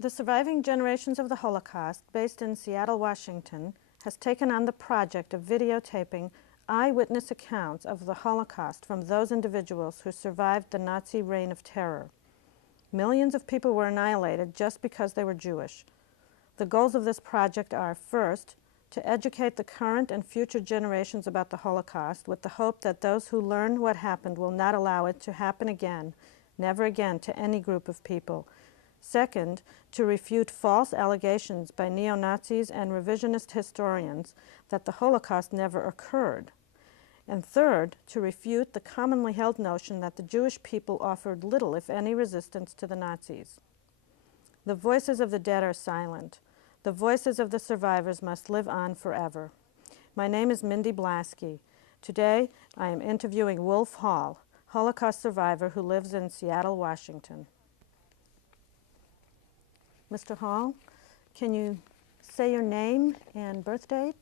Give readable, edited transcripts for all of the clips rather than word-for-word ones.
The Surviving Generations of the Holocaust, based in Seattle, Washington, has taken on the project of videotaping eyewitness accounts of the Holocaust from those individuals who survived the Nazi reign of terror. Millions of people were annihilated just because they were Jewish. The goals of this project are, first, to educate the current and future generations about the Holocaust with the hope that those who learn what happened will not allow it to happen again, never again, to any group of people. Second, to refute false allegations by neo-Nazis and revisionist historians that the Holocaust never occurred. And third, to refute the commonly held notion that the Jewish people offered little, if any, resistance to the Nazis. The voices of the dead are silent. The voices of the survivors must live on forever. My name is Mindy Blasky. Today, I am interviewing Wolf Hall, Holocaust survivor who lives in Seattle, Washington. Mr. Hall, can you say your name and birth date?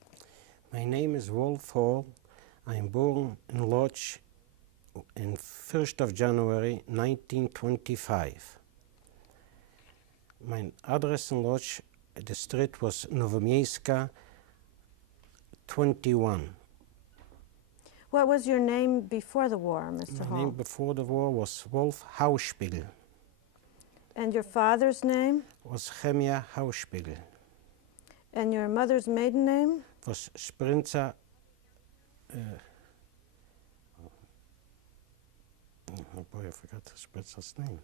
My name is Wolf Hall. I am born in Lodz on 1st of January 1925. My address in Lodz, the street was Nowomiejska 21. What was your name before the war, Mr. Hall? My name before the war was Wolf Hausspiegel. And your father's name? Was Chemia Hausspiegel. And your mother's maiden name? Was Sprinza. Oh boy, I forgot the Sprinza's name.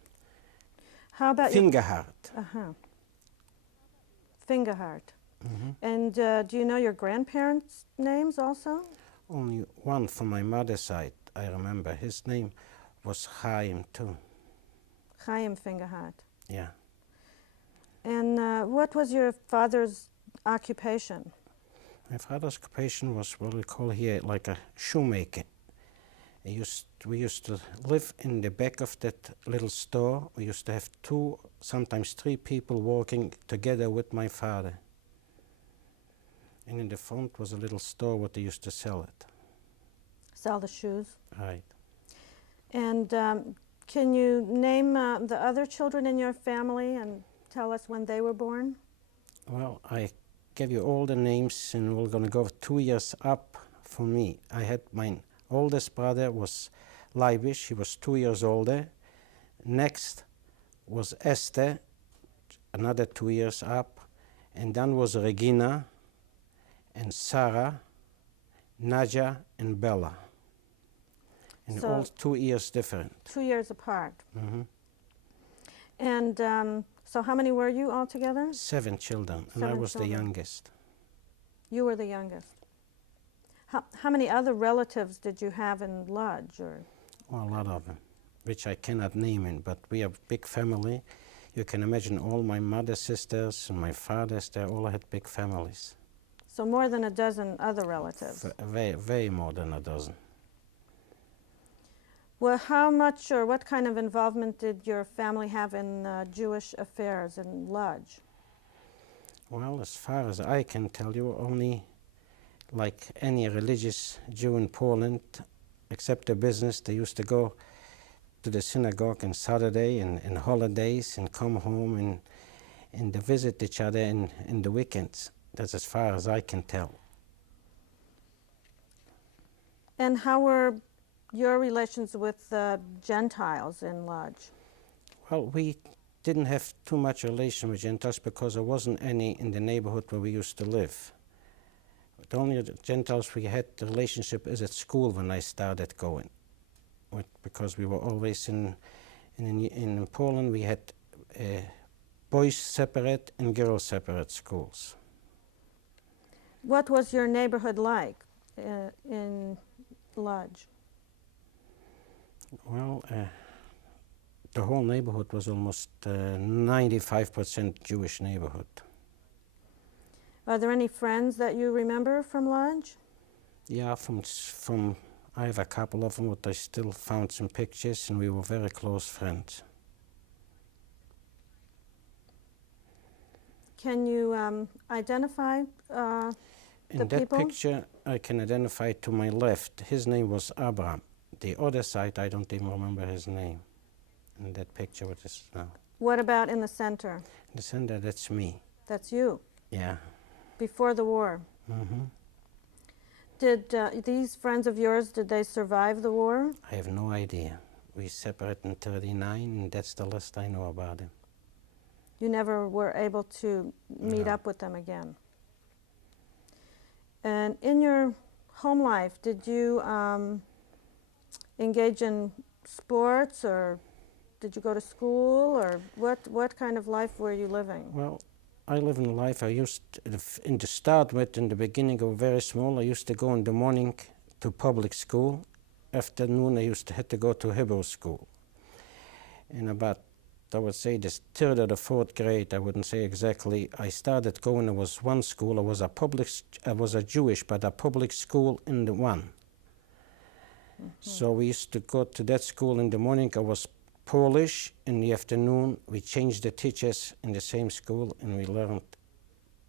How about Fingerhard. Fingerhard. Mm-hmm. And do you know your grandparents' names also? Only one from my mother's side, I remember. His name was Chaim too. Chaim Fingerhard. Yeah. And what was your father's occupation? My father's occupation was what we call here like a shoemaker. We used to live in the back of that little store. We used to have 2, sometimes 3 people working together with my father. And in the front was a little store where they used to sell it. Sell the shoes? Right. And can you name the other children in your family and tell us when they were born? Well, I gave you all the names, and we're going to go 2 years up for me. I had my oldest brother was Leibisch, he was 2 years older. Next was Esther, another 2 years up. And then was Regina, and Sarah, Nadja, and Bella. And So all 2 years different. 2 years apart. Mm-hmm. And so how many were you altogether? 7 children, and I 7 was children. the youngest. You were the youngest. How many other relatives did you have in Lodz? Well, a lot of them, which I cannot name it, but we are a big family. You can imagine all my mother's sisters and my father's, they all had big families. So more than a dozen other relatives. Way more than a dozen. Well, how much or what kind of involvement did your family have in Jewish affairs in Lodz? Well, as far as I can tell you, only like any religious Jew in Poland, except the business, they used to go to the synagogue on Saturday and holidays and come home and they visit each other in the weekends. That's as far as I can tell. And how were your relations with Gentiles in Lodz? Well, we didn't have too much relation with Gentiles because there wasn't any in the neighborhood where we used to live. The only Gentiles we had the relationship is at school when I started going. Because we were always in Poland, we had boys separate and girls separate schools. What was your neighborhood like in Lodz? Well, the whole neighborhood was almost 95% Jewish neighborhood. Are there any friends that you remember from Lodz? Yeah, from I have a couple of them, but I still found some pictures, and we were very close friends. Can you identify the In that people? picture, I can identify to my left. His name was Abraham. The other side, I don't even remember his name. In that picture, which is now. What about in the center? In the center, that's me. That's you, Yeah. before the war. Mm-hmm. Did these friends of yours, did they survive the war? I have no idea. We separated in 39, and that's the last I know about him. You never were able to meet No. up with them again. And in your home life, did you engage in sports, or did you go to school, or what kind of life were you living? Well, I live in life. I used, in the start with, in the beginning, I was very small. I used to go in the morning to public school. Afternoon, I used to have to go to Hebrew school. In about, I would say, the third or the fourth grade, I wouldn't say exactly, I started going. There was one school. I was a Jewish, but a public school in the one. Mm-hmm. So we used to go to that school in the morning. I was Polish. In the afternoon, we changed the teachers in the same school, and we learned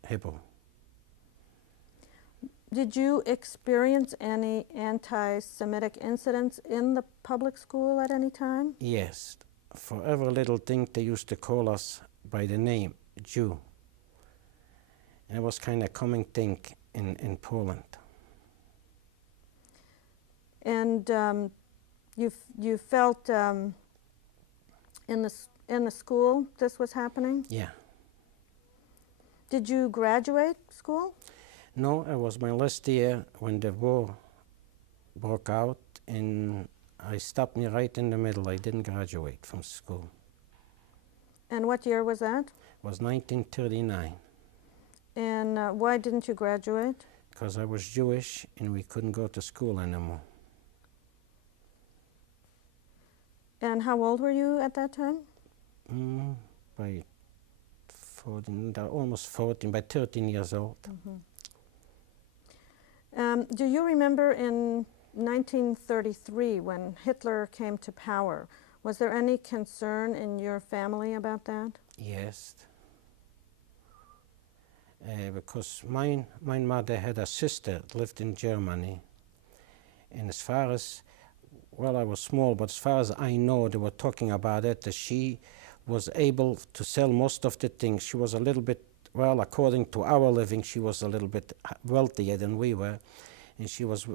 Hebrew. Did you experience any anti-Semitic incidents in the public school at any time? Yes. For every little thing, they used to call us by the name Jew. And it was kind of a common thing in Poland. And you felt in the school this was happening? Yeah. Did you graduate school? No, it was my last year when the war broke out, and I stopped me right in the middle. I didn't graduate from school. And what year was that? It was 1939. And why didn't you graduate? Because I was Jewish and we couldn't go to school anymore. And how old were you at that time? By 14, almost 14, by 13 years old. Mm-hmm. Do you remember in 1933 when Hitler came to power, was there any concern in your family about that? Yes. Because my mother had a sister that lived in Germany. And as far as, well, I was small, but as far as I know, they were talking about it, that she was able to sell most of the things. She was a little bit, well, according to our living, she was a little bit wealthier than we were. And she was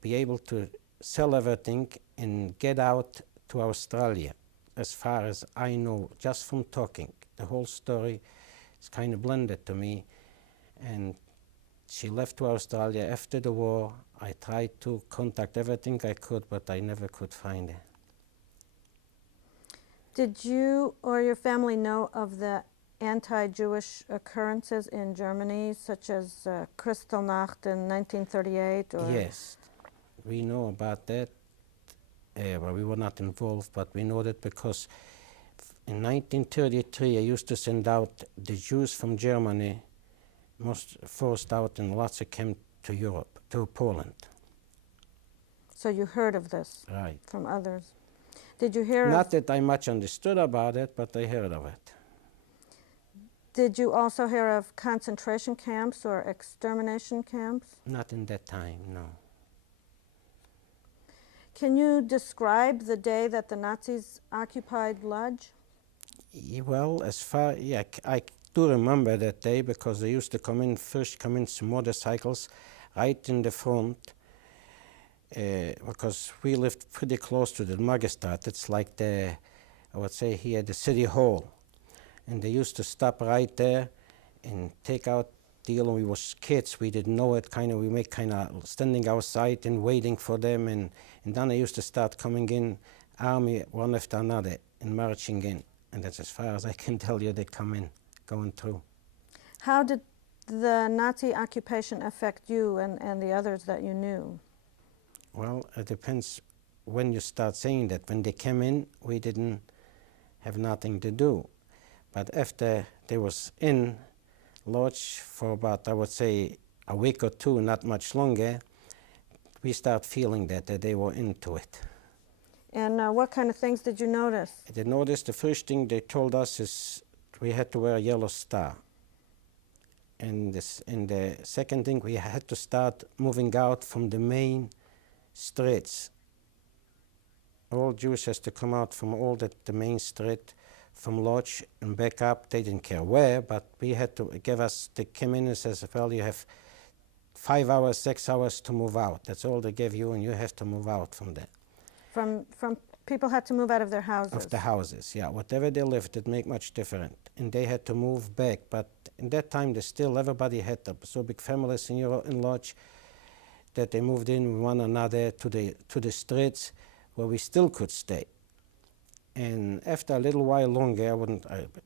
be able to sell everything and get out to Australia, as far as I know, just from talking. The whole story is kind of blended to me. And she left to Australia after the war. I tried to contact everything I could, but I never could find her. Did you or your family know of the anti-Jewish occurrences in Germany, such as Kristallnacht in 1938? Or Yes, we know about that. Well, we were not involved, but we know that because in 1933 I used to send out the Jews from Germany, most forced out in lots of camps to Europe, to Poland. So you heard of this Right. from others. Did you hear Not that I much understood about it, but I heard of it. Did you also hear of concentration camps or extermination camps? Not in that time, no. Can you describe the day that the Nazis occupied Lodz? Well, as far, yeah, I do remember that day because they used to come in some motorcycles right in the front, because we lived pretty close to the Magistrate. It's like I would say here, the city hall. And they used to stop right there and take out deal. We was kids, we didn't know it, we make standing outside and waiting for them, and then they used to start coming in, army one after another, and marching in. And that's as far as I can tell you, they come in, going through. How did the Nazi occupation affect you and the others that you knew? Well, it depends when you start saying that. When they came in, we didn't have nothing to do. But after they was in Lodz for about, I would say, a week or two, not much longer, we start feeling that they were into it. And what kind of things did you notice? They noticed the first thing they told us is we had to wear a yellow star. And the second thing, we had to start moving out from the main streets. All Jews has to come out from all the main street from Lodz and back up. They didn't care where, but we had to give us, they came in and says, well, you have 5 hours, 6 hours to move out. That's all they gave you, and you have to move out from there. From people had to move out of their houses? Of the houses, yeah. Whatever they lived, didn't make much different. And they had to move back. But in that time, everybody had so big families in Lodz that they moved in with one another to the streets where we still could stay. And after a little while longer,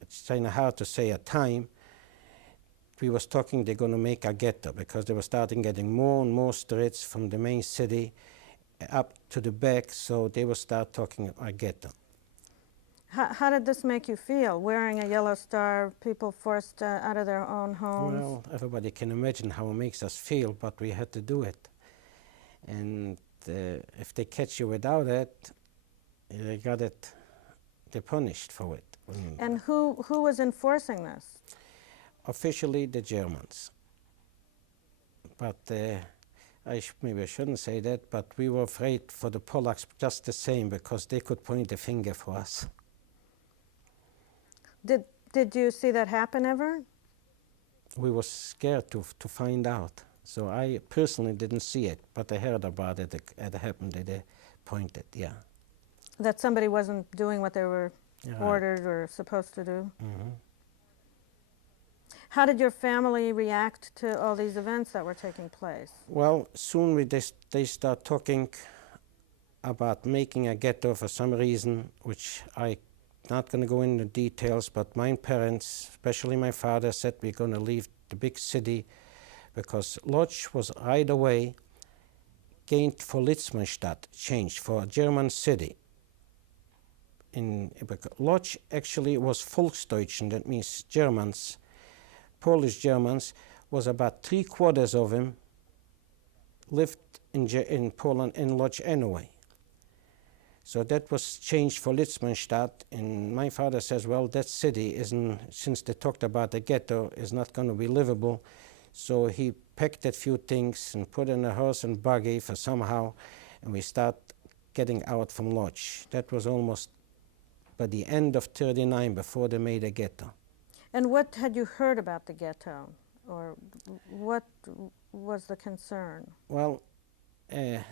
it's kind of hard to say a time, we was talking they're going to make a ghetto because they were starting getting more and more streets from the main city up to the back, so they will start talking a ghetto. How did this make you feel, wearing a yellow star, people forced out of their own homes? Well, everybody can imagine how it makes us feel, but we had to do it. And if they catch you without it, they're punished for it. And who was enforcing this? Officially, the Germans. But maybe I shouldn't say that, but we were afraid for the Polacks just the same because they could point the finger for us. Did you see that happen ever? We were scared to find out. So I personally didn't see it, but I heard about it. It happened. They pointed, yeah. That somebody wasn't doing what they were Yeah, ordered or supposed to do? Mm-hmm. How did your family react to all these events that were taking place? Well, soon they start talking about making a ghetto for some reason, which I'm not going to go into details, but my parents, especially my father, said we're going to leave the big city because Lodz was right away gained for Litzmannstadt, changed for a German city. Lodz actually was Volksdeutschen, that means Germans, Polish Germans, was about 3/4 of them lived in Poland, in Lodz anyway. So that was changed for Litzmannstadt, and my father says, well, that city isn't, since they talked about the ghetto, is not going to be livable. So he packed a few things and put in a horse and buggy for somehow, and we start getting out from Lodz. That was almost by the end of '39, before they made a ghetto. And what had you heard about the ghetto, or what was the concern? Well, there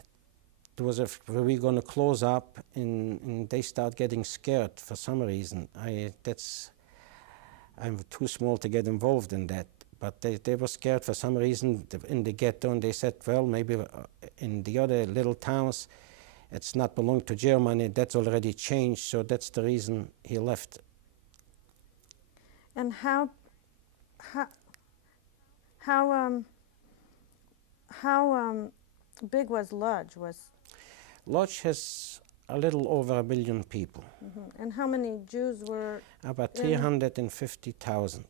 was were we going to close up, and they start getting scared for some reason. I'm too small to get involved in that, but they were scared for some reason in the ghetto, and they said, well, maybe in the other little towns, it's not belong to Germany. That's already changed, so that's the reason he left. And how big was Lodz? Lodz has a little over 1 million people. Mm-hmm. And how many Jews were? About 350,000.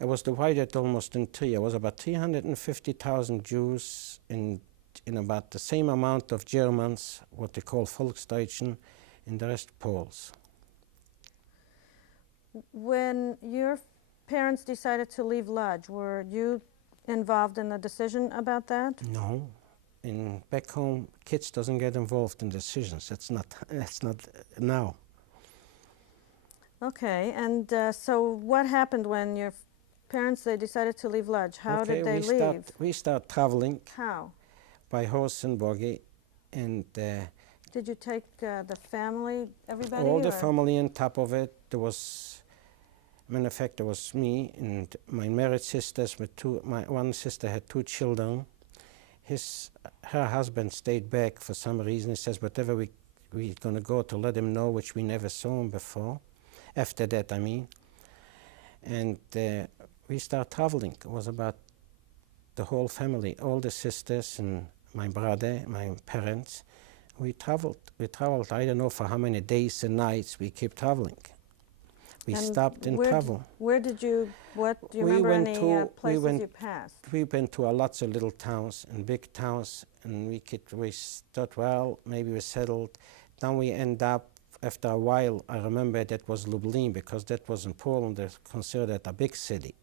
It was divided almost in three. It was about 350,000 Jews in about the same amount of Germans, what they call Volksdeutschen, and the rest Poles. When your parents decided to leave Lodz, were you involved in the decision about that? No. Back home, kids doesn't get involved in decisions. That's not now. Okay, and so what happened when your parents, they decided to leave Lodz? How did they leave? We start traveling. How? By horse and buggy, and did you take the family, everybody? All the family on top of it. There was, matter of fact, there was me and my married sisters with one sister had 2 children. Her husband stayed back for some reason. He says, whatever we're going to go to let him know, which we never saw him before. After that, I mean. And we start traveling. It was about the whole family, all the sisters and my brother, my parents. We traveled. I don't know for how many days and nights we kept traveling. We stopped and traveled. Where did you, do you remember any places you passed? We went to lots of little towns and big towns, and we thought, well, maybe we settled. Then we end up, after a while, I remember that was Lublin, because that was in Poland, they considered it a big city.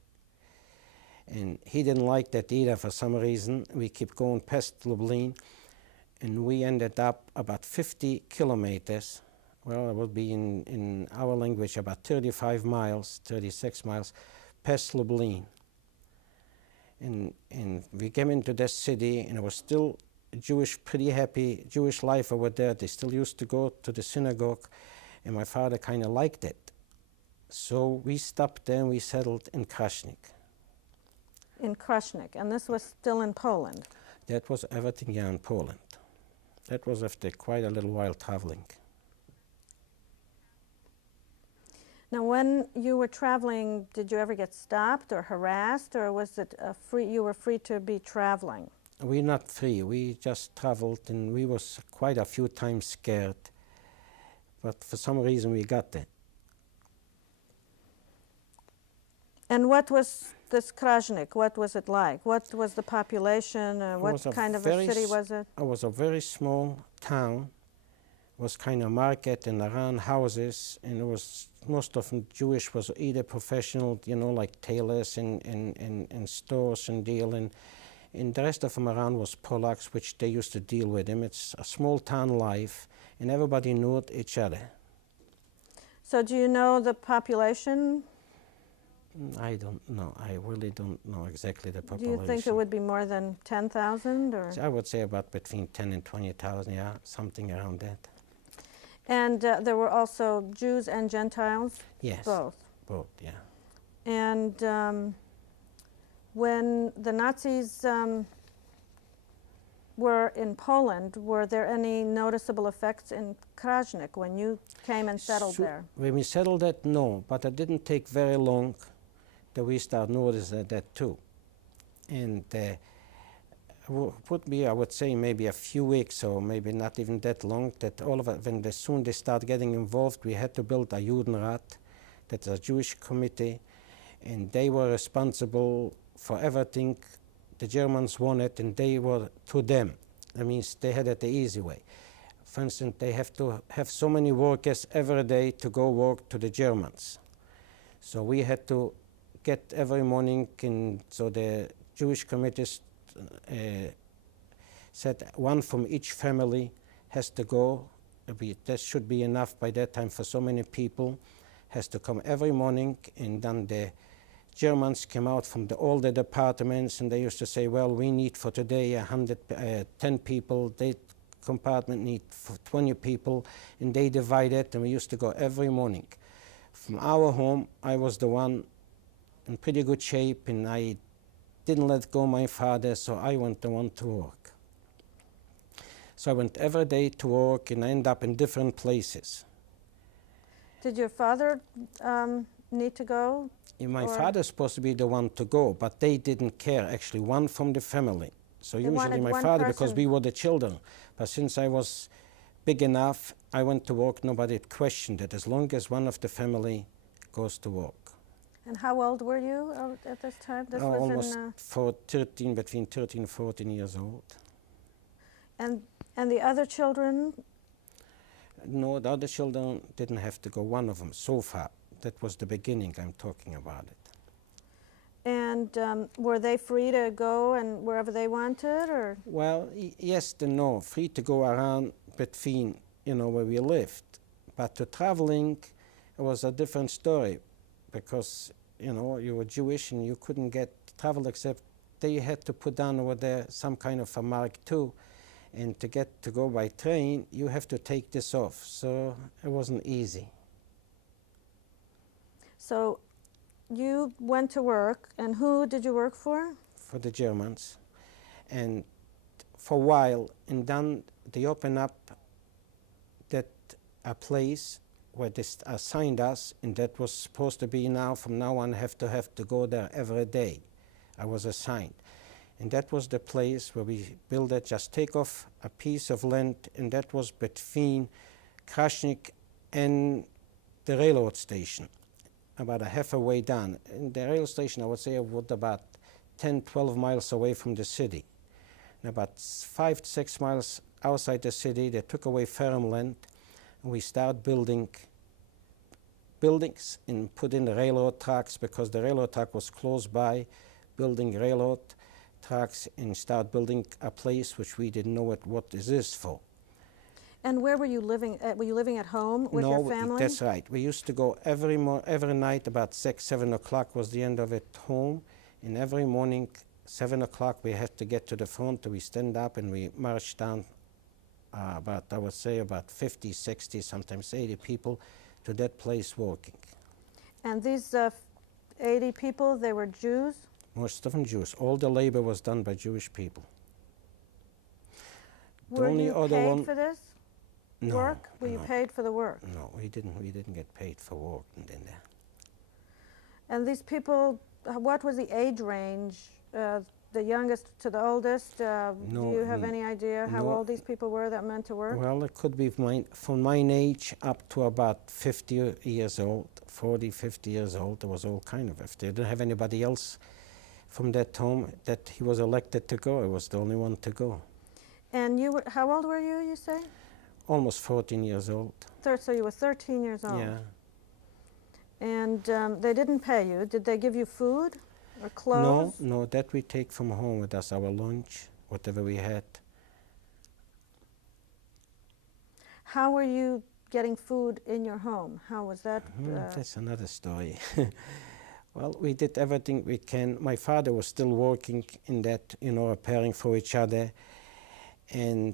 And he didn't like that either for some reason. We kept going past Lublin, and we ended up about 50 kilometers well, it would be in our language about 35 miles, 36 miles, past Lublin. And we came into this city, and it was still Jewish, pretty happy Jewish life over there. They still used to go to the synagogue, and my father kind of liked it. So we stopped there and we settled in Krasnik. In Krasnik, and this was still in Poland. That was everything here in Poland. That was after quite a little while traveling. Now, when you were traveling, did you ever get stopped or harassed, or was it you were free to be traveling? We're not free. We just traveled, and we was quite a few times scared. But for some reason, we got there. And what was this Krasnik? What was it like? What was the population? What kind of a city was it? It was a very small town. It was kind of market and around houses, and it was most often Jewish, was either professional, you know, like tailors and stores and deal, and the rest of them around was Polacks, which they used to deal with them. It's a small town life, and everybody knew each other. So do you know the population? I don't know. I really don't know exactly the population. Do you think it would be more than 10,000? Or? I would say about between 10 and 20,000, yeah, something around that. And there were also Jews and Gentiles? Yes. Both? Both, yeah. And when the Nazis were in Poland, were there any noticeable effects in Krasnik when you came and settled there? When we settled that, no, but it didn't take very long that we start noticing that too. And would be, I would say, maybe a few weeks or maybe not even that long, that all of it, when soon they start getting involved, we had to build a Judenrat, that's a Jewish committee, and they were responsible for everything the Germans wanted, and they were to them. That means they had it the easy way. For instance, they have to have so many workers every day to go work to the Germans. So we had to get every morning, and so the Jewish committees said one from each family has to go. That should be enough by that time for so many people. Has to come every morning, and then the Germans came out from all the departments, and they used to say, well, we need for today 10 people, that compartment need for 20 people, and they divided, and we used to go every morning. From our home, I was the one in pretty good shape, and I didn't let go my father, so I went the one to work. So I went every day to work, and I ended up in different places. Did your father need to go? My father's supposed to be the one to go, but they didn't care, actually, one from the family. So They usually my father, because we were the children. But since I was big enough, I went to work, nobody questioned it, as long as one of the family goes to work. And how old were you at this time? This was almost in, between 13 and 14 years old. And the other children? No, the other children didn't have to go, one of them, so far. That was the beginning, I'm talking about it. And were they free to go and wherever they wanted, or? Well, yes and no. Free to go around between, where we lived. But to traveling, it was a different story, because, you were Jewish and you couldn't get travel except they had to put down over there some kind of a mark too. And to go by train, you have to take this off. So it wasn't easy. So you went to work, and who did you work for? For the Germans. And for a while, and then they opened up a place where they assigned us, and that was supposed to be now, from now on, have to go there every day. I was assigned. And that was the place where we built it, just take off a piece of land, and that was between Krasnik and the railroad station, about a half a way down. And the rail station, I would say, was about 10, 12 miles away from the city. And about 5 to 6 miles outside the city, they took away farmland, and we started building buildings and put in the railroad tracks, because the railroad track was close by, building railroad tracks, and start building a place which we didn't know what is this for. And where were you living? Were you living at home with your family? That's right. We used to go every night about 6, 7 o'clock was the end of it home. And every morning, 7 o'clock, we had to get to the front. We stand up and we march down about, I would say, about 50, 60, sometimes 80 people to that place working. And these 80 people, they were Jews? Most of them Jews. All the labor was done by Jewish people. Were you paid for this work? Were you paid for the work? No, we didn't get paid for work in there. And these people, what was the age range, the youngest to the oldest? Do you have any idea how old these people were that meant to work? Well, it could be from mine age up to about 50 years old, 40, 50 years old. There was all kind of, if they didn't have anybody else from that home that he was elected to go, I was the only one to go. And you were, how old were you say? Almost 14 years old. So you were 13 years old. Yeah. And they didn't pay you. Did they give you food or clothes? No, that we take from home with us, our lunch, whatever we had. How were you getting food in your home? How was that? That's another story. Well, we did everything we can. My father was still working in that, repairing for each other. And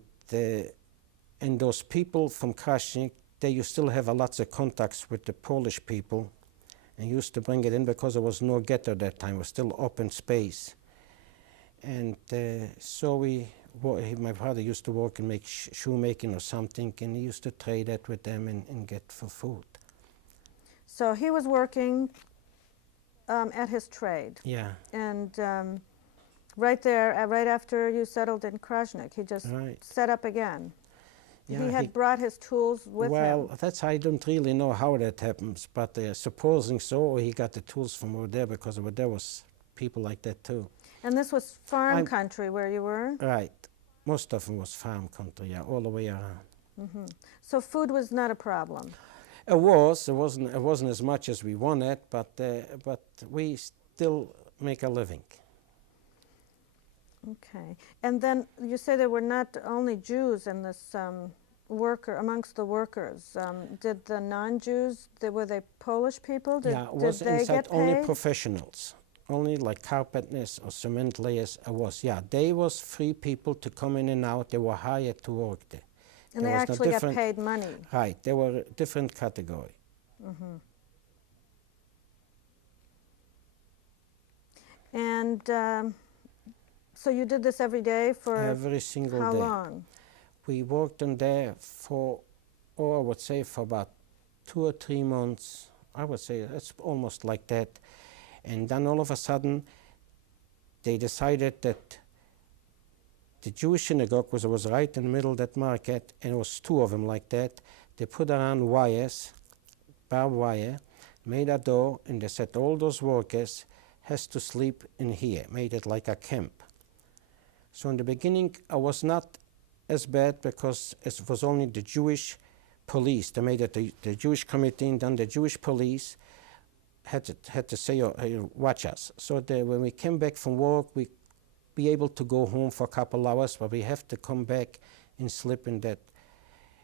those people from Krasnik, they still have lots of contacts with the Polish people and used to bring it in because there was no ghetto at that time. It was still open space. And so my father used to work and make shoemaking or something, and he used to trade that with them and get for food. So he was working at his trade. Yeah. And right there, right after you settled in Krasnik, he just set up again. Yeah, he had brought his tools with him. Well, I don't really know how that happens, but supposing so, or he got the tools from over there, because over there was people like that too. And this was farm country where you were? Right. Most of them was farm country, yeah, all the way around. Mm-hmm. So food was not a problem? It wasn't as much as we wanted, but we still make a living. Okay. And then you say there were not only Jews in this amongst the workers. Did the non-Jews, were they Polish people? Did they get paid? Only professionals, only like carpenters or cement layers. They was free people to come in and out. They were hired to work there. And they actually got paid money. Right. They were a different category. Mm-hmm. And so you did this every day for every single day. How long? We worked on there for, I would say for about 2 or 3 months. I would say it's almost like that. And then all of a sudden, they decided that the Jewish synagogue was right in the middle of that market, and it was 2 of them like that. They put around wires, barbed wire, made a door, and they said all those workers has to sleep in here, made it like a camp. So in the beginning, I was not as bad because it was only the Jewish police. They made it the Jewish committee, and then the Jewish police had to say, watch us. So when we came back from work, we be able to go home for a couple hours, but we have to come back and sleep in that.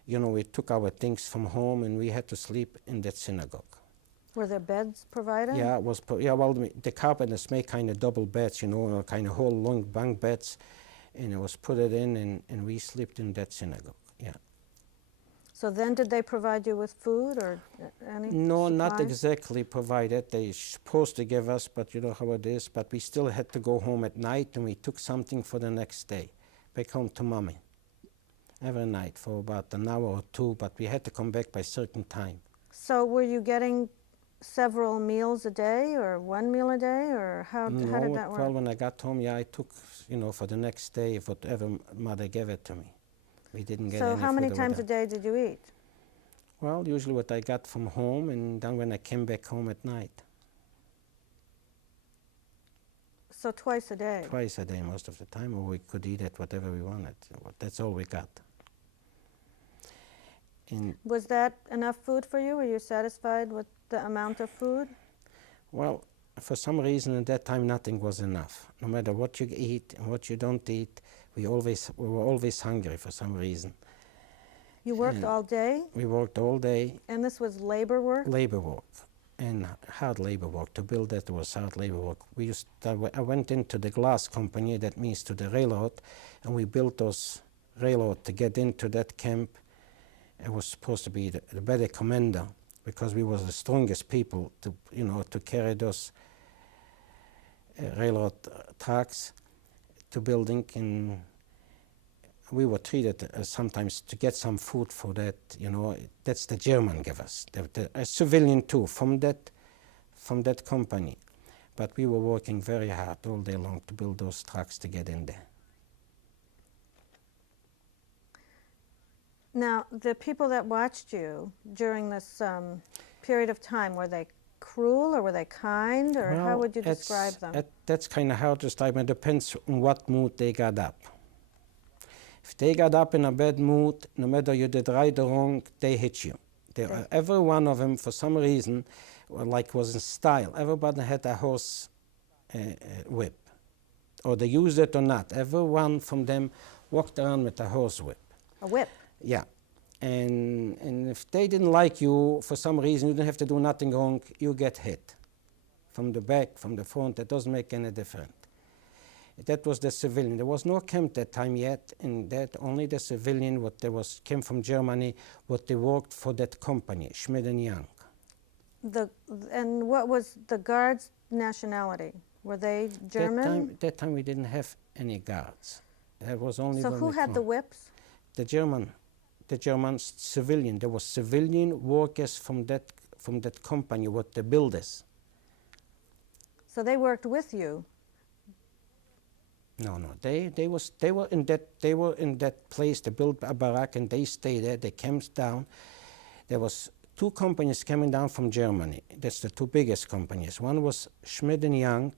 We took our things from home, and we had to sleep in that synagogue. Were there beds provided? Yeah, the carpenters make kind of double beds, kind of whole long bunk beds, and it was put it in, and we slept in that synagogue. Yeah. So then, did they provide you with food or any? No, supplies? not exactly provided. They supposed to give us, but you know how it is. But we still had to go home at night, and we took something for the next day, back home to mommy. Every night for about an hour or 2, but we had to come back by a certain time. So were you getting several meals a day, or 1 meal a day, or how did that work? Well, when I got home, I took, for the next day, whatever mother gave it to me. We didn't get any So how many food times a day did you eat? Well, usually what I got from home, and then when I came back home at night. So twice a day? Twice a day most of the time, or we could eat it whatever we wanted. That's all we got. And was that enough food for you? Were you satisfied with the amount of food? Well, for some reason at that time nothing was enough. No matter what you eat and what you don't eat, we were always hungry for some reason. You worked And all day? we worked all day, And this was labor work? labor work, and hard labor work. To build that was hard labor work. I went into the glass company, that means to the railroad, and we built those railroad to get into that camp. I was supposed to be the better commander because we was the strongest people to, to carry those railroad tracks to building, and we were treated sometimes to get some food for that. That's the German give us, a civilian too from that company, but we were working very hard all day long to build those trucks to get in there. Now, the people that watched you during this period of time, were they cruel or were they kind, or how would you describe them? That's kind of hard to describe. It depends on what mood they got up. If they got up in a bad mood, no matter you did right or wrong, they hit you. Every one of them, for some reason, was in style. Everybody had a horse whip, or they used it or not. Every one from them walked around with a horse whip. A whip? Yeah. And if they didn't like you, for some reason, you didn't have to do nothing wrong, you get hit. From the back, from the front, that doesn't make any difference. That was the civilian. There was no camp that time yet, and that only the civilian, came from Germany, what they worked for that company, Schmidt and Young. And what was the guards' nationality? Were they German? That time we didn't have any guards. There was only. So who had the whips? The German civilian. There was civilian workers from that company, what the builders. So they worked with you. No. They were in that place to build a barrack, and they stayed there. They camped down. There was two companies coming down from Germany. That's the two biggest companies. One was Schmidt and Young,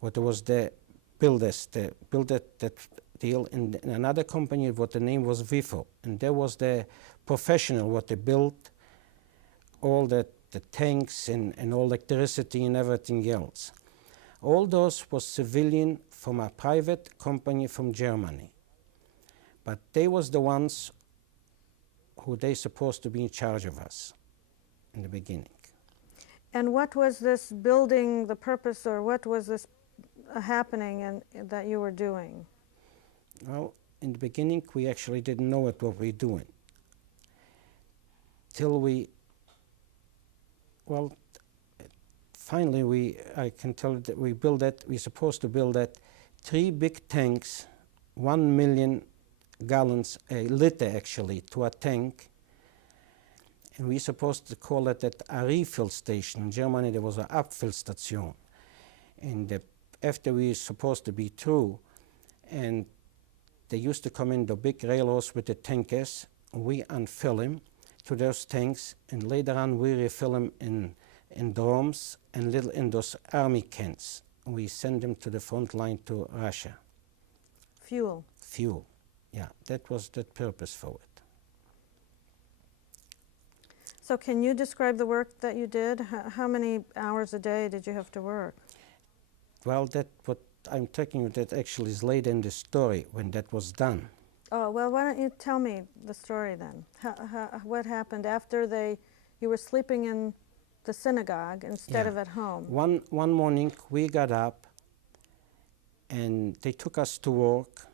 what was the builders. They built that deal. And another company, what the name was Vifo, and there was the professional what they built all the tanks and all electricity and everything else. All those was civilian from a private company from Germany. But they was the ones who they supposed to be in charge of us in the beginning. And what was this building, the purpose, or what was this happening that you were doing? Well, in the beginning, we actually didn't know what we were doing. Finally, I can tell you that we're supposed to build that 3 big tanks, 1 million gallons, a liter actually, to a tank. And we're supposed to call it a refill station. In Germany, there was an Abfüllstation. And after we were supposed to be through, and they used to come in the big railroads with the tankers, we unfill them to those tanks, and later on we refill them in drums and in those army cans. We send them to the front line to Russia. Fuel. Fuel, yeah. That was the purpose for it. So can you describe the work that you did? How many hours a day did you have to work? Well, what I'm talking about that actually is later in the story when that was done. Oh, well, why don't you tell me the story then? What happened after you were sleeping in the synagogue instead of at home? One morning we got up and they took us to work,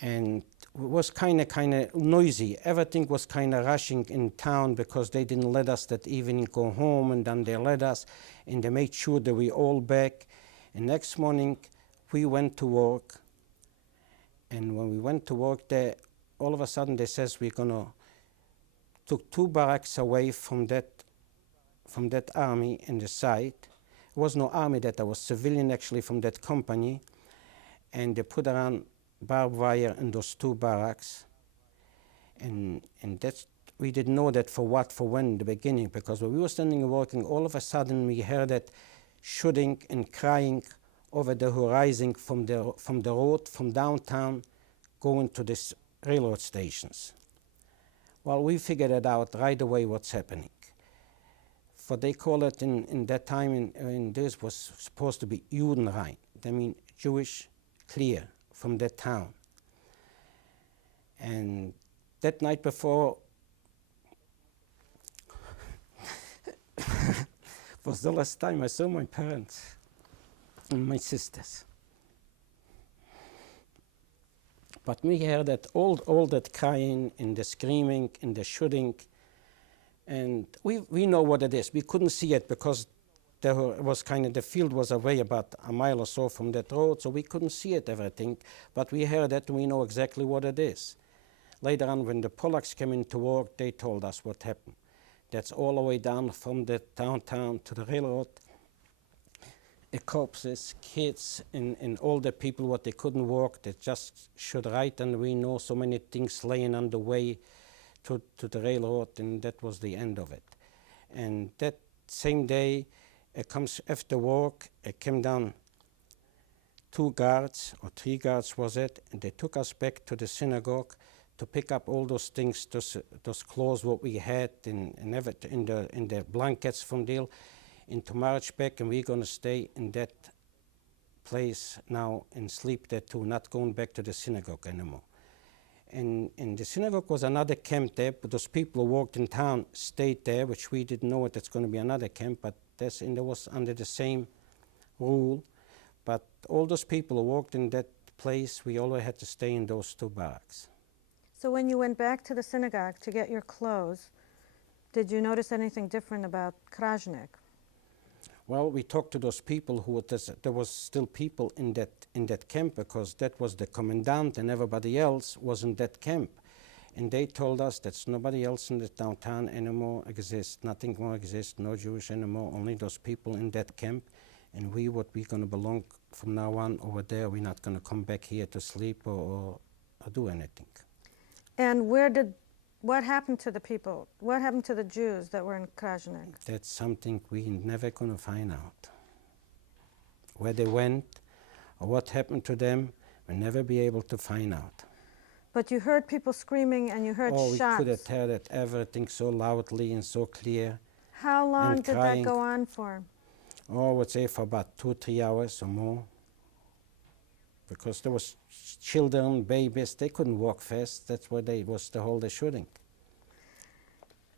and it was kind of noisy. Everything was kind of rushing in town because they didn't let us that evening go home, and then they let us, and they made sure that we all back. And next morning we went to work, and when we went to work there, all of a sudden they says we're gonna took 2 barracks away from that army in the site. It was no army, that I was civilian actually from that company, and they put around barbed wire in those 2 barracks, and that's, we didn't know that for when in the beginning, because when we were standing and working, all of a sudden we heard that shooting and crying over the horizon from the road from downtown going to these railroad stations. Well, we figured it out right away what's happening. For they call it in that time, in this was supposed to be Judenrein. That means Jewish clear from that town. And that night before was the last time I saw my parents and my sisters. But we heard that all that crying and the screaming and the shooting, and we know what it is. We couldn't see it because there was kind of, the field was away about a mile or so from that road, so we couldn't see it, everything. But we heard it and we know exactly what it is. Later on, when the Polacks came into work, they told us what happened. That's all the way down from the downtown to the railroad. Corpses, kids, and all the people what they couldn't walk, they just should right, and we know so many things laying on the way to the railroad, and that was the end of it. And that same day, it comes after work, it came down 2 guards, or 3 guards was it, and they took us back to the synagogue to pick up all those things, those clothes what we had, in the blankets from there, into Marchbeck, and we're going to stay in that place now and sleep there too, not going back to the synagogue anymore. And the synagogue was another camp there, but those people who worked in town stayed there, which we didn't know it's going to be another camp, but there was under the same rule. But all those people who worked in that place, we always had to stay in those 2 barracks. So when you went back to the synagogue to get your clothes, did you notice anything different about Krajnik? Well, we talked to those people there was still people in that camp, because that was the commandant and everybody else was in that camp. And they told us that nobody else in the downtown anymore exists, nothing more exists, no Jewish anymore, only those people in that camp. And we're going to belong from now on over there. We're not going to come back here to sleep or do anything. And what happened to the people? What happened to the Jews that were in Krajnik? That's something we're never going to find out. Where they went or what happened to them, we'll never be able to find out. But you heard people screaming and you heard shots. Oh, we could have heard it, everything so loudly and so clear. How long did that go on for? Oh, I would say for about 2 or 3 hours or more. Because there was children, babies, they couldn't walk fast. That's why was the whole shooting.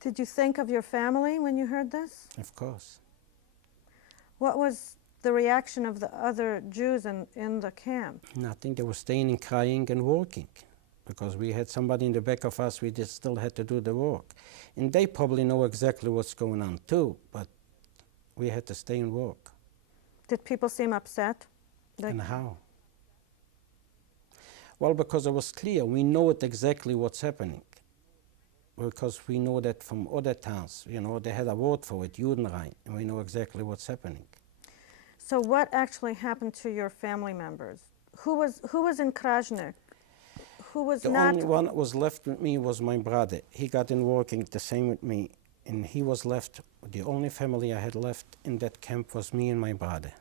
Did you think of your family when you heard this? Of course. What was the reaction of the other Jews in the camp? Nothing. They were staying and crying and working. Because we had somebody in the back of us, we just still had to do the work. And they probably know exactly what's going on too, but we had to stay and work. Did people seem upset? And how? Well, because it was clear. We know exactly what's happening. Because we know that from other towns, they had a word for it, Judenrein, and we know exactly what's happening. So what actually happened to your family members? Who was in Krajnik? Who was the not? only one that was left with me was my brother. He got in working the same with me, and he was left. The only family I had left in that camp was me and my brother.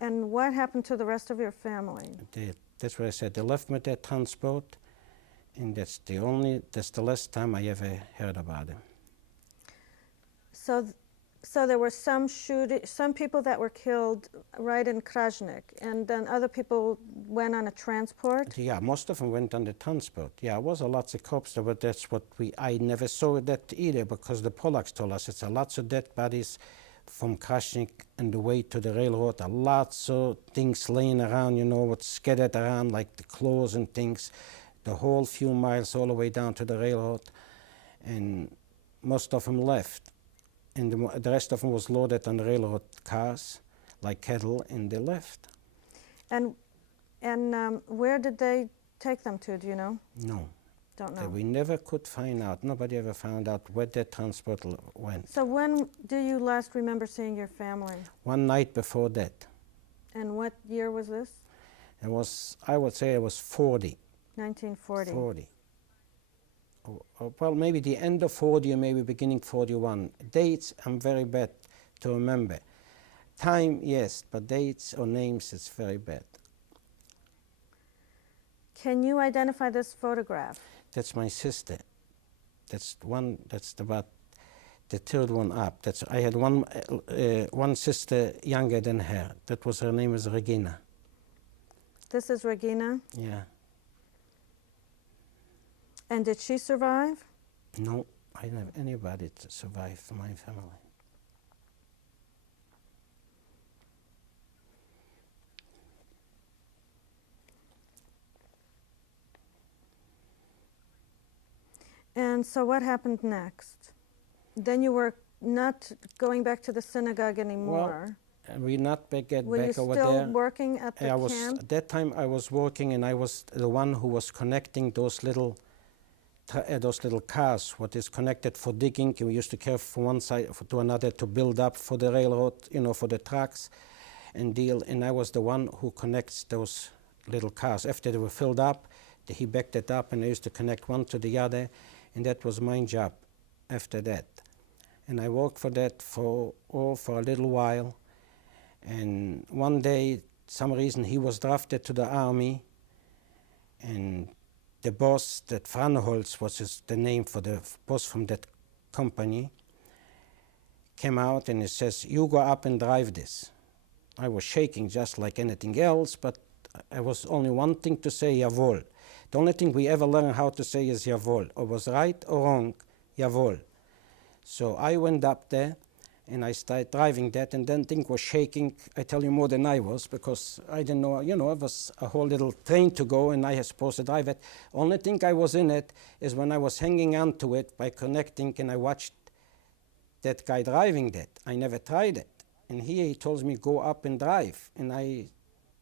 And what happened to the rest of your family? That's what I said. They left me at that transport, and that's the last time I ever heard about him. So there were some people that were killed right in Krajnik, and then other people went on a transport? Yeah, most of them went on the transport. Yeah, it was a lots of corpses there, but that's what I never saw that either, because the Polacks told us it's a lots of dead bodies from Krajnik and the way to the railroad, a lots of things laying around, what's scattered around, like the clothes and things, the whole few miles all the way down to the railroad, and most of them left. And the rest of them was loaded on the railroad cars, like cattle, and they left. And where did they take them to, do you know? No. Don't know. We never could find out. Nobody ever found out where that transport went. So when do you last remember seeing your family? One night before that. And what year was this? It was, I would say it was 40. 1940. 40. Well, maybe the end of 40 or maybe beginning 41. Dates, I'm very bad to remember. Time, yes, but dates or names, it's very bad. Can you identify this photograph? That's my sister. That's about the third one up. I had one sister younger than her. Her name was Regina. This is Regina? Yeah. And did she survive? No, I didn't have anybody to survive from my family. And so what happened next? Then you were not going back to the synagogue anymore. We not get Were you back over still there. working at the camp? At that time I was working, and I was the one who was connecting those little cars, what is connected for digging. We used to carry from one side to another to build up for the railroad, for the trucks and deal. And I was the one who connects those little cars. After they were filled up, he backed it up, and I used to connect one to the other, and that was my job after that. And I worked for that for a little while. And one day, some reason, he was drafted to the army, and the boss, that Franholz was the name for the boss from that company, came out and he says, "You go up and drive this." I was shaking just like anything else, but I was only one thing to say, "Jawohl." The only thing we ever learn how to say is "Jawohl." Or was right or wrong, "Jawohl." So I went up there, and I started driving that, and then thing was shaking, I tell you, more than I was, because I didn't know, it was a whole little train to go, and I was supposed to drive it. Only thing I was in it is when I was hanging on to it by connecting, and I watched that guy driving that. I never tried it. And here he tells me, "Go up and drive." And I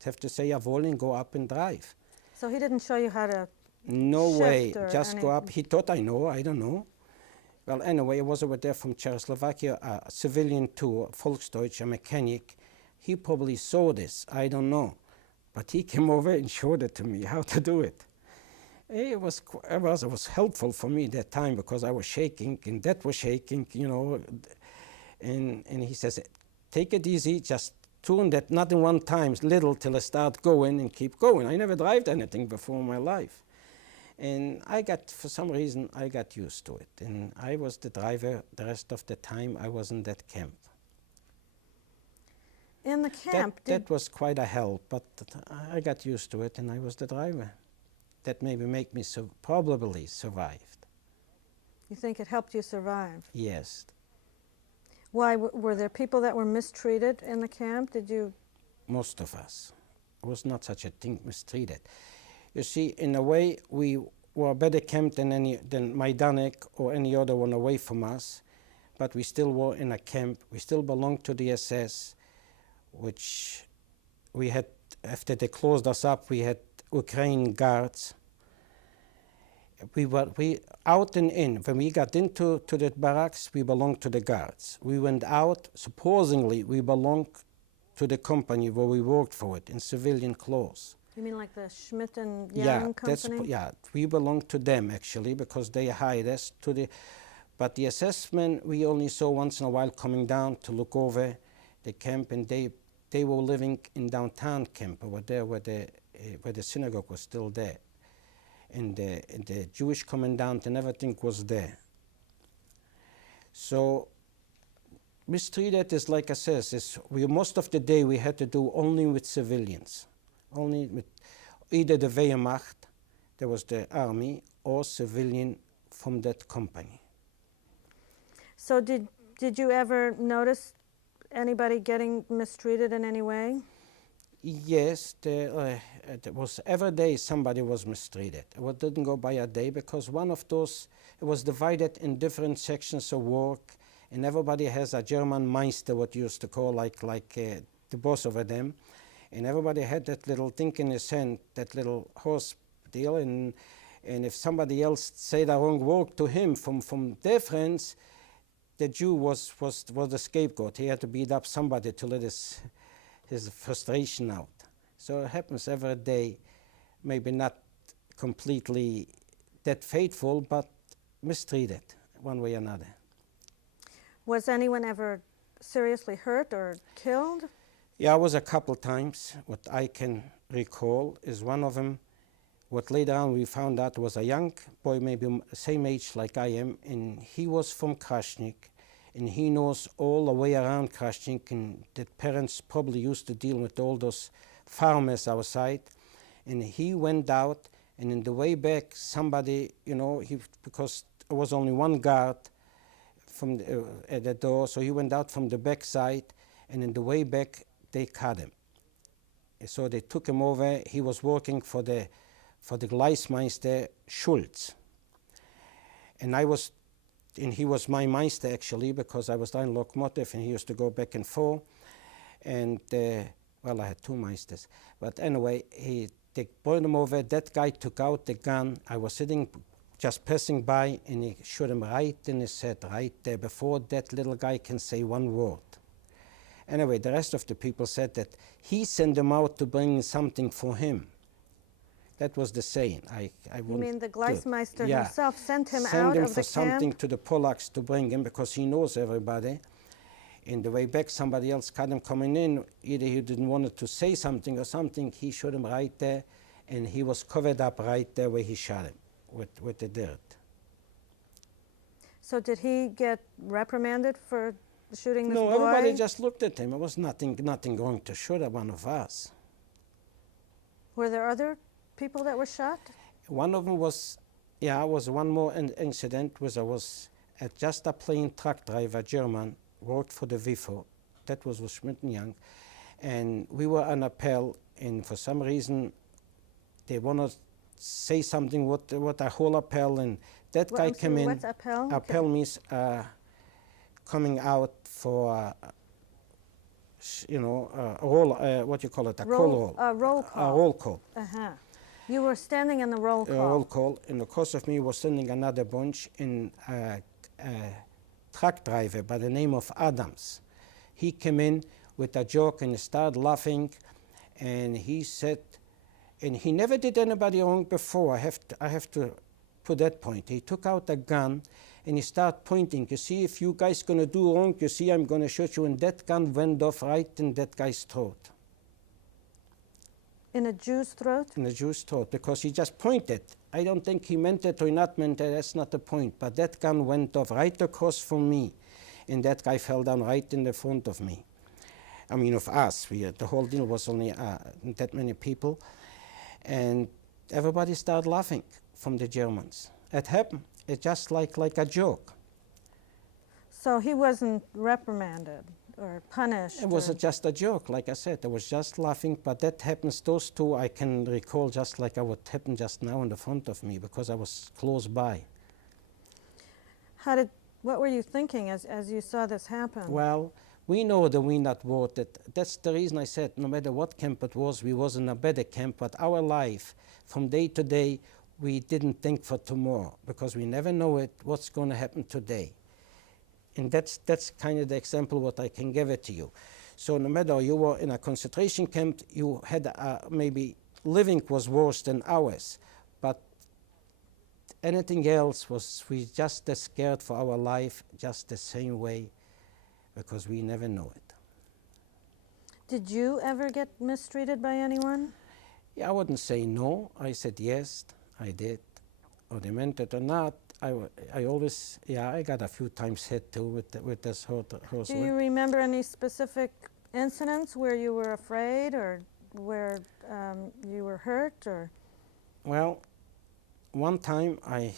have to say, "Jawohl," and go up and drive. So he didn't show you how to No shift way, or just go up. He thought I know, I don't know. Well, anyway, I was over there from Czechoslovakia, a civilian too, Volksdeutsch, a mechanic. He probably saw this, I don't know. But he came over and showed it to me, how to do it. It was helpful for me that time, because I was shaking, and that was shaking, And he says, "Take it easy, just turn that not in one time, little, till I start going, and keep going." I never drove anything before in my life. And for some reason, I got used to it. And I was the driver the rest of the time I was in that camp. In the camp? That was quite a help, but I got used to it, and I was the driver. That maybe make me probably survived. You think it helped you survive? Yes. Why? Were there people that were mistreated in the camp? Did you? Most of us. It was not such a thing, mistreated. You see, in a way, we were better camped than Majdanek or any other one away from us, but we still were in a camp. We still belonged to the SS, which we had, after they closed us up, we had Ukrainian guards. We out and in. When we got into the barracks, we belonged to the guards. We went out, supposedly we belonged to the company where we worked for it, in civilian clothes. You mean like the Schmidt and Young company? We belonged to them, actually, because they hired us but the SS men we only saw once in a while coming down to look over the camp, and they were living in downtown camp over there where the synagogue was still there. And the Jewish commandant and everything was there. So mistreated is, like I says, most of the day we had to do only with civilians, only with either the Wehrmacht, there was the army, or civilian from that company. So did you ever notice anybody getting mistreated in any way? Yes, there was every day somebody was mistreated. It didn't go by a day, because one of those, it was divided in different sections of work, and everybody has a German Meister, what you used to call like the boss over them, and everybody had that little thing in his hand, that little horse deal, and if somebody else said the wrong word to him from their friends, the Jew was the scapegoat. He had to beat up somebody to let his frustration out. So it happens every day, maybe not completely that faithful, but mistreated one way or another. Was anyone ever seriously hurt or killed? Yeah, I was a couple times. What I can recall is one of them, what later on we found out was a young boy, maybe same age like I am, and he was from Krasnik, and he knows all the way around Krasnik, and the parents probably used to deal with all those farmers outside, and he went out And in the way back, somebody, because there was only one guard at the door, so he went out from the back side, and in the way back, they caught him. So they took him over. He was working for the Gleismeister Schulz. And he was my meister actually, because I was in locomotive and he used to go back and forth. And I had two meisters. But anyway, they brought him over. That guy took out the gun. I was sitting, just passing by, and he shot him right in his head, right there, before that little guy can say one word. Anyway, the rest of the people said that he sent them out to bring something for him. That was the saying. You mean the Gleismeister Yeah. himself sent him Send out him of for the something camp? to the Polacks to bring him, because he knows everybody. In the way back, somebody else caught him coming in. Either he didn't want to say something or something. He shot him right there, and he was covered up right there where he shot him with the dirt. So did he get reprimanded for shooting this No, boy? everybody just looked at him. It was nothing going to shoot at one of us. Were there other people that were shot? One of them was one more incident was I was just a plain truck driver, German, worked for the WIFO. That was with Schmidt and Young. And we were on appel, and for some reason they want to say something what a whole appel, and that guy came in. What's appel? Appel means coming out for a roll, what you call it, a call roll. Roll call. A roll call. Uh-huh. You were standing in the roll call. Roll call. And across of me was standing another bunch in a truck driver by the name of Adams. He came in with a joke and started laughing, and he said, and he never did anybody wrong before. I have to put that point. He took out a gun and he started pointing. You see, if you guys gonna do wrong, you see, I'm gonna shoot you. And that gun went off right in that guy's throat. In a Jew's throat? In the Jew's throat, because he just pointed. I don't think he meant it or not meant it, that's not the point. But that gun went off right across from me, and that guy fell down right in the front of me. I mean, of us. The whole deal was only that many people. And everybody started laughing from the Germans. It happened. It's just like a joke. So he wasn't reprimanded or punished? It was just a joke, like I said. I was just laughing, but that happens, those two I can recall just like what happened just now in the front of me, because I was close by. What were you thinking as you saw this happen? Well, we know that we not worth it. That's the reason I said no matter what camp it was, we was in a better camp, but our life, from day to day, we didn't think for tomorrow, because we never know what's going to happen today. And that's kind of the example what I can give it to you. So no matter you were in a concentration camp, you had maybe living was worse than ours, but anything else was, we just as scared for our life, just the same way, because we never know it. Did you ever get mistreated by anyone? Yeah, I wouldn't say no. I said yes, I did. Or they meant it or not. I always, I got a few times hit too with this horse. Do you remember any specific incidents where you were afraid or where you were hurt? Or? Well, one time I'm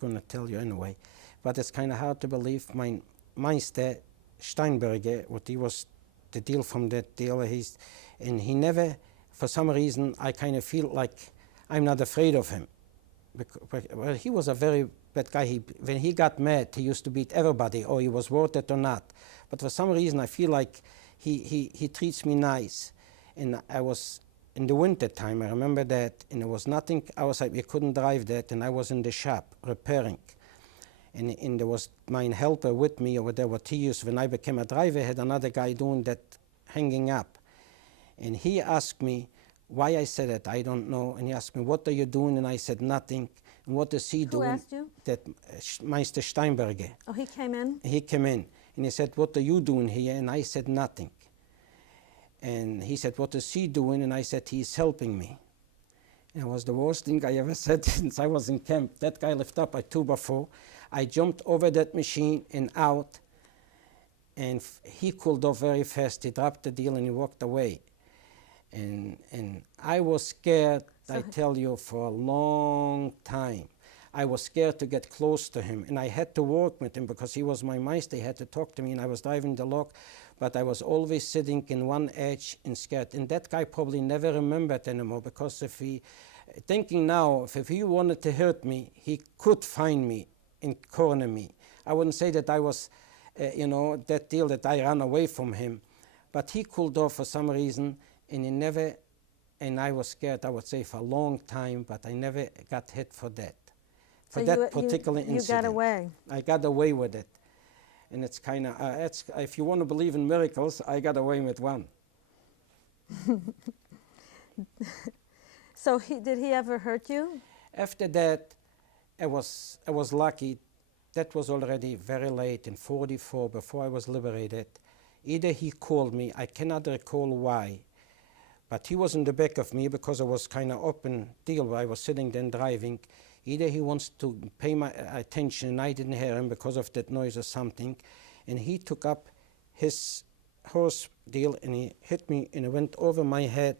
going to tell you anyway, but it's kind of hard to believe. My Meister Steinberger, what he was the deal from that deal, and he never, for some reason, I kind of feel like I'm not afraid of him. Well, he was a very bad guy. When he got mad, he used to beat everybody, or he was worth it or not. But for some reason, I feel like he treats me nice. And I was in the winter time, I remember that, and there was nothing outside. We couldn't drive that, and I was in the shop repairing. And there was my helper with me over there, what he used. When I became a driver, I had another guy doing that, hanging up. And he asked me why I said it, I don't know. And he asked me, what are you doing? And I said, nothing. And what is he doing? Who asked you? That Meister Steinberger. Oh, he came in? He came in. And he said, what are you doing here? And I said, nothing. And he said, what is he doing? And I said, he's helping me. And it was the worst thing I ever said since I was in camp. That guy lifted up a 2x4. I jumped over that machine and out. And he cooled off very fast. He dropped the deal and he walked away. And I was scared I tell you, for a long time. I was scared to get close to him, and I had to work with him because he was my meister. He had to talk to me, and I was driving the log, but I was always sitting in one edge and scared. And that guy probably never remembered anymore, because if he, thinking now, if he wanted to hurt me, he could find me and corner me. I wouldn't say that I was, that deal that I ran away from him, but he cooled off for some reason, and he never, and I was scared, I would say, for a long time, but I never got hit for that. For So that particular you incident. got away. I got away with it. And it's kind of, if you want to believe in miracles, I got away with one. So did he ever hurt you? After that, I was lucky. That was already very late in 44, before I was liberated. Either he called me, I cannot recall why, but he was in the back of me because I was kind of open deal where I was sitting then driving. Either he wants to pay my attention and I didn't hear him because of that noise or something, and he took up his horse deal and he hit me and it went over my head,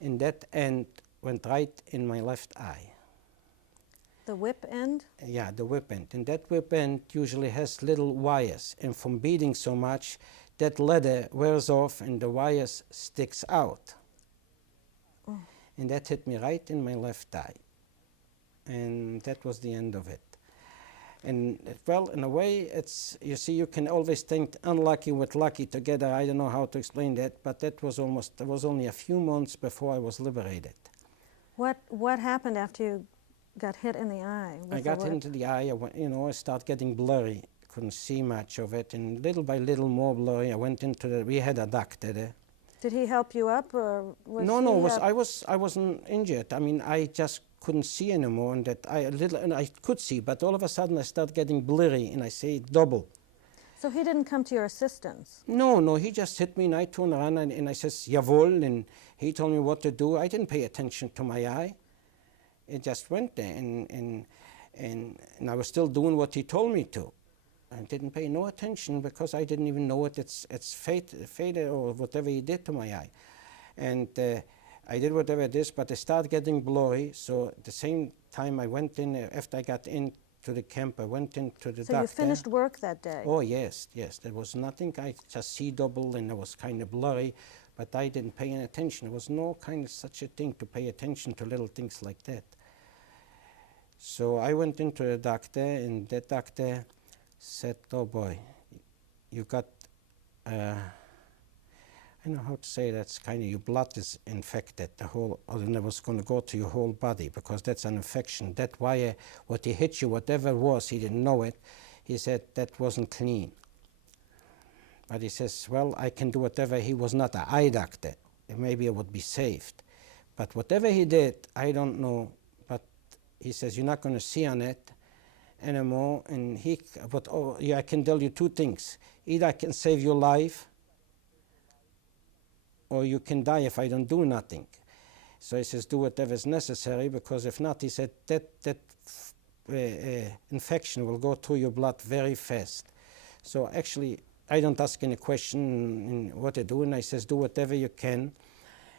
and that end went right in my left eye. The whip end? Yeah, the whip end. And that whip end usually has little wires, and from beating so much, that leather wears off and the wires sticks out. Oh. And that hit me right in my left eye. And that was the end of it. And well, in a way, it's, you see, you can always think unlucky with lucky together. I don't know how to explain that, but that was only a few months before I was liberated. What happened after you got hit in the eye? I got hit into the eye, I started getting blurry. Couldn't see much of it, and little by little more blurry. I went into we had a doctor there. Did he help you up, or was I wasn't injured. I mean, I just couldn't see anymore, and that I could see, but all of a sudden I started getting blurry, and I say double. So he didn't come to your assistance? No, he just hit me, and I turned around, and I says, jawohl, and he told me what to do. I didn't pay attention to my eye. It just went there, and I was still doing what he told me to. I didn't pay no attention because I didn't even know it's fate or whatever he did to my eye. And I did whatever it is, but I started getting blurry. So at the same time I went in, after I got into the camp, I went into the doctor. So you finished work that day? Oh, yes. There was nothing. I just see double, and it was kind of blurry, but I didn't pay any attention. There was no kind of such a thing to pay attention to little things like that. So I went into the doctor, and that doctor said, oh boy, you got, I don't know how to say that's kind of, your blood is infected, or it was going to go to your whole body, because that's an infection. That wire, what he hit you, whatever it was, he didn't know it. He said that wasn't clean. But he says, well, I can do whatever. He was not an eye doctor. Maybe I would be saved. But whatever he did, I don't know. But he says, you're not going to see on it anymore. And I can tell you two things. Either I can save your life, or you can die if I don't do nothing. So he says, do whatever is necessary, because if not, he said, that infection will go through your blood very fast. So actually, I don't ask any question what to do, and I says, do whatever you can.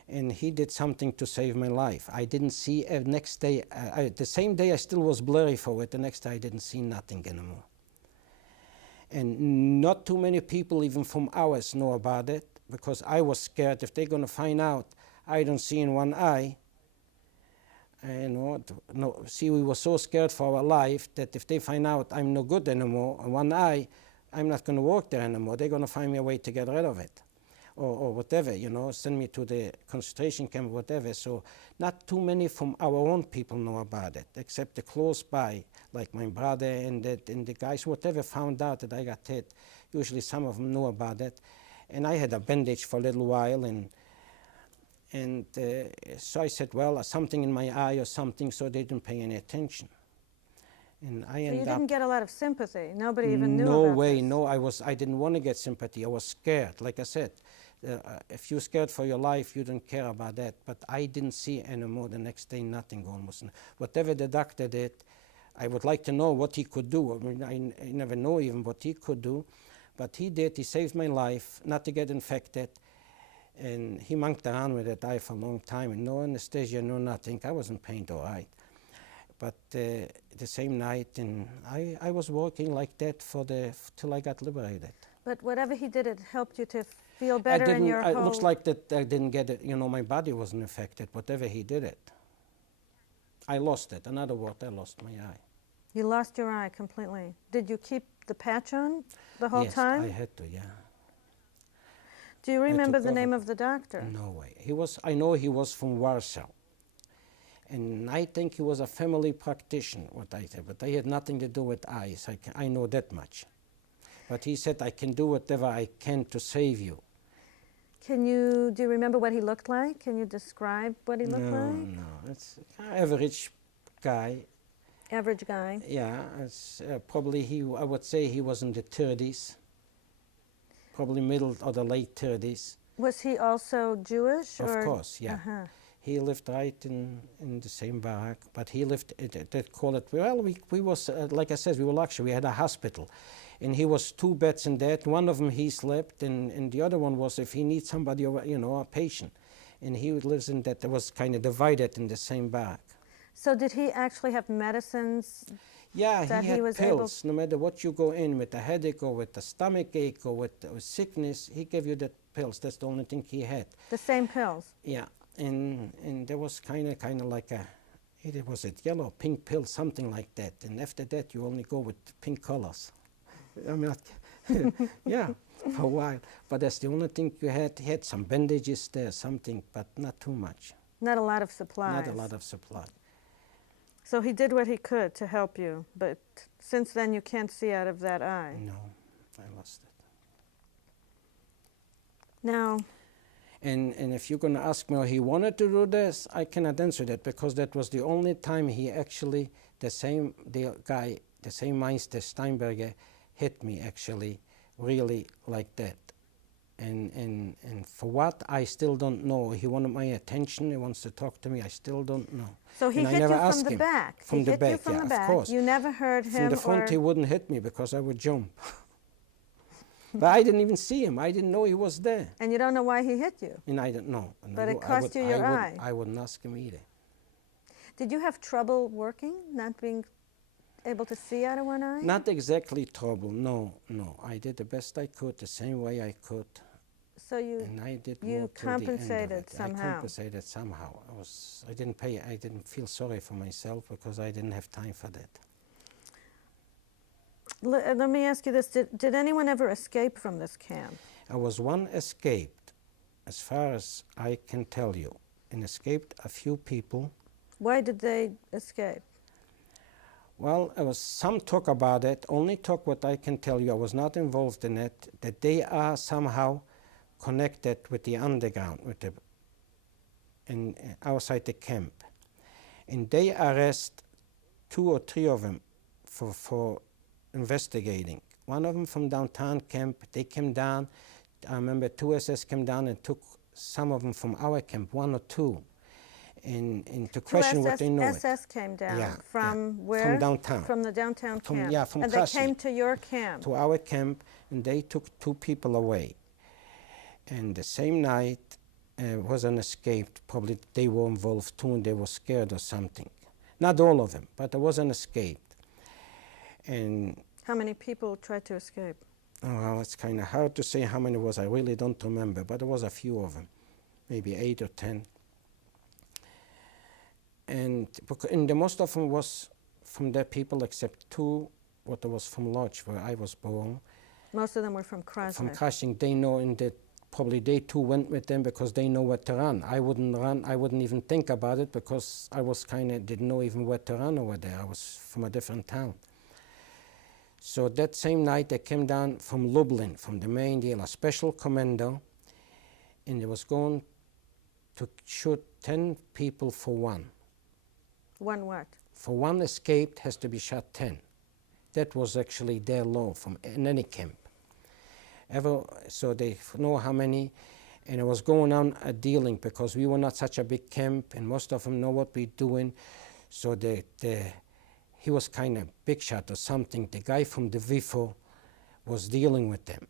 And he did something to save my life. I didn't see, next day, the same day I still was blurry for it, the next day I didn't see nothing anymore. And not too many people, even from ours, know about it, because I was scared if they're going to find out I don't see in one eye. See, we were so scared for our life that if they find out I'm no good anymore in one eye, I'm not going to work there anymore. They're going to find me a way to get rid of it, or whatever, send me to the concentration camp, whatever. So not too many from our own people know about it, except the close by, like my brother and the guys, whatever found out that I got hit. Usually some of them knew about it. And I had a bandage for a little while, and so I said, well, something in my eye or something, so they didn't pay any attention. And I so you didn't get a lot of sympathy? Nobody even knew about No way, this. no. I didn't want to get sympathy. I was scared. Like I said, if you're scared for your life, you don't care about that. But I didn't see anymore. The next day, nothing almost. Whatever the doctor did, I would like to know what he could do. I mean, I never know even what he could do. But he did. He saved my life, not to get infected. And he monked around with that eye for a long time, and no anesthesia, no nothing. I was in pain all right. But the same night, and I was working like that till I got liberated. But whatever he did, it helped you to feel I better in didn't, your it whole... looks like that I didn't get it, my body wasn't affected, whatever he did it. I lost it. In other words, I lost my eye. You lost your eye completely. Did you keep the patch on the whole time? Yes, I had to, yeah. Do you remember took the name over. of the doctor? No way. I know he was from Warsaw. And I think he was a family practitioner, what I said, but they had nothing to do with eyes. I know that much. But he said, I can do whatever I can to save you. Do you remember what he looked like? Can you describe what he looked like? No, it's an average guy. Average guy. Yeah, it's, probably I would say he was in the 30s, probably middle or the late 30s. Was he also Jewish? Of course, yeah. Uh-huh. He lived right in the same barrack, but he lived, they call it, well, we was, like I said, we were lucky. We had a hospital, and he was 2 beds in that. One of them he slept, and the other one was if he needs somebody, a patient. And he lives in that, it was kind of divided in the same barrack. So did he actually have medicines? Yeah, that he had was pills. No matter what you go in with a headache or with a stomach ache or with sickness, he gave you the pills. That's the only thing he had. The same pills? Yeah. And there was kind of like was it yellow, pink pill, something like that. And after that, you only go with pink colors. I mean, yeah, for a while. But that's the only thing you had. He had some bandages there, something, but not too much. Not a lot of supplies. Not a lot of supply. So he did what he could to help you, but since then you can't see out of that eye. No, I lost it. Now, And if you're going to ask me how he wanted to do this, I cannot answer that, because that was the only time he actually, the same Meister Steinberger hit me actually, really like that. And for what, I still don't know. He wanted my attention, he wants to talk to me, I still don't know. so he and hit you from the back? From the back, yeah, of course. You never heard him? From the front he wouldn't hit me because I would jump. But I didn't even see him. I didn't know he was there. And you don't know why he hit you? And I don't know. And But it cost you your eye. I wouldn't ask him either. Did you have trouble working, not being able to see out of one eye? Not exactly trouble, no. I did the best I could, the same way I could. So And I did you more till the end of compensated it. somehow. I compensated somehow. I didn't feel sorry for myself because I didn't have time for that. Let me ask you this. Did anyone ever escape from this camp? I was one escaped, as far as I can tell you, and escaped a few people. Why did they escape? Well, there was some talk about it, only talk what I can tell you. I was not involved in it, that they are somehow connected with the underground, outside the camp. And they arrest 2 or 3 of them for investigating. One of them from downtown camp, they came down. I remember 2 SS came down and took some of them from our camp, 1 or 2, and to question what they know. SS came down from where? From downtown. From the downtown camp. Yeah, from and Krasny. They came to your camp. To our camp, and they took 2 people away. And the same night was an escape. Probably they were involved too, and they were scared or something. Not all of them, but there was an escape. And how many people tried to escape? well, it's kind of hard to say how many it was. I really don't remember, but there was a few of them, maybe 8 or 10. And the most of them was from their people, except 2, what was from Lodz, where I was born. Most of them were from Krasny. From Krasny, they know, and that probably they too went with them because they know where to run. I wouldn't run. I wouldn't even think about it because I was didn't know even where to run over there. I was from a different town. So that same night, they came down from Lublin, from the main deal, a special commando, and they was going to shoot 10 people for 1. 1 what? For 1 escaped has to be shot 10. That was actually their law in any camp. So they know how many, and it was going on a dealing because we were not such a big camp, and most of them know what we're doing. So he was kind of big shot or something. The guy from the VIFO was dealing with them.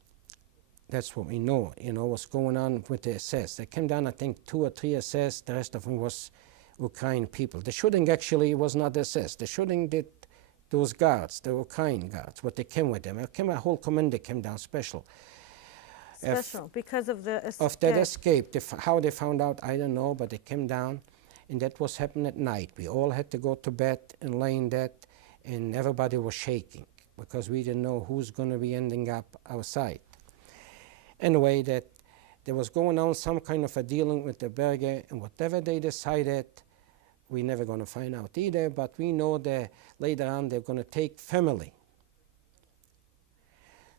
That's what we know, what's going on with the SS. They came down, I think, 2 or 3 SS. The rest of them was Ukraine people. The shooting actually was not SS. The shooting did those guards, the Ukraine guards, what they came with them. A whole commander came down special. Special, because of the escape. Of that escape. How they found out, I don't know, but they came down, and that was happening at night. We all had to go to bed and lay in that, and everybody was shaking, because we didn't know who's going to be ending up outside. Anyway, that there was going on some kind of a dealing with the Berge, and whatever they decided, we're never going to find out either, but we know that later on they're going to take family.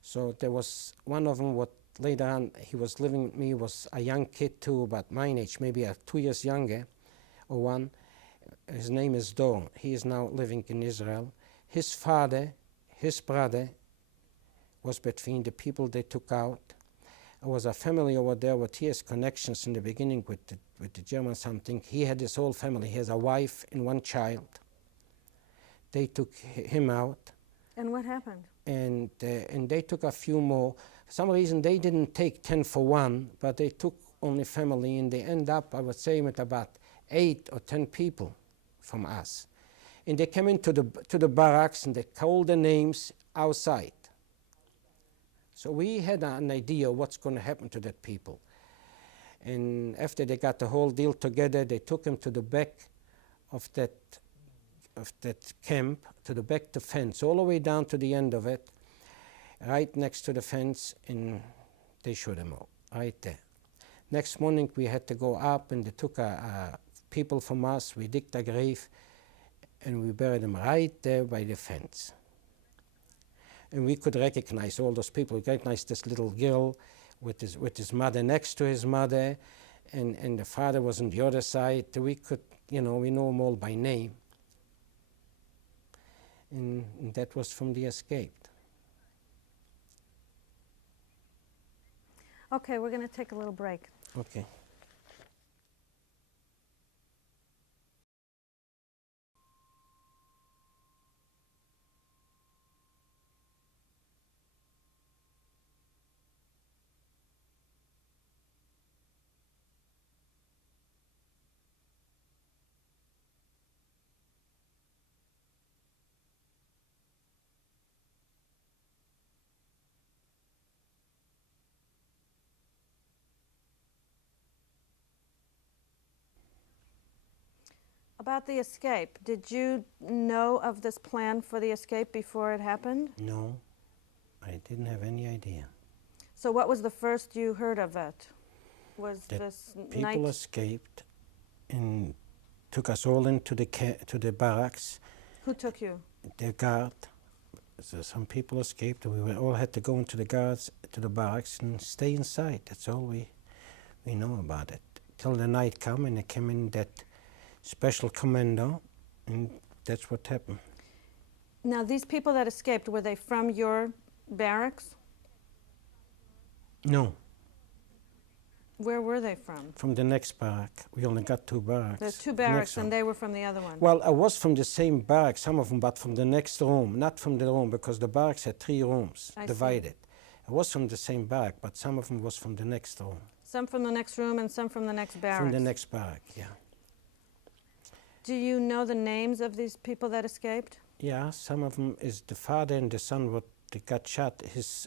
So there was one of them, what later on he was living with me, was a young kid too, about my age, maybe 2 years younger, or one. His name is Dawn. He is now living in Israel. His father, his brother, was between the people they took out. There was a family over there with his connections in the beginning with the Germans, something. He had his whole family. He has a wife and 1 child. They took him out. And what happened? And they took a few more. For some reason, they didn't take 10 for 1, but they took only family, and they end up, I would say, with about 8 or 10 people from us. And they came into the barracks, and they called the names outside. So we had an idea what's going to happen to that people. And after they got the whole deal together, they took him to the back of that camp, to the back of the fence, all the way down to the end of it, right next to the fence, and they shot him out, right there. Next morning we had to go up, and they took people from us, we digged a grave, and we buried them right there by the fence. And we could recognize all those people. We recognized this little girl with his mother next to his mother, and the father was on the other side. We could, we know them all by name. And that was from the escaped. Okay, we're going to take a little break. Okay. About the escape, did you know of this plan for the escape before it happened? No, I didn't have any idea. So what was the first you heard of it? Was That this people night? escaped and took us all into to the barracks. Who took you? The guard. So some people escaped, and we all had to go into the barracks and stay inside. That's all we know about it. Till the night come, and they came in that special commando, and that's what happened. Now, these people that escaped, were they from your barracks? No. Where were they from? From the next barrack. We only got 2 barracks. There's 2 barracks, and they were from the other one. Well, I was from the same barrack, some of them, but from the next room, not from the room, because the barracks had 3 rooms divided. I was from the same barrack, but some of them was from the next room. Some from the next room and some from the next barracks? From the next barrack, yeah. Do you know the names of these people that escaped? Yeah, some of them is the father and the son what they got shot.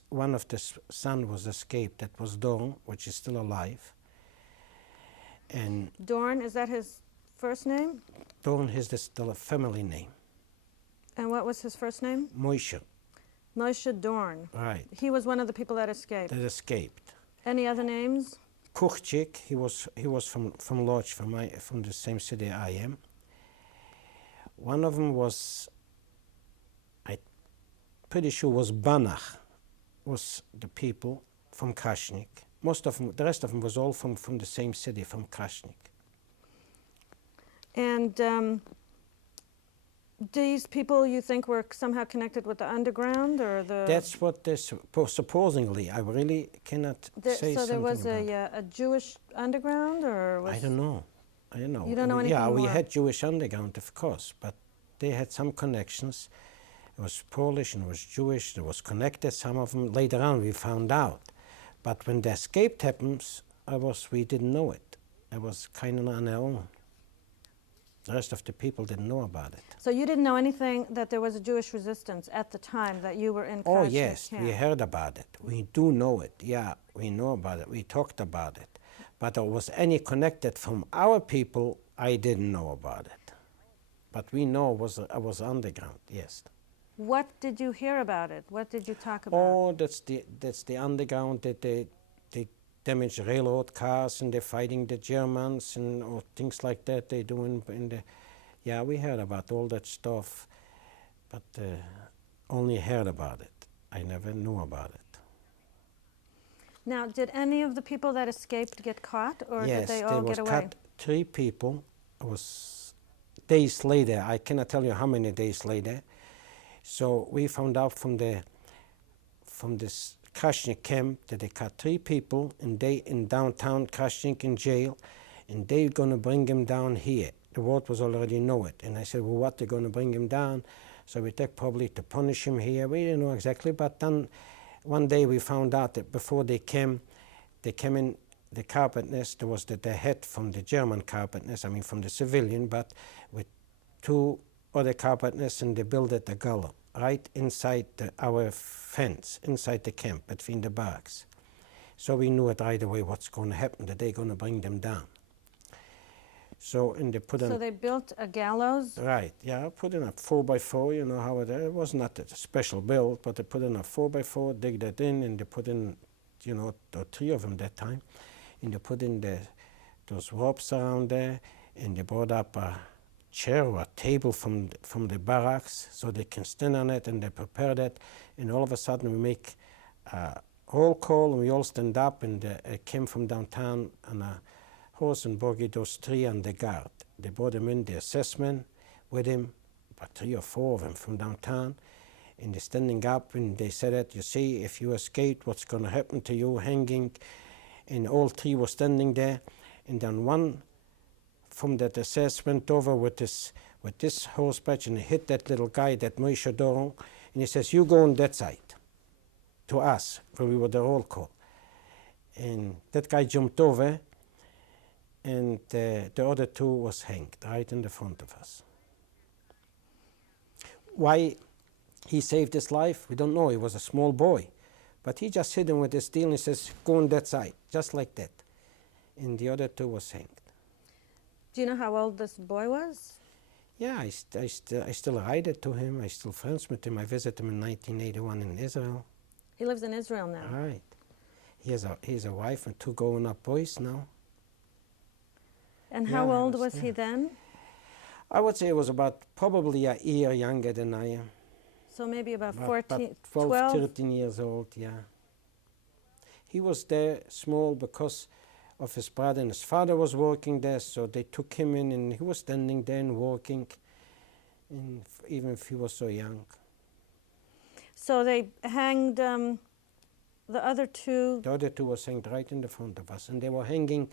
One of the son was escaped. That was Dawn, which is still alive. And Dorn, is that his first name? Dawn is still a family name. And what was his first name? Moshe. Moshe Dorn. Right. He was one of the people that escaped. That escaped. Any other names? Kurchik, he was from Lodz, from the same city I am. One of them was, I'm pretty sure was Banach, was the people from Krasnik. Most of them, the rest of them was all from the same city, from Krasnik. And these people you think were somehow connected with the underground, or the... That's what they supposedly, I really cannot say something about. So there was a Jewish underground, or was... I don't know. You don't know anything more? Yeah, we more? had Jewish underground, of course, but they had some connections. It was Polish and it was Jewish. It was connected, some of them. Later on we found out. But when the escape happens, we didn't know it. I was kind of on our own. The rest of the people didn't know about it. So you didn't know anything that there was a Jewish resistance at the time that you were in Oh Krajnik yes, camp? we heard about it. We do know it. Yeah, we know about it. We talked about it. But there was any connected from our people, I didn't know about it. But we know it was underground, yes. What did you hear about it? What did you talk about? Oh, that's the underground, that they damage railroad cars and they're fighting the Germans and or things like that they do in the. Yeah, we heard about all that stuff, but only heard about it. I never knew about it. Now, did any of the people that escaped get caught, or Yes, did they there all was get away? cut 3 people. It was days later. I cannot tell you how many days later. So we found out from this Krajnik camp that they cut 3 people in downtown Krajnik in jail, and they're gonna bring him down here. The word was already know it, and I said, well, what, they're gonna bring him down? So we take probably to punish him here. We didn't know exactly, but then one day we found out that before they came in the carpenters. There was the head from the German carpenters, I mean from the civilian, but with 2 other carpenters, and they built a gully right inside our fence, inside the camp, between the barracks. So we knew it right away what's going to happen, that they're going to bring them down. So, and they put So they built a gallows? Right, yeah, put in a 4x4, you know how it was not a special build, but they put in a 4x4, dig that in, and they put in, you know, 3 of them that time, and they put in those ropes around there, and they brought up a chair or a table from the barracks so they can stand on it, and they prepared it, and all of a sudden we make a roll call, and we all stand up, and it came from downtown on a horse and buggy, those 3 on the guard. They brought him in, the assessment with him, about 3 or 4 of them from downtown, and they're standing up, and they said that, you see, if you escaped, what's going to happen to you, hanging, and all 3 were standing there, and then one from that SS went over with this horse patch, and he hit that little guy, that Moshe Doron, and he says, you go on that side, to us, where we were the roll call. And that guy jumped over, and the other 2 was hanged right in the front of us. Why he saved his life, we don't know. He was a small boy. But he just hit him with his steel and he says, go on that side, just like that. And the other 2 was hanged. Do you know how old this boy was? Yeah, I still write it to him. I still friends with him. I visited him in 1981 in Israel. He lives in Israel now. Right. He has a wife and 2 grown up boys now. And how old was he then? I would say it was about probably a year younger than I am. So maybe about About 14, 12, 13 years old, yeah. He was there small because of his brother, and his father was working there, so they took him in, and he was standing there and working, and even if he was so young. So they hanged the other 2? The other 2 was hanged right in the front of us, and they were hanging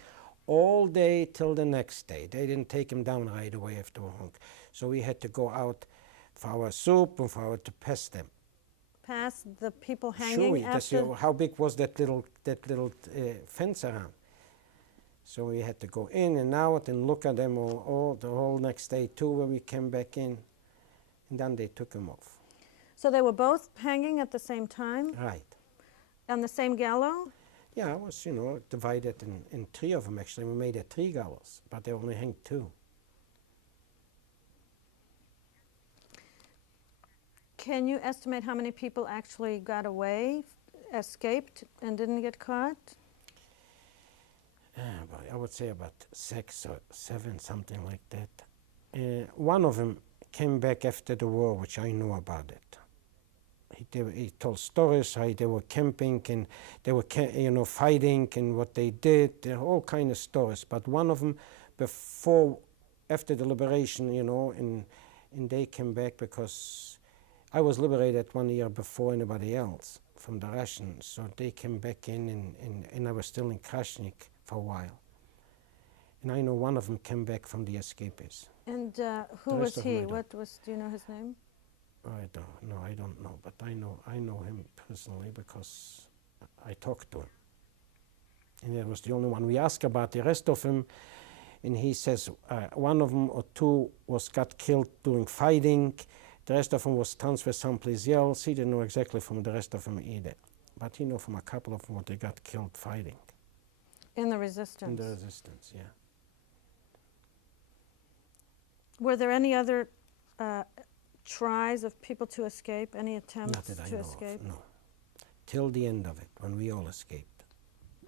all day till the next day. They didn't take him down right away after a hung. So we had to go out for our soup and for our to pass them. Pass the people hanging Sure, after? how big was that little fence around? So we had to go in and out and look at them all the whole next day too, when we came back in, and then they took him off. So they were both hanging at the same time? Right. On the same gallows? Yeah, it was, you know, divided in 3 of them actually. We made it 3 gallows, but they only hanged 2. Can you estimate how many people actually got away, escaped, and didn't get caught? I would say about 6 or 7, something like that. One of them came back after the war, which I know about it. He told stories how they were camping and they were, fighting and what they did. There are all kind of stories. But one of them, after the liberation, and they came back because I was liberated 1 year before anybody else from the Russians. So they came back in, and I was still in Krajnik for a while. And I know one of them came back from the escapees. And who was he? Do you know his name? I don't know, but I know him personally because I talked to him. And that was the only one. We asked about the rest of them, and he says one of them or two got killed during fighting. The rest of them was transferred someplace else. He didn't know exactly from the rest of them either. But he knew from a couple of them what they got killed fighting. In the resistance? In the resistance, yeah. Were there any other tries of people to escape? Any attempts Not that I to know escape? of, no. Till the end of it, when we all escaped,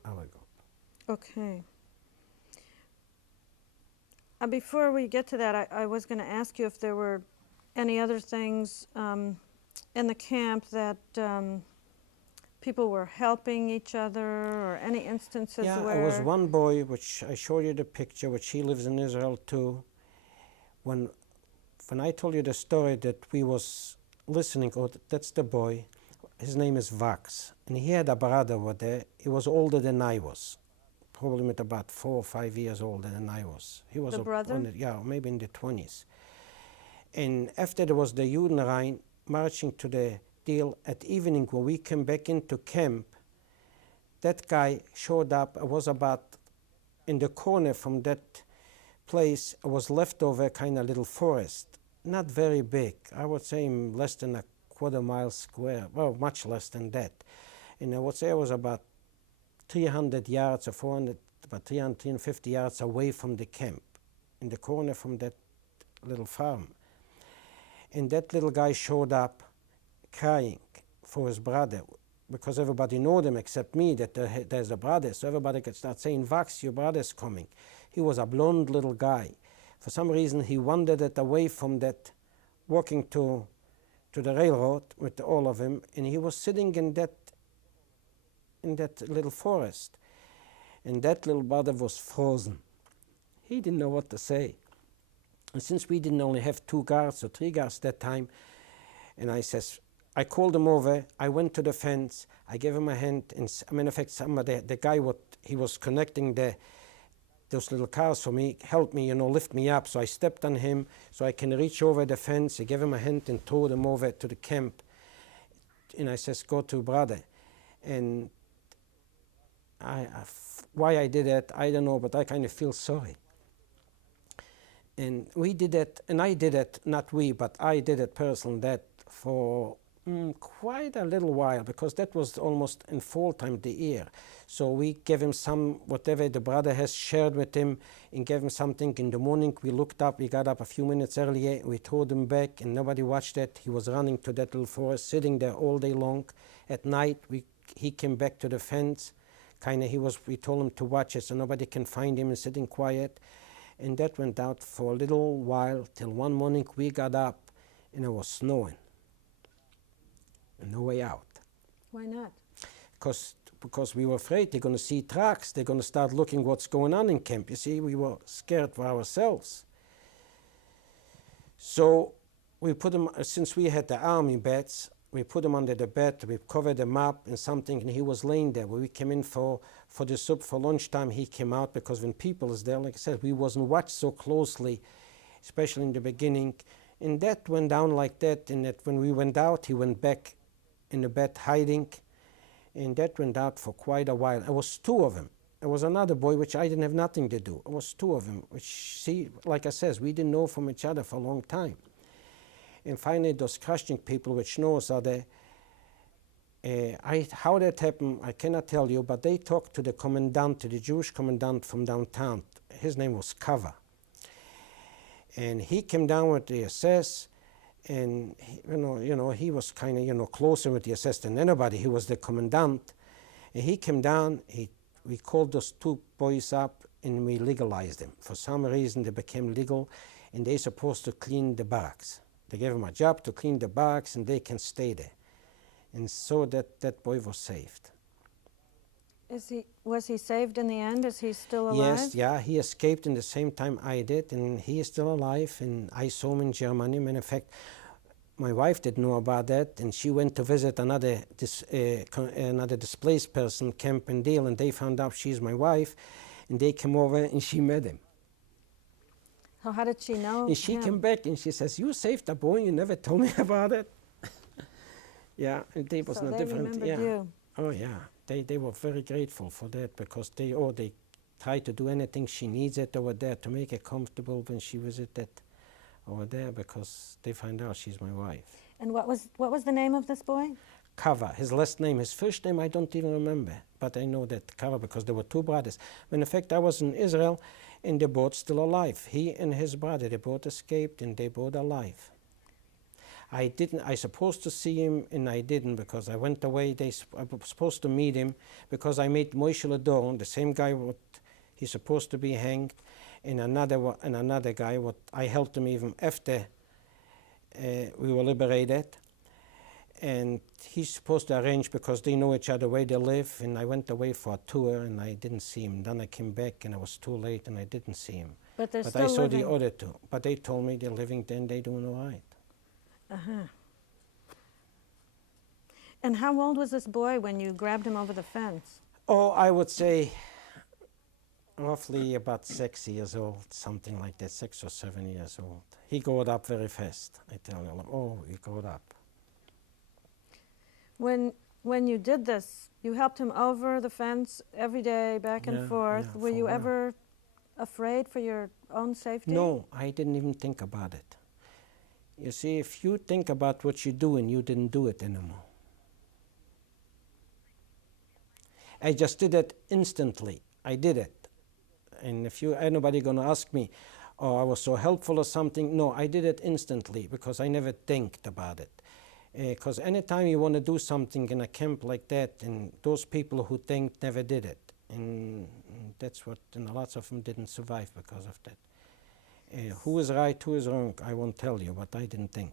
our group. Okay. Before we get to that, I was going to ask you if there were any other things in the camp that people were helping each other, or any instances Yeah, where... there was one boy, which I showed you the picture, which he lives in Israel too. When I told you the story that we was listening, oh, that's the boy, his name is Vax, and he had a brother over there. He was older than I was, probably with about 4 or 5 years older than I was. He was The brother? Yeah, maybe in the 20s. And after there was the Judenrein marching to the deal at evening, when we came back into camp, that guy showed up. I was about in the corner from that place. It was leftover kind of little forest, not very big. I would say less than a quarter-mile square, well, much less than that. And I would say it was about 300 yards or 400, about 300, 350 yards away from the camp, in the corner from that little farm. And that little guy showed up crying for his brother, because everybody knew them except me, that there's a brother. So everybody could start saying, Vax, your brother's coming. He was a blonde little guy. For some reason, he wandered it away from that, walking to the railroad with all of them, and he was sitting in that little forest. And that little brother was frozen. He didn't know what to say. And since we didn't only have 2 guards or 3 guards that time, and I called him over, I went to the fence, I gave him a hand, and as a matter of fact, the guy, he was connecting those little cars for me, helped me, lift me up, so I stepped on him so I can reach over the fence. I gave him a hand and threw him over to the camp. And I says, go to brother. And why I did that, I don't know, but I kind of feel sorry. And we did it, and I did it, not we, but I did it personally, that for quite a little while, because that was almost in fall time of the year. So we gave him some, whatever the brother has shared with him, and gave him something. In the morning we looked up, we got up a few minutes earlier, we threw him back, and nobody watched it. He was running to that little forest, sitting there all day long. At night he came back to the fence, we told him to watch it so nobody can find him, and sitting quiet. And that went out for a little while, till one morning we got up and it was snowing. And no way out. Why not? Because we were afraid they're going to see trucks, they're going to start looking what's going on in camp. You see, we were scared for ourselves. So we put him, since we had the army beds, we put him under the bed, we covered him up and something, and he was laying there. When we came in for the soup for lunchtime, he came out, because when people is there, like I said, we wasn't watched so closely, especially in the beginning. And that went down like that, and that when we went out, he went back in the bed hiding, and that went out for quite a while. It was 2 of them. There was another boy, which I didn't have nothing to do. It was 2 of them, which, see, like I says, we didn't know from each other for a long time. And finally, those Christian people, which knows are there, how that happened, I cannot tell you, but they talked to the commandant, to the Jewish commandant from downtown. His name was Kava. And he came down with the SS, and he was kind of closer with the SS than anybody. He was the commandant. And he came down, we called those 2 boys up, and we legalized them. For some reason, they became legal, and they're supposed to clean the barracks. They gave him a job to clean the barracks, and they can stay there. And so that boy was saved. Was he saved in the end? Is he still alive? Yes, yeah, he escaped in the same time I did, and he is still alive, and I saw him in Germany. Matter of fact, my wife didn't know about that, and she went to visit another displaced person camp in Deal, and they found out she's my wife, and they came over and she met him. So how did she know And she came back and she says, you saved a boy, you never told me about it. Yeah, and they was so no they different. remembered Yeah. you. Oh yeah. they were very grateful for that, because they try to do anything she needs it over there to make it comfortable when she visited over there, because they find out she's my wife. And what was the name of this boy? Kava, his last name. His first name I don't even remember, but I know that Kava because there were two brothers. In fact, I was in Israel and they both still alive. He and his brother, they both escaped and they both alive. I supposed to see him and I didn't, because I went away. I was supposed to meet him because I met Moshe Ladon, the same guy what he's supposed to be hanged, and another guy what I helped him even after we were liberated. And he's supposed to arrange, because they know each other where they live, and I went away for a tour and I didn't see him. Then I came back and it was too late and I didn't see him. But I saw the other two. But they told me they're living there and they're doing all right. Uh-huh. And how old was this boy when you grabbed him over the fence? Oh, I would say roughly about 6 years old, something like that, 6 or 7 years old. He grew up very fast, I tell you. Oh, he grew up. When you did this, you helped him over the fence every day, back and forth. Yeah, Were you ever afraid for your own safety? No, I didn't even think about it. You see, if you think about what you're doing, you didn't do it anymore. I just did it instantly. I did it. And if anybody going to ask me, oh, I was so helpful or something, no, I did it instantly, because I never think about it. Because anytime you want to do something in a camp like that, and those people who think never did it, and that's what, and lots of them didn't survive because of that. Who is right, who is wrong, I won't tell you, but I didn't think.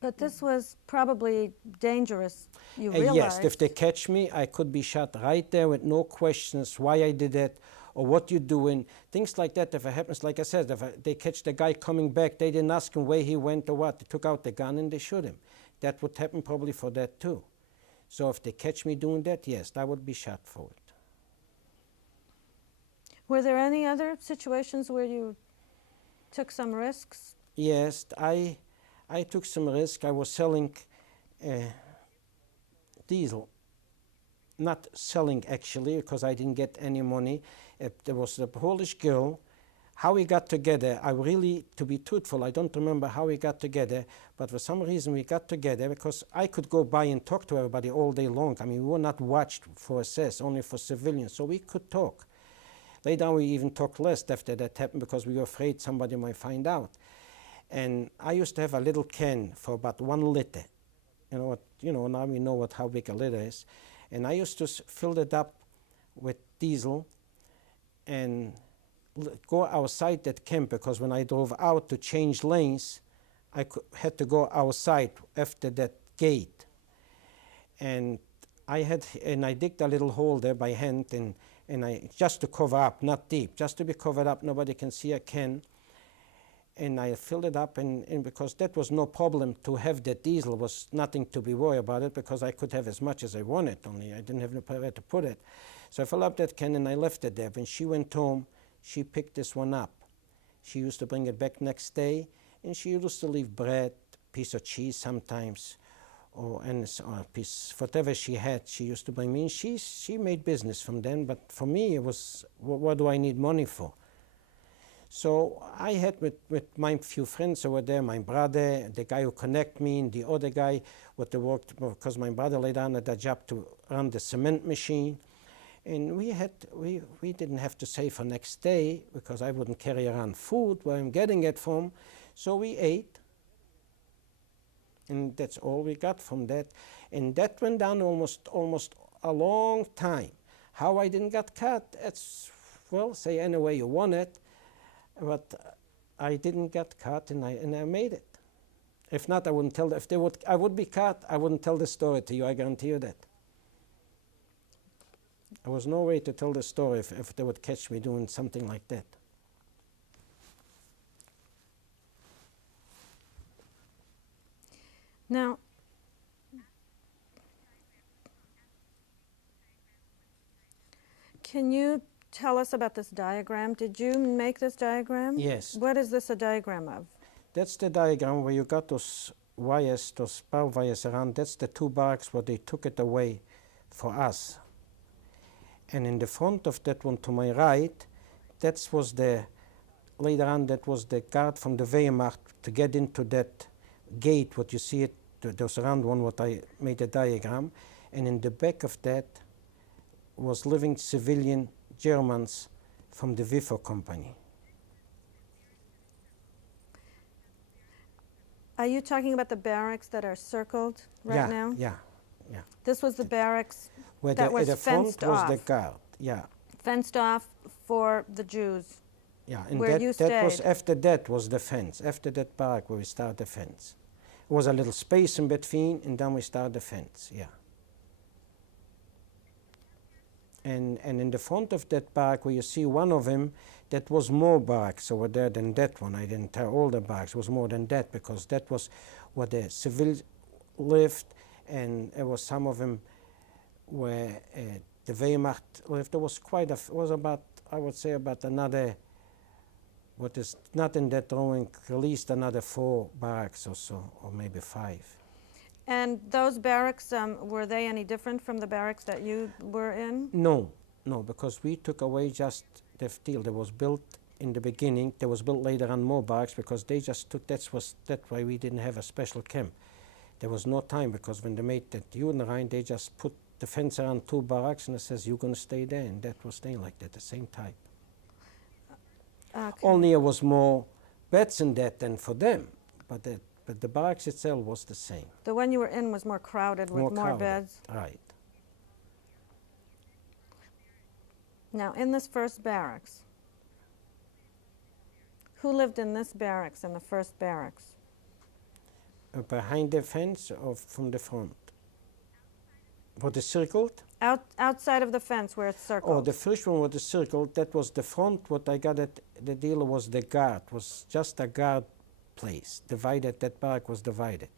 But this was probably dangerous, you realized. Yes, if they catch me, I could be shot right there with no questions why I did it, or what you're doing. Things like that, if it happens, like I said, if they catch the guy coming back, they didn't ask him where he went or what. They took out the gun and they shoot him. That would happen probably for that too. So if they catch me doing that, yes, I would be shot for it. Were there any other situations where you took some risks? Yes, I took some risk. I was selling diesel. Not selling actually, because I didn't get any money. There was a Polish girl. How we got together, I really, to be truthful, I don't remember how we got together, but for some reason we got together because I could go by and talk to everybody all day long. I mean, we were not watched for SS, only for civilians, so we could talk. Later on, we even talked less after that happened because we were afraid somebody might find out. And I used to have a little can for about 1 liter. Now we know how big a liter is. And I used to fill it up with diesel and go outside that camp, because when I drove out to change lanes, I had to go outside after that gate. And I digged a little hole there by hand, and I just to cover up, not deep, just to be covered up, nobody can see a can. And I filled it up, and because that was no problem to have that diesel, was nothing to be worried about it, because I could have as much as I wanted, only I didn't have nowhere to put it. So I filled up that can and I left it there. When she went home, she picked this one up. She used to bring it back next day, and she used to leave bread, piece of cheese sometimes, or a piece, whatever she had, she used to bring me. And she made business from then, but for me it was, what do I need money for? So I had with my few friends over there, my brother, the guy who connected me, and the other guy what they worked, because my brother laid on at a job to run the cement machine. And we didn't have to save for next day, because I wouldn't carry around food where I'm getting it from. So we ate, and that's all we got from that. And that went down almost a long time. How I didn't get caught, it's, well, say any way you want it. But I didn't get caught, and I made it. If not, I wouldn't tell. I would be caught, I wouldn't tell the story to you. I guarantee you that. There was no way to tell the story if they would catch me doing something like that. Now, can you tell us about this diagram? Did you make this diagram? Yes. What is this a diagram of? That's the diagram where you got those wires, those power wires around. That's the 2 barracks where they took it away for us. And in the front of that one to my right, that was later on, that was the guard from the Wehrmacht to get into that gate, what you see it, those round one, what I made a diagram. And in the back of that was living civilian Germans from the WIFO company. Are you talking about the barracks that are circled right now? Yeah. This was the barracks Where that was at the front fenced was off. the guard, yeah. Fenced off for the Jews. Yeah, and Where you that was stayed. after that was the fence. After that barrack where we started the fence. It was a little space in between, and then we started the fence, yeah. And in the front of that barrack where you see one of them, that was more barracks over there than that one. I didn't tell all the barracks, it was more than that, because that was where the civilians lived, and there was some of them where the Wehrmacht lived. There was quite it was about, I would say, about another, what is not in that drawing, at least another 4 barracks or so, or maybe 5. And those barracks, were they any different from the barracks that you were in? No, because we took away just the steel that was built in the beginning. There was built later on more barracks, because they just took, that's why we didn't have a special camp. There was no time, because when they made that Judenrein, they just put the fence around 2 barracks, and it says you're going to stay there, and that was staying like that, the same type. Okay. Only it was more beds in that than for them, but the barracks itself was the same. The one you were in was more crowded with more crowded, beds? Right. Now, in this first barracks, who lived in this barracks, in the first barracks? Behind the fence or from the front? What is circled? Outside of the fence where it's circled. Oh, the first one was the circle. That was the front. What I got at the deal was the guard. Was just a guard place. Divided. That barrack was divided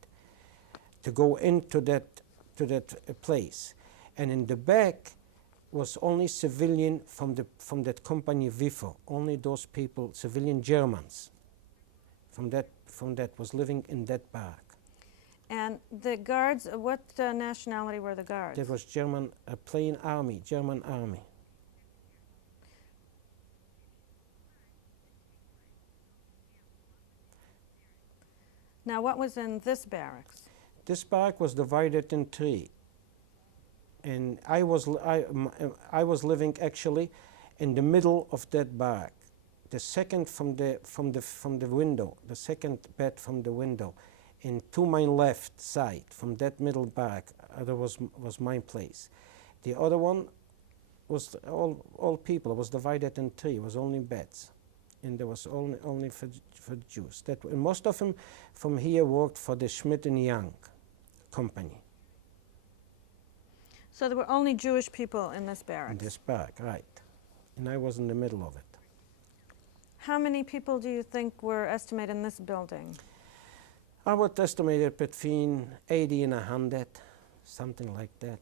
to go into that place, and in the back was only civilian from that company WIFO. Only those people, civilian Germans, from that was living in that barrack. And the guards, what nationality were the guards? That was German, plain army, German army. Now, what was in this barracks? This barrack was divided in 3, and I was living actually in the middle of that barrack, the second from the window, the second bed from the window. And to my left side, from that middle barrack, that was my place. The other one was all people. It was divided in 3. It was only beds, and there was only for Jews. And most of them from here worked for the Schmidt and Young company. So there were only Jewish people in this barracks? In this barrack, right. And I was in the middle of it. How many people do you think were estimated in this building? I would estimate it between 80 and 100, something like that.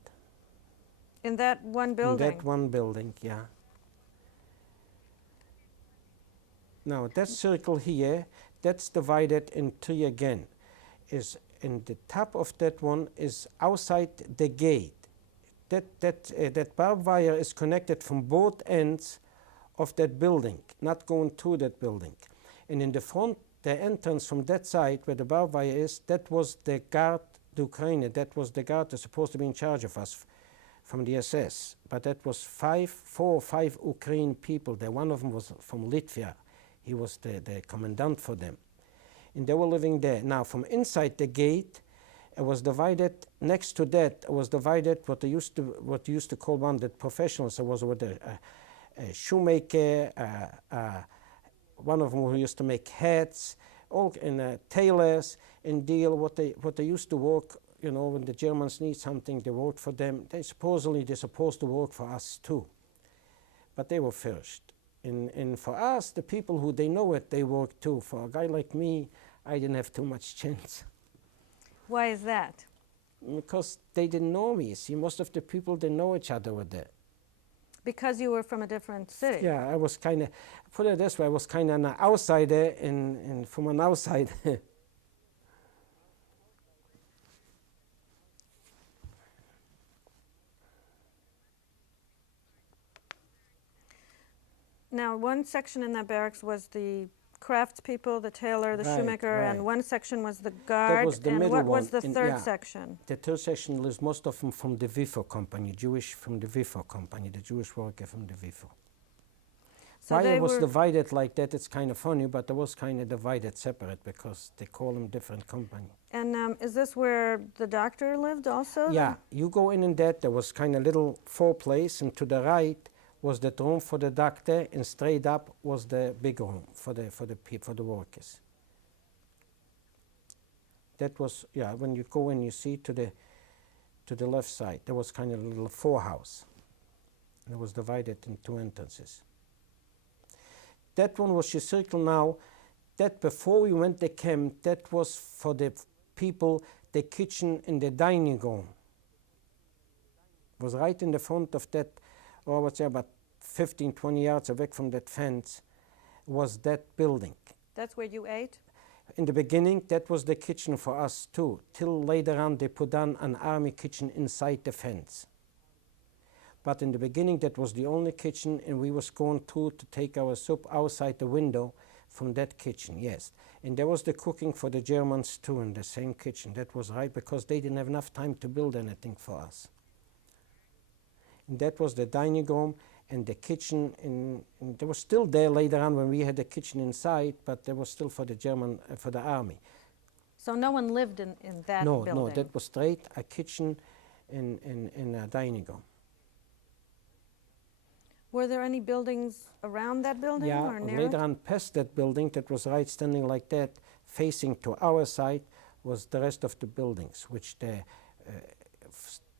In that one building? In that one building, yeah. Now, that circle here, that's divided in 3 again. Is in the top of that one is outside the gate. That barbed wire is connected from both ends of that building, not going through that building. And in the front, the entrance from that side where the barbed wire is, that was the guard, the Ukraine, that was the guard that's supposed to be in charge of us from the SS. But that was 4 or 5 Ukrainian people there. One of them was from Latvia. He was the commandant for them. And they were living there. Now, from inside the gate, it was divided, next to that, it was divided what you used to call one the professionals. It was with a shoemaker, one of them who used to make hats, all in tailors, and deal what they used to work. You know, when the Germans need something, they work for them. They're supposed to work for us too, but they were first. And for us, the people who they know it, they work too. For a guy like me, I didn't have too much chance. Why is that? Because they didn't know me. See, most of the people didn't know each other were there. Because you were from a different city? Yeah, I was kind of, put it this way, I was kind of an outsider and from an outside. Now, one section in that barracks was the craftspeople, the tailor, the Right, shoemaker, and right. one section was the That guard. was the and middle what was one, the and third yeah. section? The third section lives most of them from the WIFO company, Jewish from the WIFO company, the Jewish worker from the WIFO. So Why they it was were divided like that, it's kind of funny, but it was kind of divided separate because they call them different company. And is this where the doctor lived also? Yeah, you go in and that, there was kind of little foreplace, and to the right was the room for the doctor, and straight up was the big room for the workers. That was, yeah, when you go in, you see to the left side, there was kind of a little forehouse. And it was divided in two entrances. That one was your circle now. That before we went to camp, that was for the people, the kitchen and the dining room. It was right in the front of that, or I would say about 15, 20 yards away from that fence, was that building. That's where you ate? In the beginning, that was the kitchen for us too, till later on they put on an army kitchen inside the fence. But in the beginning, that was the only kitchen, and we was going to take our soup outside the window from that kitchen, yes. And there was the cooking for the Germans too in the same kitchen. That was right, because they didn't have enough time to build anything for us. And that was the dining room and the kitchen, and they were still there later on when we had the kitchen inside, but they was still for the German, for the army. So no one lived in that building? No, that was straight a kitchen and a dining room. Were there any buildings around that building Yeah, or near later it? on past that building that was right standing like that, facing to our side, was the rest of the buildings, which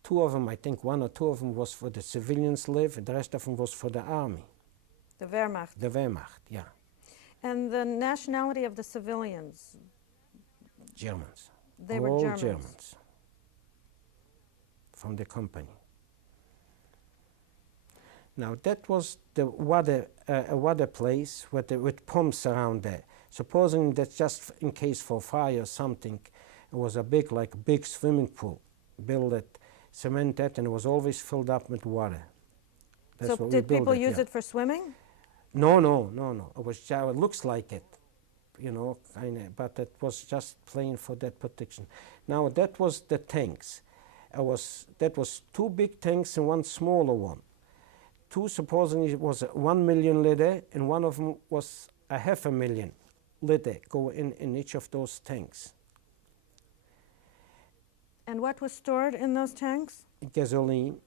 two of them, I think one or two of them was for the civilians live, and the rest of them was for the army. The Wehrmacht. The Wehrmacht, yeah. And the nationality of the civilians? Germans. They were All Germans. Germans. From the company. Now that was the water place with pumps around there. Supposing that just in case for fire or something, it was a big swimming pool, built it, cemented, and it was always filled up with water. That's So what did we built people it, use yeah. it for swimming? No. It was it looks like it, you know, kinda, but it was just plain for that protection. Now that was the tanks. That was two big tanks and one smaller one. Two supposedly was 1 million liter, and one of them was 500,000 liter go in each of those tanks. And what was stored in those tanks? Gasoline.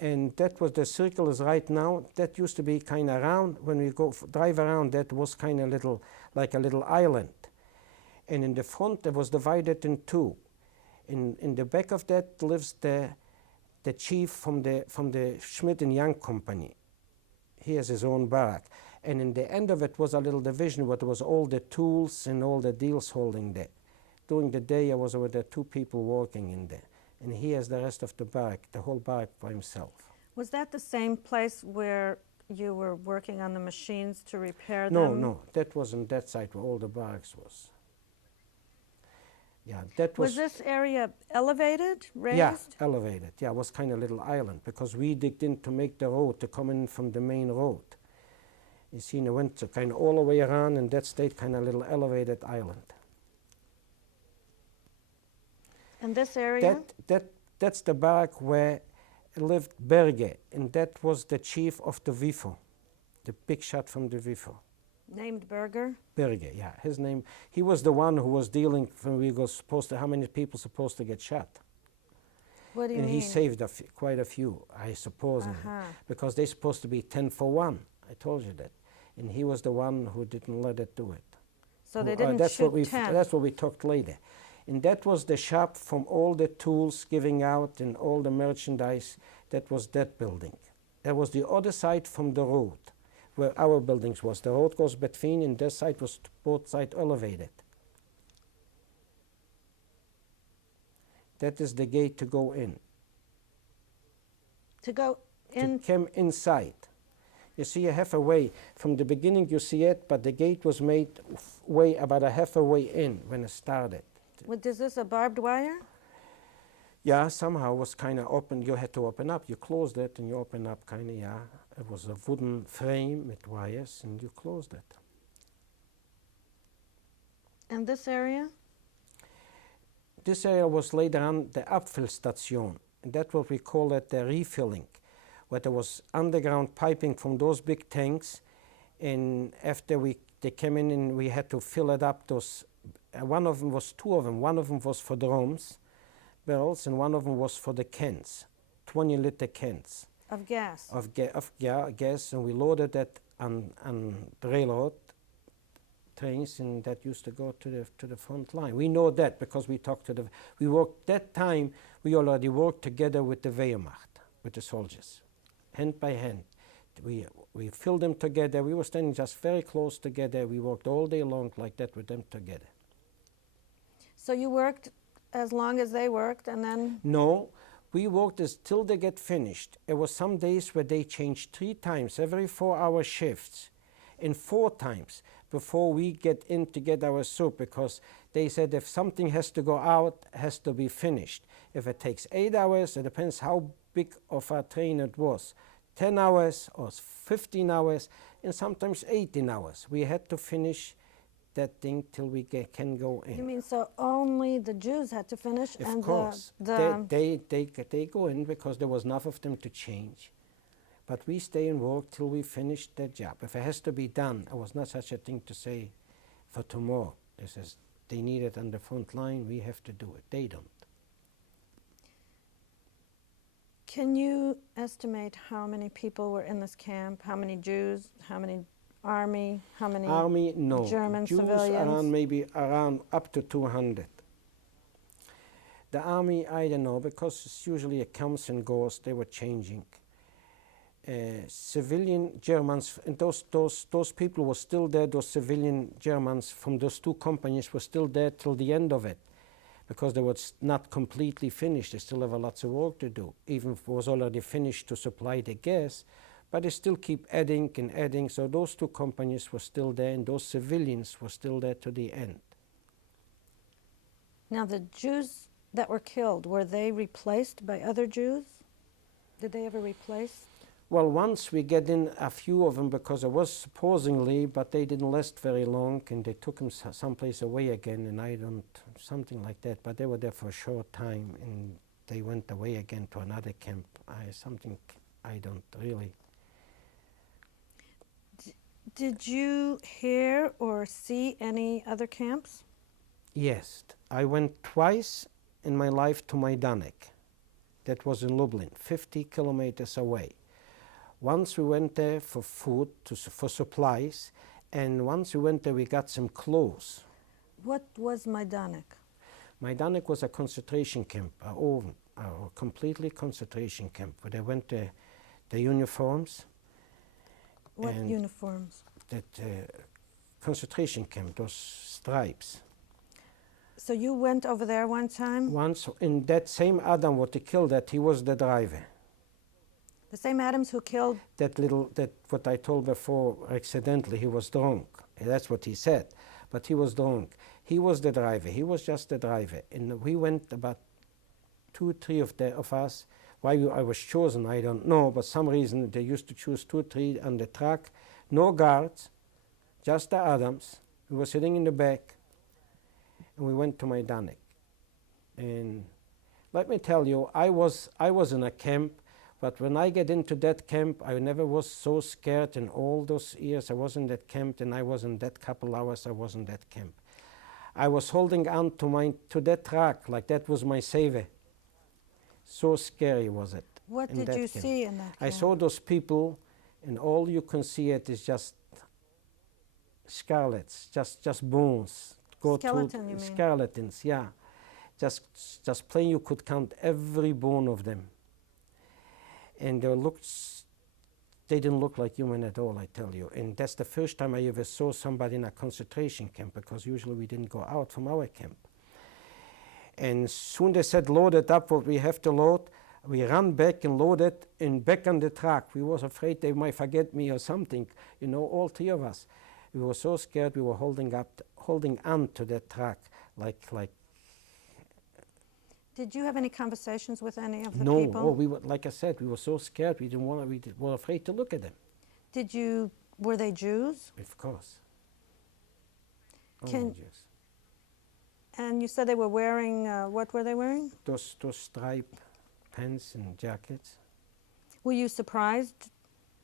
And that was the circle is right now. That used to be kind of round. When we drive around, that was kind of like a little island. And in the front, it was divided in two. In the back of that lives the chief from the Schmidt and Young company. He has his own barrack. And in the end of it was a little division where there was all the tools and all the deals holding there. During the day, I was with the two people working in there. And he has the rest of the barrack, the whole barrack by himself. Was that the same place where you were working on the machines to repair them? No, that wasn't that side where all the barracks was. Yeah, that was this area elevated, raised? Yeah, elevated. Yeah, it was kind of a little island because we digged in to make the road to come in from the main road. You see, and it went kind of all the way around, and that stayed kind of a little elevated island. And this area? That's the barrack where lived Berge, and that was the chief of the WIFO, the big shot from the WIFO. Named Berger? Berge, yeah, his name. He was the one who was dealing when we were supposed to, how many people supposed to get shot. What do you and mean? he saved quite a few, I suppose, because they're supposed to be 10 for 1. I told you that. And he was the one who didn't let it do it. So they didn't shoot 10? That's what we talked later. And that was the shop from all the tools giving out and all the merchandise. That was that building. That was the other side from the road, where our buildings was. The road goes between, and this side was both sides elevated. That is the gate to go in. To go in? To come inside. You see, you have a way. From the beginning you see it, but the gate was made way about a half a way in when it started. Is this a barbed wire? Yeah, somehow it was kind of open. You had to open up. You closed it and you open up kind of, yeah. It was a wooden frame with wires, and you closed it. And this area? This area was later on the Abfüllstation, and that's what we call it, the refilling, where there was underground piping from those big tanks, and after they came in and we had to fill it up. Those one of them was two of them. One of them was for drums, barrels, and one of them was for the cans, 20-liter cans Of gas? of gas, and we loaded that on the railroad trains, and that used to go to the front line. We know that because we talked to we worked that time. We already worked together with the Wehrmacht, with the soldiers, hand by hand. We filled them together. We were standing just very close together. We worked all day long like that with them together. So you worked as long as they worked, and then? No, we worked till they get finished. It was some days where they changed 3 times, every 4-hour shifts, and 4 times before we get in to get our soup, because they said if something has to go out, it has to be finished. If it takes 8 hours, it depends how big of a train it was. 10 hours or 15 hours, and sometimes 18 hours. We had to finish that thing till we can go in. You mean so only the Jews had to finish? Of course. They go in because there was enough of them to change. But we stay and work till we finish that job. If it has to be done, it was not such a thing to say for tomorrow. It says they need it on the front line, we have to do it. They don't. Can you estimate how many people were in this camp? How many Jews? How many Army? How many Army, no. German Jews civilians? maybe around up to 200. The Army, I don't know, because it's usually it comes and goes. They were changing. Civilian Germans, and those people were still there. Those civilian Germans from those 2 companies were still there till the end of it, because they were not completely finished. They still have lots of work to do, even if it was already finished to supply the gas, but they still keep adding and adding. So those 2 companies were still there, and those civilians were still there to the end. Now the Jews that were killed, were they replaced by other Jews? Did they ever replace? Well, once we get in a few of them, because it was supposedly, but they didn't last very long, and they took them someplace away again, and something like that, but they were there for a short time, and they went away again to another camp. I don't really. Did you hear or see any other camps? Yes, I went twice in my life to Majdanek. That was in Lublin, 50 kilometers away. Once we went there for food, for supplies, and once we went there we got some clothes. What was Majdanek? Majdanek was a concentration camp, a completely concentration camp, where they went to the uniforms. What uniforms? That concentration camp, those stripes. So you went over there one time? Once, in that same Adam what they killed, that he was the driver. The same Adams who killed? That what I told before, accidentally, he was drunk. That's what he said. But he was drunk. He was the driver. He was just the driver. And we went about 2 or 3 of us. Why I was chosen, I don't know. But some reason they used to choose 2 or 3 on the truck. No guards, just the Adams. We were sitting in the back. And we went to Majdanek. And let me tell you, I was in a camp. But when I get into that camp, I never was so scared in all those years I was in that camp, and I was in that couple hours I was in that camp. I was holding on to that truck like that was my savior. So scary was it. What did you see in that camp? I saw those people, and all you can see it is just skeletons, just bones. Skeleton, you mean? Skeletons, yeah. Just plain you could count every bone of them. And they didn't look like human at all, I tell you. And that's the first time I ever saw somebody in a concentration camp, because usually we didn't go out from our camp. And soon they said, load it up what we have to load. We ran back and loaded and back on the truck. We was afraid they might forget me or something, all 3 of us. We were so scared we were holding on to that truck like. Did you have any conversations with any of the No, people? oh, we were, like I said, we were so scared. We didn't want. Were afraid to look at them. Were they Jews? Of course. Can- Only Jews. And you said they were wearing, what were they wearing? Those striped pants and jackets. Were you surprised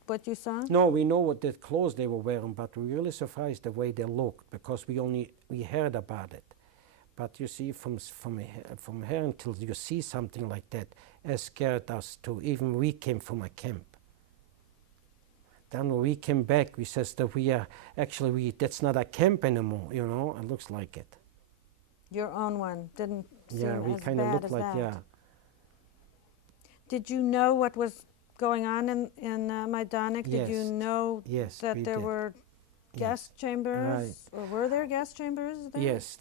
what you saw? No, we know what the clothes they were wearing, but we were really surprised the way they looked because we heard about it. But you see, from here until you see something like that, it scared us too. Even we came from a camp. Then when we came back, we says that that's not a camp anymore. You know, it looks like it. Your own one didn't seem Yeah, we as kind of bad looked as like that. yeah. Did you know what was going on in Majdanek? Did you Yes. know Yes, that we there did. were Yeah. gas chambers? Or were there gas chambers there? Yes.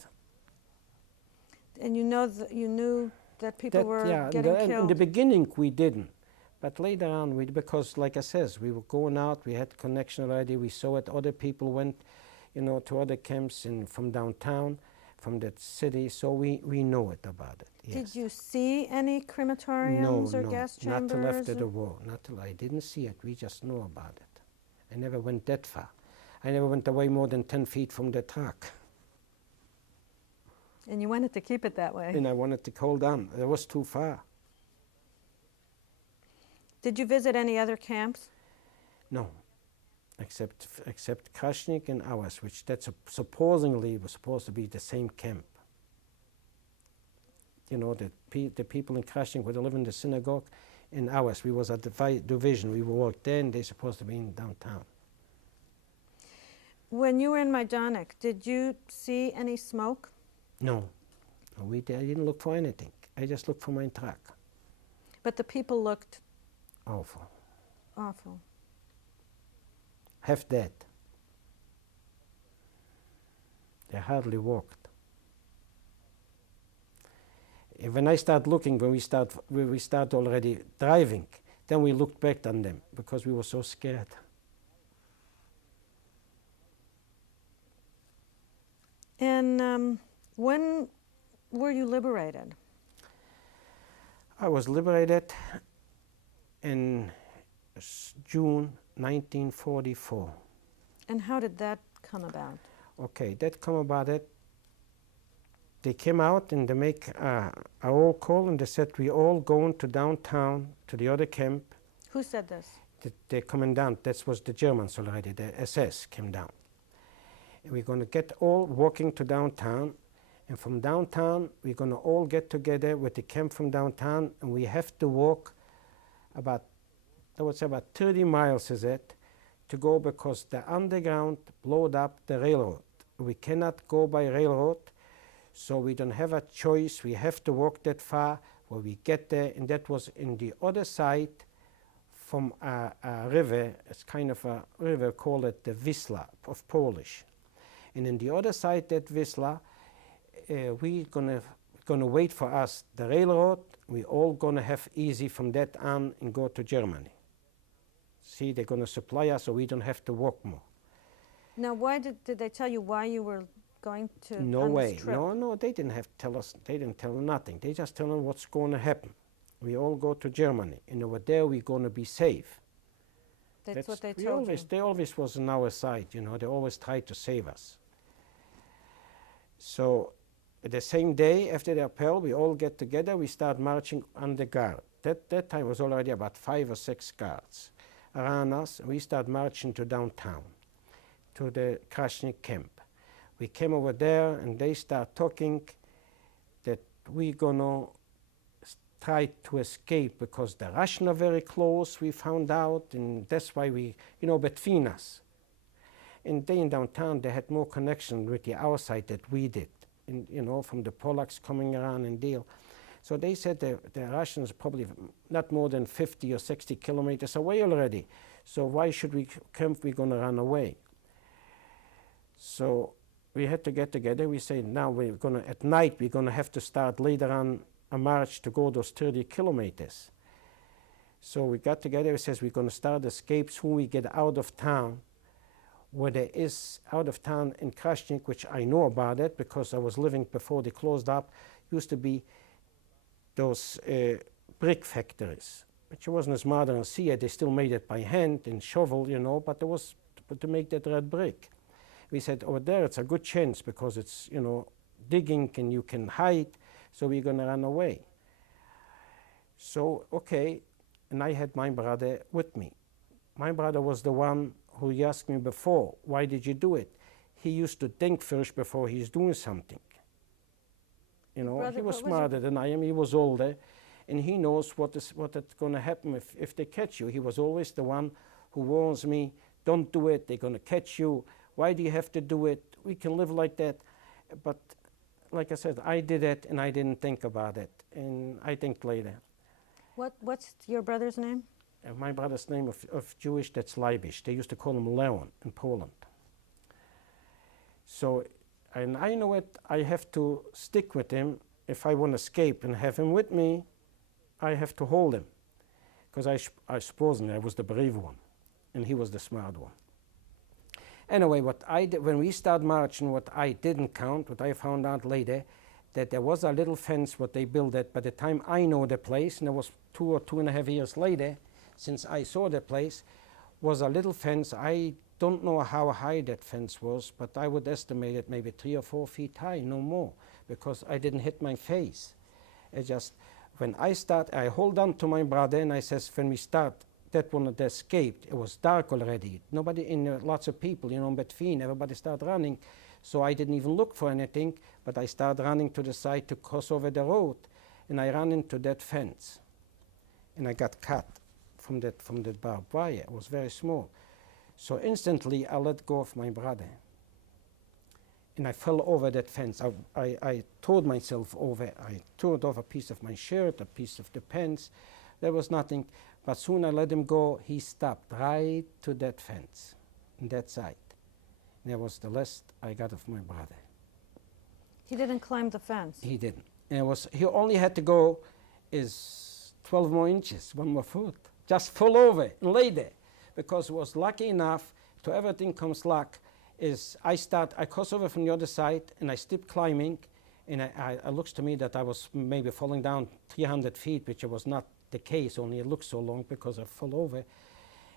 And you knew that people were yeah, getting in killed? the beginning we didn't, but later on because like I says, we were going out, we had connection already, we saw it, other people went, to other camps from downtown, from that city, so we know it about it. Yes. Did you see any crematoriums or gas not chambers? till after the war, not till I didn't see it, we just know about it. I never went that far. I never went away more than 10 feet from the truck. And you wanted to keep it that way? And I wanted to hold on, it was too far. Did you visit any other camps? No, except Krashnik and ours, which supposedly was supposed to be the same camp. The people in Krashnik would live in the synagogue, and ours, we was at the division. We worked there, and they supposed to be in downtown. When you were in Majdanek, did you see any smoke? No, I didn't look for anything. I just looked for my truck. But the people looked Awful. awful. Half dead. They hardly walked. And when I start looking, when we start already driving, then we looked back on them because we were so scared. And when were you liberated? I was liberated in June 1944. And how did that come about? Okay, that come about it. They came out and they make a roll call and they said we all going to downtown to the other camp. Who said this? The commandant, that was the Germans already, the SS came down. And we're going to get all walking to downtown, and from downtown we're going to all get together with the camp from downtown, and we have to walk about 30 miles, is it, to go because the underground blowed up the railroad. We cannot go by railroad, so we don't have a choice. We have to walk that far where we get there, and that was in the other side from a river. It's kind of a river, call it the Wisla of Polish. And in the other side, that Wisla, we're gonna wait for us the railroad. We all gonna have easy from that on and go to Germany. See, they're gonna supply us so we don't have to walk more. Now, why did they tell you why you were going to No on way. this trip? No, they didn't have to tell us. They didn't tell nothing. They just tell us what's going to happen. We all go to Germany, and over there we're going to be safe. That's what they told you. They always was on our side, They always tried to save us. So, the same day after the appel, we all get together. We start marching on the guard. That time was already about 5 or 6 guards around us. And we start marching to downtown, to the Krashnik camp. We came over there, and they start talking that we're gonna try to escape because the Russians are very close, we found out, and that's why we, between us. And they in downtown, they had more connection with the outside that we did, and, from the Polacks coming around and deal. So they said the Russians probably not more than 50 or 60 kilometers away already. So why should we camp? We're gonna run away. So we had to get together. We said, now at night, we're gonna have to start later on a march to go those 30 kilometers. So we got together. We says we're gonna start escapes when we get out of town. Where there is out of town in Krashnik, which I know about it because I was living before they closed up, used to be those brick factories. But she wasn't as modern as here. They still made it by hand and shovel, you know, but it was to make that red brick. We said, over there it's a good chance because it's, you know, digging and you can hide, so we're going to run away. So, okay, and I had my brother with me. My brother was the one who asked me before, why did you do it? He used to think first before he's doing something. You know, Brother, he was smarter than I am, he was older, and he knows what's going to happen if they catch you. He was always the one who warns me, don't do it, they're going to catch you. Why do you have to do it? We can live like that. But like I said, I did it and I didn't think about it. And I think later. What's your brother's name? My brother's name of Jewish, that's Leibish. They used to call him Leon in Poland. So, and I know it, I have to stick with him. If I want to escape and have him with me, I have to hold him. Because I suppose I was the brave one, and he was the smart one. Anyway, what I did, when we started marching, what I didn't count, what I found out later, that there was a little fence what they built it. By the time I know the place, and it was 2 or 2.5 years later, since I saw the place, was a little fence. I don't know how high that fence was, but I would estimate it maybe 3 or 4 feet high, no more, because I didn't hit my face. It just, when I start, I hold on to my brother, and I says, when we start, that one that escaped, it was dark already. Nobody lots of people, you know, in between, everybody started running. So I didn't even look for anything, but I started running to the side to cross over the road, and I ran into that fence. And I got cut from that barbed wire. It was very small. So instantly I let go of my brother. And I fell over that fence. I tore myself over. I tore off a piece of my shirt, a piece of the pants. There was nothing. But soon I let him go, he stopped right to that fence, on that side. And that was the last I got of my brother. He didn't climb the fence. He didn't. And he only had to go is 12 more inches, 1 more foot. Just fall over and lay there. Because it was lucky enough, to everything comes luck, is I cross over from the other side and I stepped climbing, and it looks to me that I was maybe falling down 300 feet, which was not the case, only it looked so long because I fell over.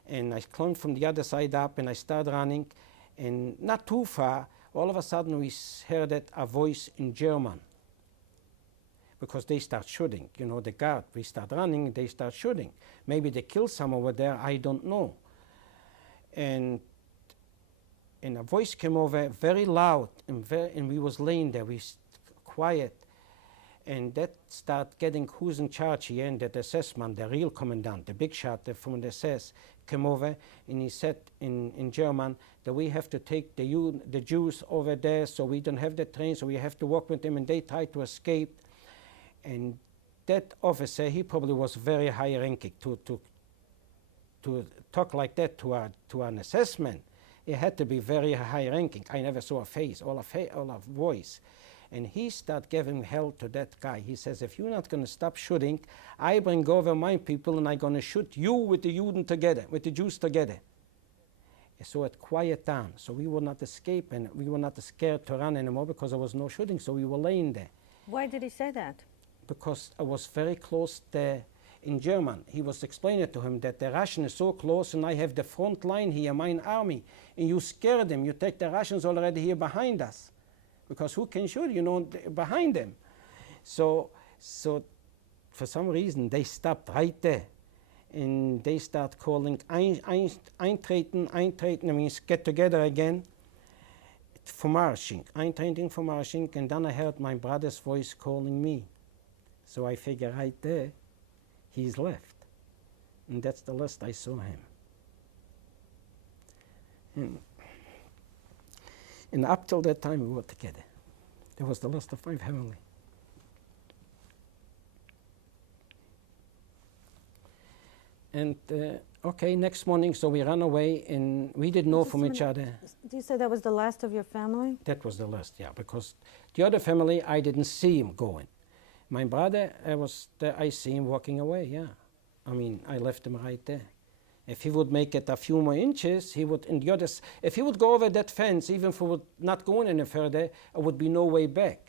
And I climbed from the other side up and I started running, and not too far, all of a sudden we heard a voice in German. Because they start shooting, you know, the guard, we start running, they start shooting. Maybe they killed some over there, I don't know. And a voice came over very loud, and we was laying there, quiet. And that started getting who's in charge here, and that assessment, the real commandant, the big shot from the SS, came over, and he said in German that we have to take the Jews over there, so we don't have the train, so we have to walk with them, and they tried to escape. And that officer, he probably was very high ranking to talk like that to an assessment. It had to be very high ranking. I never saw a face, all a voice. And he started giving hell to that guy. He says, if you're not going to stop shooting, I bring over my people and I'm going to shoot you with the Juden together, with the Jews together. So it quieted down. So we would not escape, and we were not scared to run anymore because there was no shooting. So we were laying there. Why did he say that? Because I was very close there in German. He was explaining to him that the Russian is so close, and I have the front line here, my army, and you scare them. You take the Russians already here behind us. Because who can shoot, you know, behind them? So for some reason, they stopped right there. And they start calling eintreten means get together again for marching. Eintreten for marching, and then I heard my brother's voice calling me. So I figure right there, he's left. And that's the last I saw him. And up till that time, we were together. That was the last of my family. And okay, next morning, so we ran away, and we didn't know from each other. Do you say that was the last of your family? That was the last, yeah, because the other family, I didn't see him going. My brother, I see him walking away, yeah. I mean, I left him right there. If he would make it a few more inches, he would, if he would go over that fence, even if he would not going any further, there would be no way back.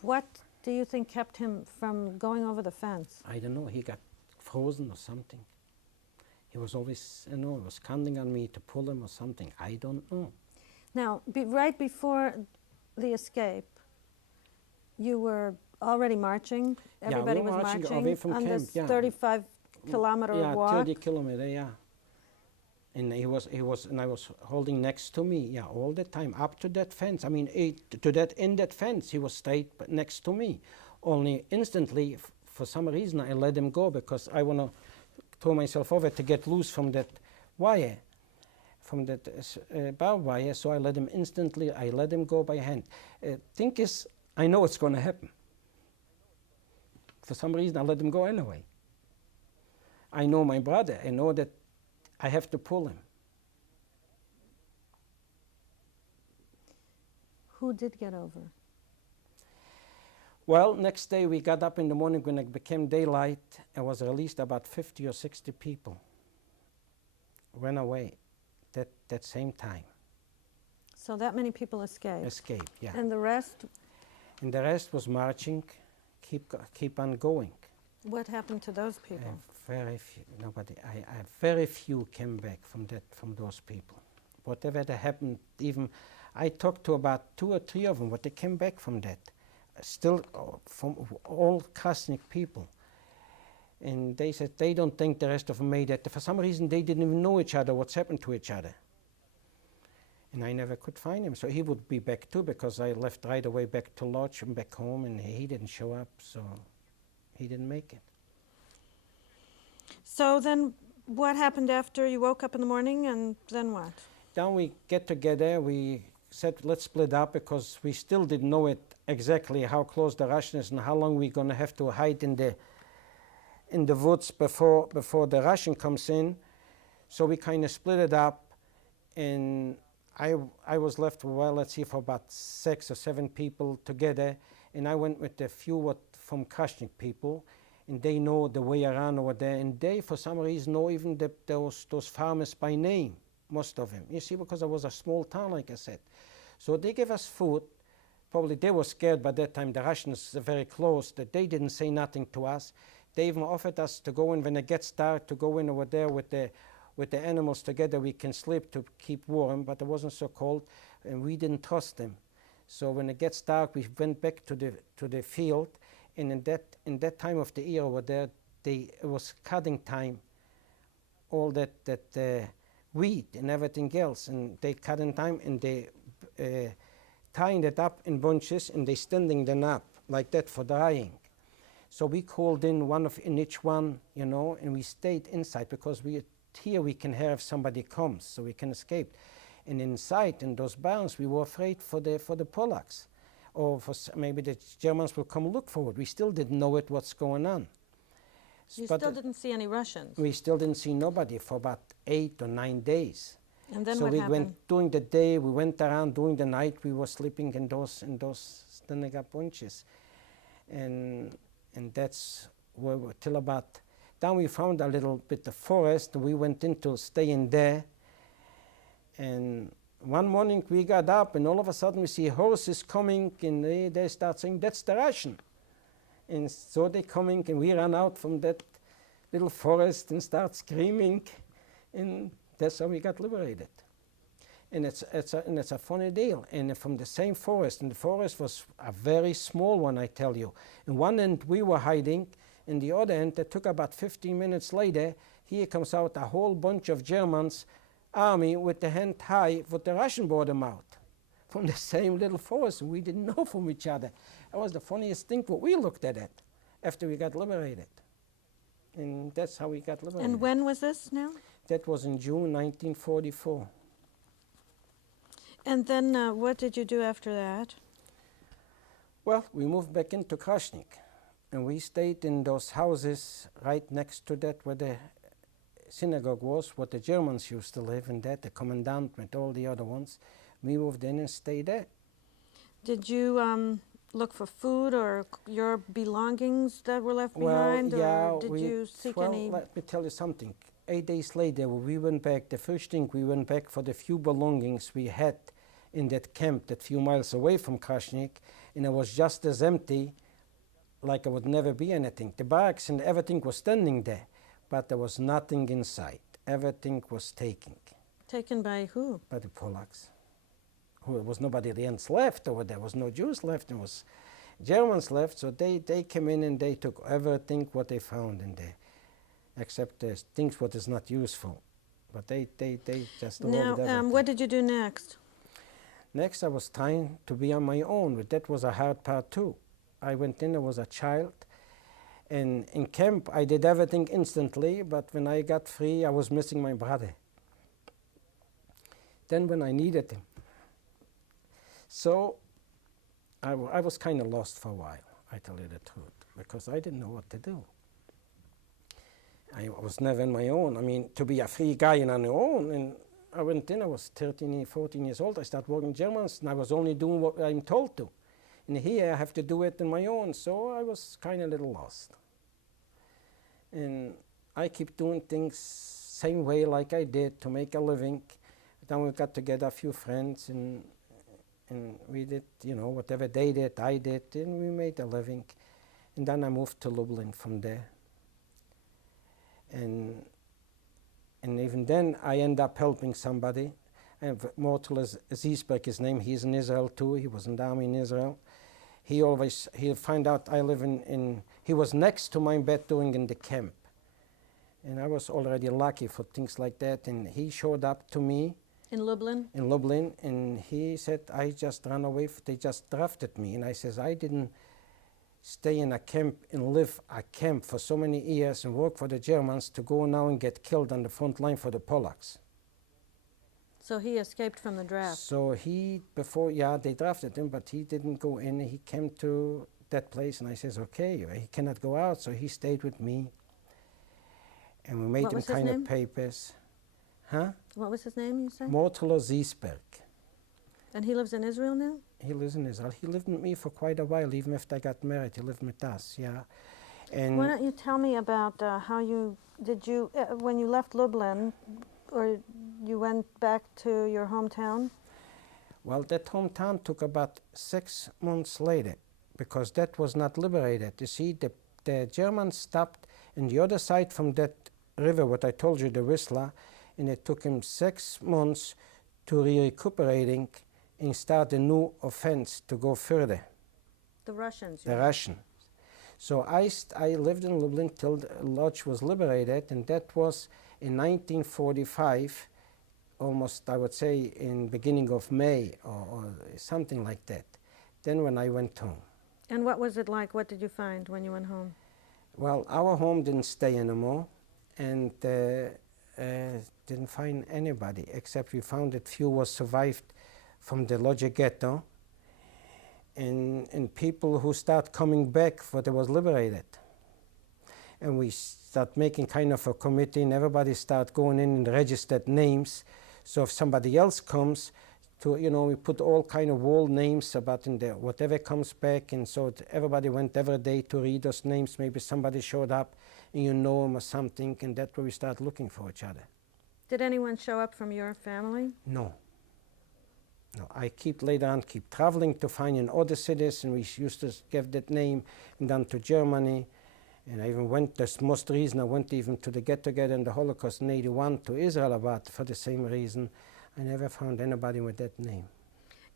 What do you think kept him from going over the fence? I don't know, he got frozen or something. He was always, was counting on me to pull him or something. I don't know. Now, right before the escape, you were already marching? Everybody was marching away from on camp, this yeah. 35-kilometer walk? 30 kilometer, yeah. And I was holding next to me, all the time, up to that fence. I mean, in that fence, he was straight next to me. Only instantly, for some reason, I let him go because I want to throw myself over to get loose from that wire, from that barbed wire. So I let him go by hand. Thing is, I know it's going to happen. For some reason, I let him go anyway. I know my brother. I know that I have to pull him. Who did get over? Well, next day we got up in the morning when it became daylight and was released. About 50 or 60 people went away that same time. So that many people escaped? Escaped, yeah. And the rest? And the rest was marching, keep on going. What happened to those people? Very few, nobody. Very few came back from those people. Whatever that happened, even I talked to about 2 or 3 of them, but they came back from that. Still from all Krasnik people. And they said they don't think the rest of them made it. For some reason, they didn't even know each other, what's happened to each other. And I never could find him. So he would be back too, because I left right away back to Lodz and back home, and he didn't show up, so he didn't make it. So then what happened after you woke up in the morning, and then what? Then we get together, we said let's split up, because we still didn't know it exactly how close the Russian is and how long we're going to have to hide in the woods before the Russian comes in. So we kind of split it up, and I was left, well, let's see, for about 6 or 7 people together, and I went with a few from Krasnik people, and they know the way around over there, and they, for some reason, know even those farmers by name, most of them. You see, because it was a small town, like I said. So they gave us food. Probably they were scared by that time. The Russians are very close, that they didn't say nothing to us. They even offered us to go in when it gets dark, to go in over there with the animals together. We can sleep to keep warm, but it wasn't so cold, and we didn't trust them. So when it gets dark, we went back to the field, and in that time of the year over there, it was cutting time, all that wheat and everything else, and they cut in time, and they tying it up in bunches, and they standing them up like that for drying. So we called in each one, and we stayed inside, because here we can hear if somebody comes, so we can escape. And inside in those barns, we were afraid for the Polacks, or maybe the Germans will come look for it. We still didn't know what's going on. You still didn't see any Russians? We still didn't see nobody for about 8 or 9 days. And then so what happened? Went during the day, we went around. During the night, we were sleeping in those standing up bunches, and that's where we till about. Then we found a little bit of forest. We went in to stay in there, and one morning we got up, and all of a sudden we see horses coming, and they start saying, "That's the Russian." And so they coming, and we ran out from that little forest and start screaming, and that's how we got liberated. And it's a funny deal. And from the same forest, and the forest was a very small one, I tell you. In one end we were hiding, in the other end, it took about 15 minutes later, here comes out a whole bunch of Germans, army with the hand high, but the Russian brought them out from the same little forest. We didn't know from each other. That was the funniest thing what we looked at it after we got liberated. And that's how we got liberated. And when was this now? That was in June 1944. And then what did you do after that? Well, we moved back into Krasnik, and we stayed in those houses right next to that where the synagogue was, where the Germans used to live in that, the commandant with all the other ones. We moved in and stayed there. Did you look for food or your belongings that were left behind? Or did you seek any? Let me tell you something. 8 days later, when we went back, the first thing we went back for the few belongings we had in that camp that few miles away from Krasnik, and it was just as empty like it would never be anything. The barracks and everything was standing there, but there was nothing inside. Everything was taken. Taken by who? By the Polacks. There was nobody else left over there. There was no Jews left. There was Germans left, so they came in and they took everything what they found in there, except the things what is not useful. But they just loaded everything. Now, what did you do next? Next, I was trying to be on my own, but that was a hard part too. I went in, I was a child, and in camp I did everything instantly, but when I got free, I was missing my brother. Then when I needed him. So I was kind of lost for a while, I tell you the truth, because I didn't know what to do. I was never on my own. I mean, to be a free guy and on your own, and I went in, I was 13, 14 years old, I started working Germans, and I was only doing what I'm told to. And here I have to do it on my own, so I was kind of a little lost. And I keep doing things same way like I did to make a living. Then we got together a few friends, and we did, you know, whatever they did, I did, and we made a living. And then I moved to Lublin from there. And even then, I end up helping somebody. And Mortal Ziesberg, his name, he's in Israel too. He was in the army in Israel. He'll find out I live he was next to my bed doing in the camp. And I was already lucky for things like that. And he showed up to me. In Lublin? In Lublin, and he said, I just ran away, they just drafted me. And I says, I didn't stay in a camp and live a camp for so many years and work for the Germans to go now and get killed on the front line for the Polacks. So he escaped from the draft? So they drafted him, but he didn't go in. He came to that place, and I says, okay, he cannot go out, so he stayed with me. And we made him kind of papers. Huh? What was his name, you said? Mortal Ziesberg. And he lives in Israel now? He lives in Israel. He lived with me for quite a while, even after I got married. He lived with us, yeah. And why don't you tell me about how when you left Lublin, or you went back to your hometown? Well, that hometown took about 6 months later, because that was not liberated. You see, the Germans stopped on the other side from that river, what I told you, the Wisla, and it took him 6 months to recuperating and start a new offense to go further. The Russians? The Russians. So I lived in Lublin till Lodz was liberated, and that was in 1945, almost I would say in beginning of May or something like that. Then when I went home. And what was it like? What did you find when you went home? Well, our home didn't stay anymore, and didn't find anybody, except we found that few was survived from the Lodz ghetto, and people who start coming back for they was liberated. And we start making kind of a committee, and everybody start going in and registered names. So if somebody else comes, we put all kind of wall names about in there, whatever comes back, and so everybody went every day to read those names. Maybe somebody showed up, and you know him or something, and that's where we start looking for each other. Did anyone show up from your family? No. No, I later on keep traveling to find in other cities, and we used to give that name, and then to Germany. And I even went, that's most reason I went even to the get-together in the Holocaust in 81 to Israel about for the same reason. I never found anybody with that name.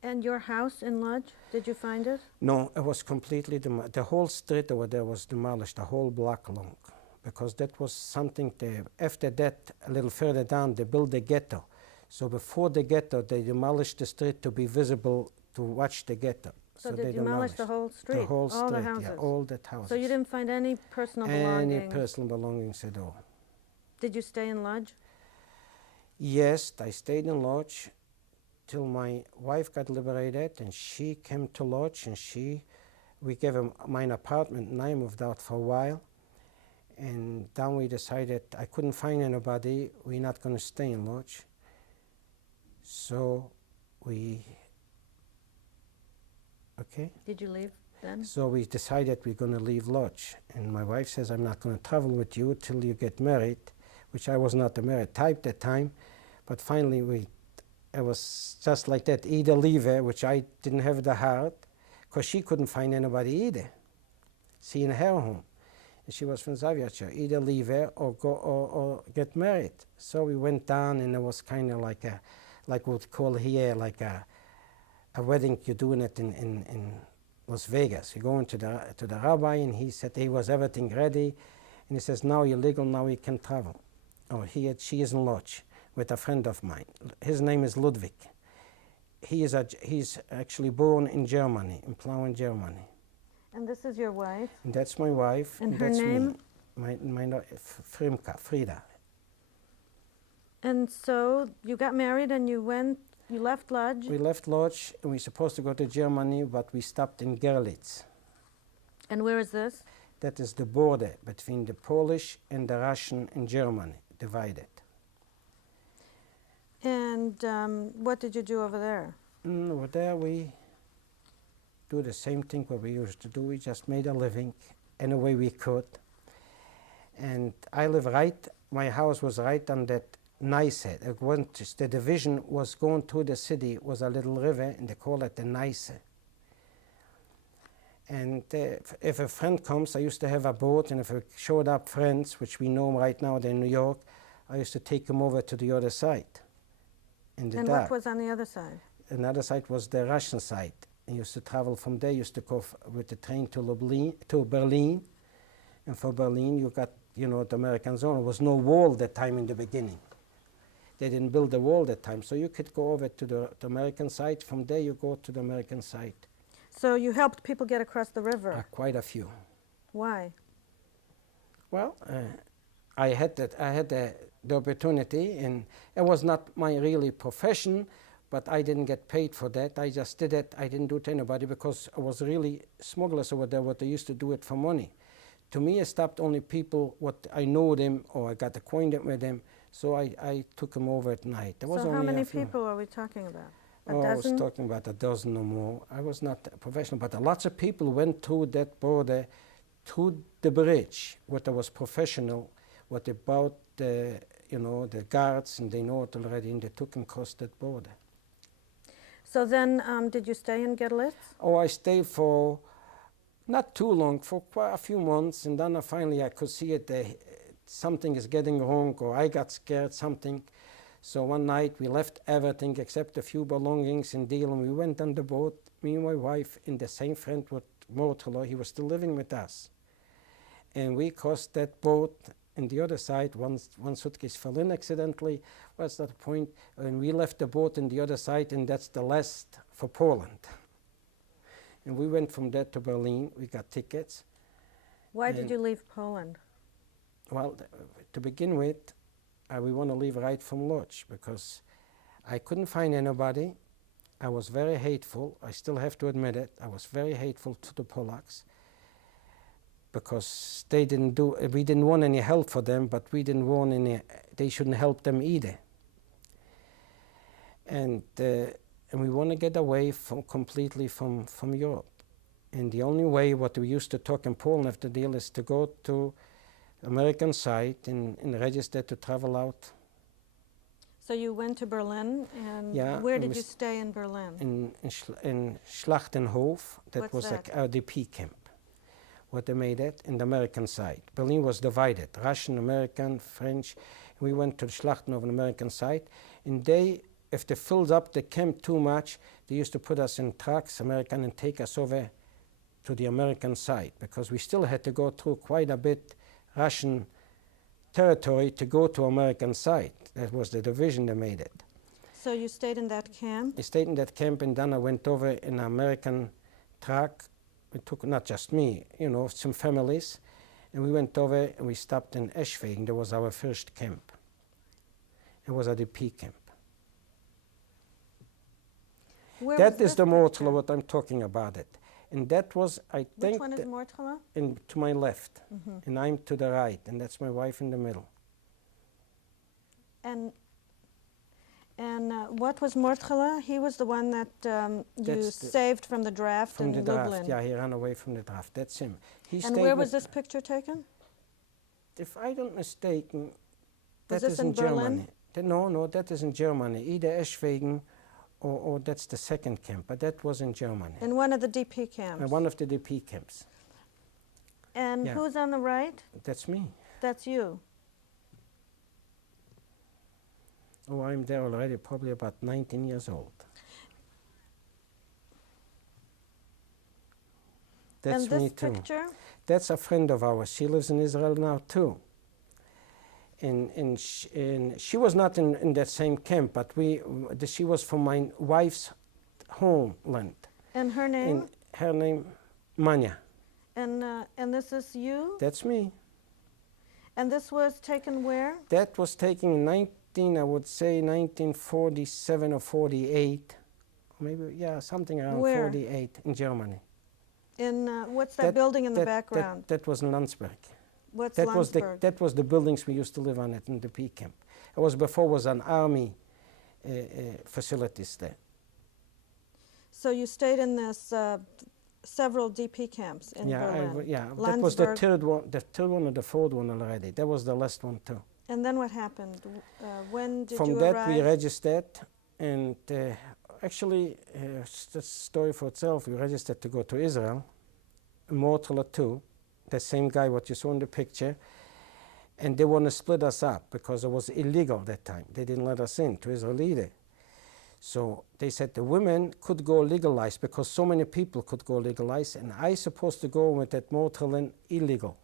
And your house in Lodz, did you find it? No, it was completely demolished. The whole street over there was demolished, a whole block long, because that was something, after that, a little further down, they built the ghetto. So before the ghetto, they demolished the street to be visible to watch the ghetto. So they demolished the whole street? The whole street, all the houses? Yeah, all the houses. So you didn't find any personal belongings? Any personal belongings at all. Did you stay in Lodz? Yes, I stayed in Lodz till my wife got liberated, and she came to Lodz, and we gave her my apartment, and I moved out for a while. And then we decided I couldn't find anybody, we're not going to stay in Lodz. So Did you leave then? So we decided we're going to leave Lodz. And my wife says, I'm not going to travel with you till you get married, which I was not the married type at that time. But finally, it was just like that, either leave her, which I didn't have the heart, because she couldn't find anybody either. seeing her home. And she was from Zawiacha, either leave her or go or get married. So we went down, and it was kind of like what we call here, like a wedding. You're doing it in Las Vegas. You go into to the rabbi, and he said he was everything ready, and he says, now you're legal, now you can travel. Oh, she is in Lodz with a friend of mine. His name is Ludwig. He's actually born in Germany, in Plauen, Germany. And this is your wife? And that's my wife. And her that's name? Me. Frida. And so you got married and you left Lodz? We left Lodz, and we were supposed to go to Germany, but we stopped in Görlitz. And where is this? That is the border between the Polish and the Russian in Germany, divided. And what did you do over there? Over there we do the same thing what we used to do. We just made a living any way we could. And I live my house was right on that Neisse. The division was going through the city, was a little river, and they call it the Neisse. And if a friend comes, I used to have a boat, and if it showed up friends, which we know right now they're in New York, I used to take them over to the other side. And what was on the other side? Another side was the Russian side. And used to travel from there, used to go with the train to Berlin. And for Berlin, you got, the American zone. There was no wall that time in the beginning. They didn't build the wall that time. So you could go over to the American side. From there, you go to the American side. So you helped people get across the river? Quite a few. Why? Well, I had the opportunity, and it was not my really profession, but I didn't get paid for that. I just did it. I didn't do it to anybody because I was really smugglers over there, what they used to do it for money. To me, I stopped only people what I know them or I got acquainted with them, so I took them over at night. There was so only how many people are we talking about? A dozen? I was talking about a dozen or more. I was not a professional, but lots of people went through that border, through the bridge, what was professional, what about the guards, and they know it already, and they took them across that border. So then, did you stay in Görlitz? Oh, I stayed for not too long, for quite a few months, and then finally I could see it, something is getting wrong, or I got scared, something. So one night we left everything except a few belongings in Deal, and we went on the boat, me and my wife, and the same friend with Mortalo, he was still living with us. And we crossed that boat, and the other side, one suitcase fell in accidentally. What's that point? And we left the boat on the other side, and that's the last for Poland. And we went from there to Berlin. We got tickets. Why did you leave Poland? Well, to begin with, we want to leave right from Lodz because I couldn't find anybody. I was very hateful. I still have to admit it. I was very hateful to the Polacks because we didn't want any help for them, but we didn't want they shouldn't help them either. And we want to get away completely from Europe. And the only way, what we used to talk in Poland after the deal, is to go to American side and register to travel out. So you went to Berlin, and yeah, where did you stay in Berlin? In Schlachtenhof. What's was that? a DP camp. What they made it in the American side. Berlin was divided, Russian, American, French. We went to the Schlachtenhof on the American side, and if they filled up the camp too much, they used to put us in trucks, American, and take us over to the American side, because we still had to go through quite a bit Russian territory to go to American side. That was the division that made it. So you stayed in that camp? I stayed in that camp, and then I went over in an American truck. It took not just me, some families, and we went over and we stopped in Eschwegen. That was our first camp. It was a DP camp. That is the Mortala, what I'm talking about it. And that was, I think... Which one is Mortala? To my left, and I'm to the right, and that's my wife in the middle. And what was Mortala? He was the one that you saved from the draft in Lublin. From the draft, yeah, he ran away from the draft. That's him. And where was this picture taken? If I don't mistaken, that is in Berlin? No, that is in Germany. Either Eschwegen or that's the second camp, but that was in Germany. In one of the DP camps? One of the DP camps. And Yeah. who's on the right? That's me. That's you. Oh, I'm there already, probably about 19 years old. That's and this me too. picture? That's a friend of ours. She lives in Israel now too. And she was not in that same camp, but she was from my wife's homeland. And her name? And her name, Manya. And this is you? That's me. And this was taken where? That was taken in I would say 1947 or 48. Maybe, yeah, something around Where? 48 in Germany. In what's that building in the that, background? That was in Landsberg. What's That Landsberg? that was the buildings we used to live on in the P camp. It was before was an army facilities there. So you stayed in this several DP camps in Berlin. That was the Landsberg. third one or the fourth one already. That was the last one too. And then what happened? When did From you that arrive? we registered, and actually, it's the story for itself. We registered to go to Israel, Mortal too, the same guy what you saw in the picture, and they want to split us up because it was illegal that time. They didn't let us in to Israel either. So they said the women could go legalized because so many people could go legalized, and I supposed to go with that Mortal and illegal.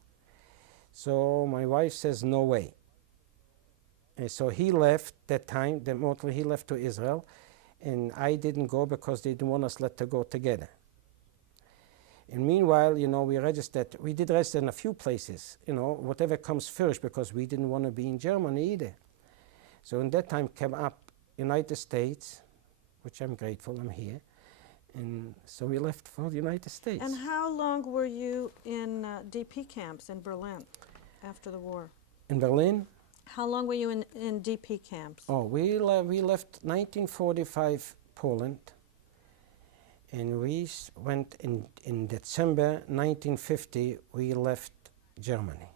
So my wife says no way. And so he left that time, the Mortal, he left to Israel, and I didn't go because they didn't want us let to go together. And meanwhile, you know, we did register in a few places, you know, whatever comes first, because we didn't want to be in Germany either. So in that time came up United States, which I'm grateful I'm here, and so we left for the United States. And how long were you in DP camps in Berlin after the war? In Berlin? How long were you in DP camps? Oh, we left 1945 Poland, and we went in December 1950, we left Germany.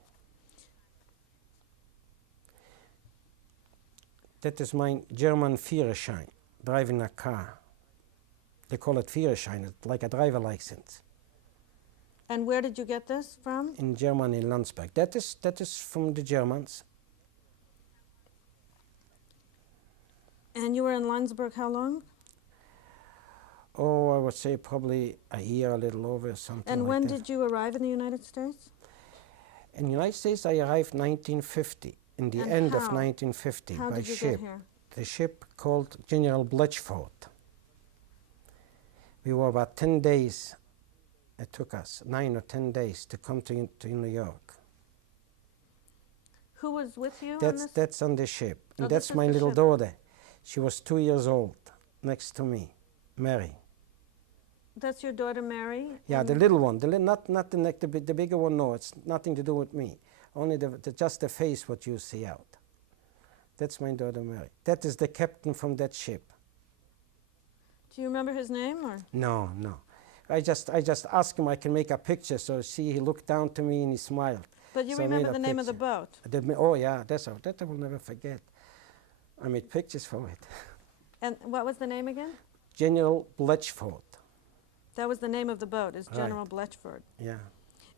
That is my German Führerschein, driving a car. They call it Führerschein, it's like a driver license. And where did you get this from? In Germany, in Landsberg. That is from the Germans. And you were in Landsberg how long? Oh, I would say probably a year, a little over, something And like when that. did you arrive in the United States? In the United States, I arrived 1950, in the And end of how? 1950, How by did you ship. get here? The ship called General Bletchford. We were about 10 days, it took us 9 or 10 days to come to New York. Who was with you on this? That's on the ship. And Oh, that's this is my the little ship. daughter. She was 2 years old, next to me, Mary. That's your daughter Mary? Yeah, the little one, not the neck, the bigger one, no, it's nothing to do with me. Only just the face what you see out. That's my daughter Mary. That is the captain from that ship. Do you remember his name or? No. I just asked him I can make a picture, so he looked down to me and he smiled. But you So I remember made the a name of the picture. boat? Oh yeah, that I will never forget. I made pictures for it. And what was the name again? General Bletchford. That was the name of the boat, is Right. General Bletchford. Yeah.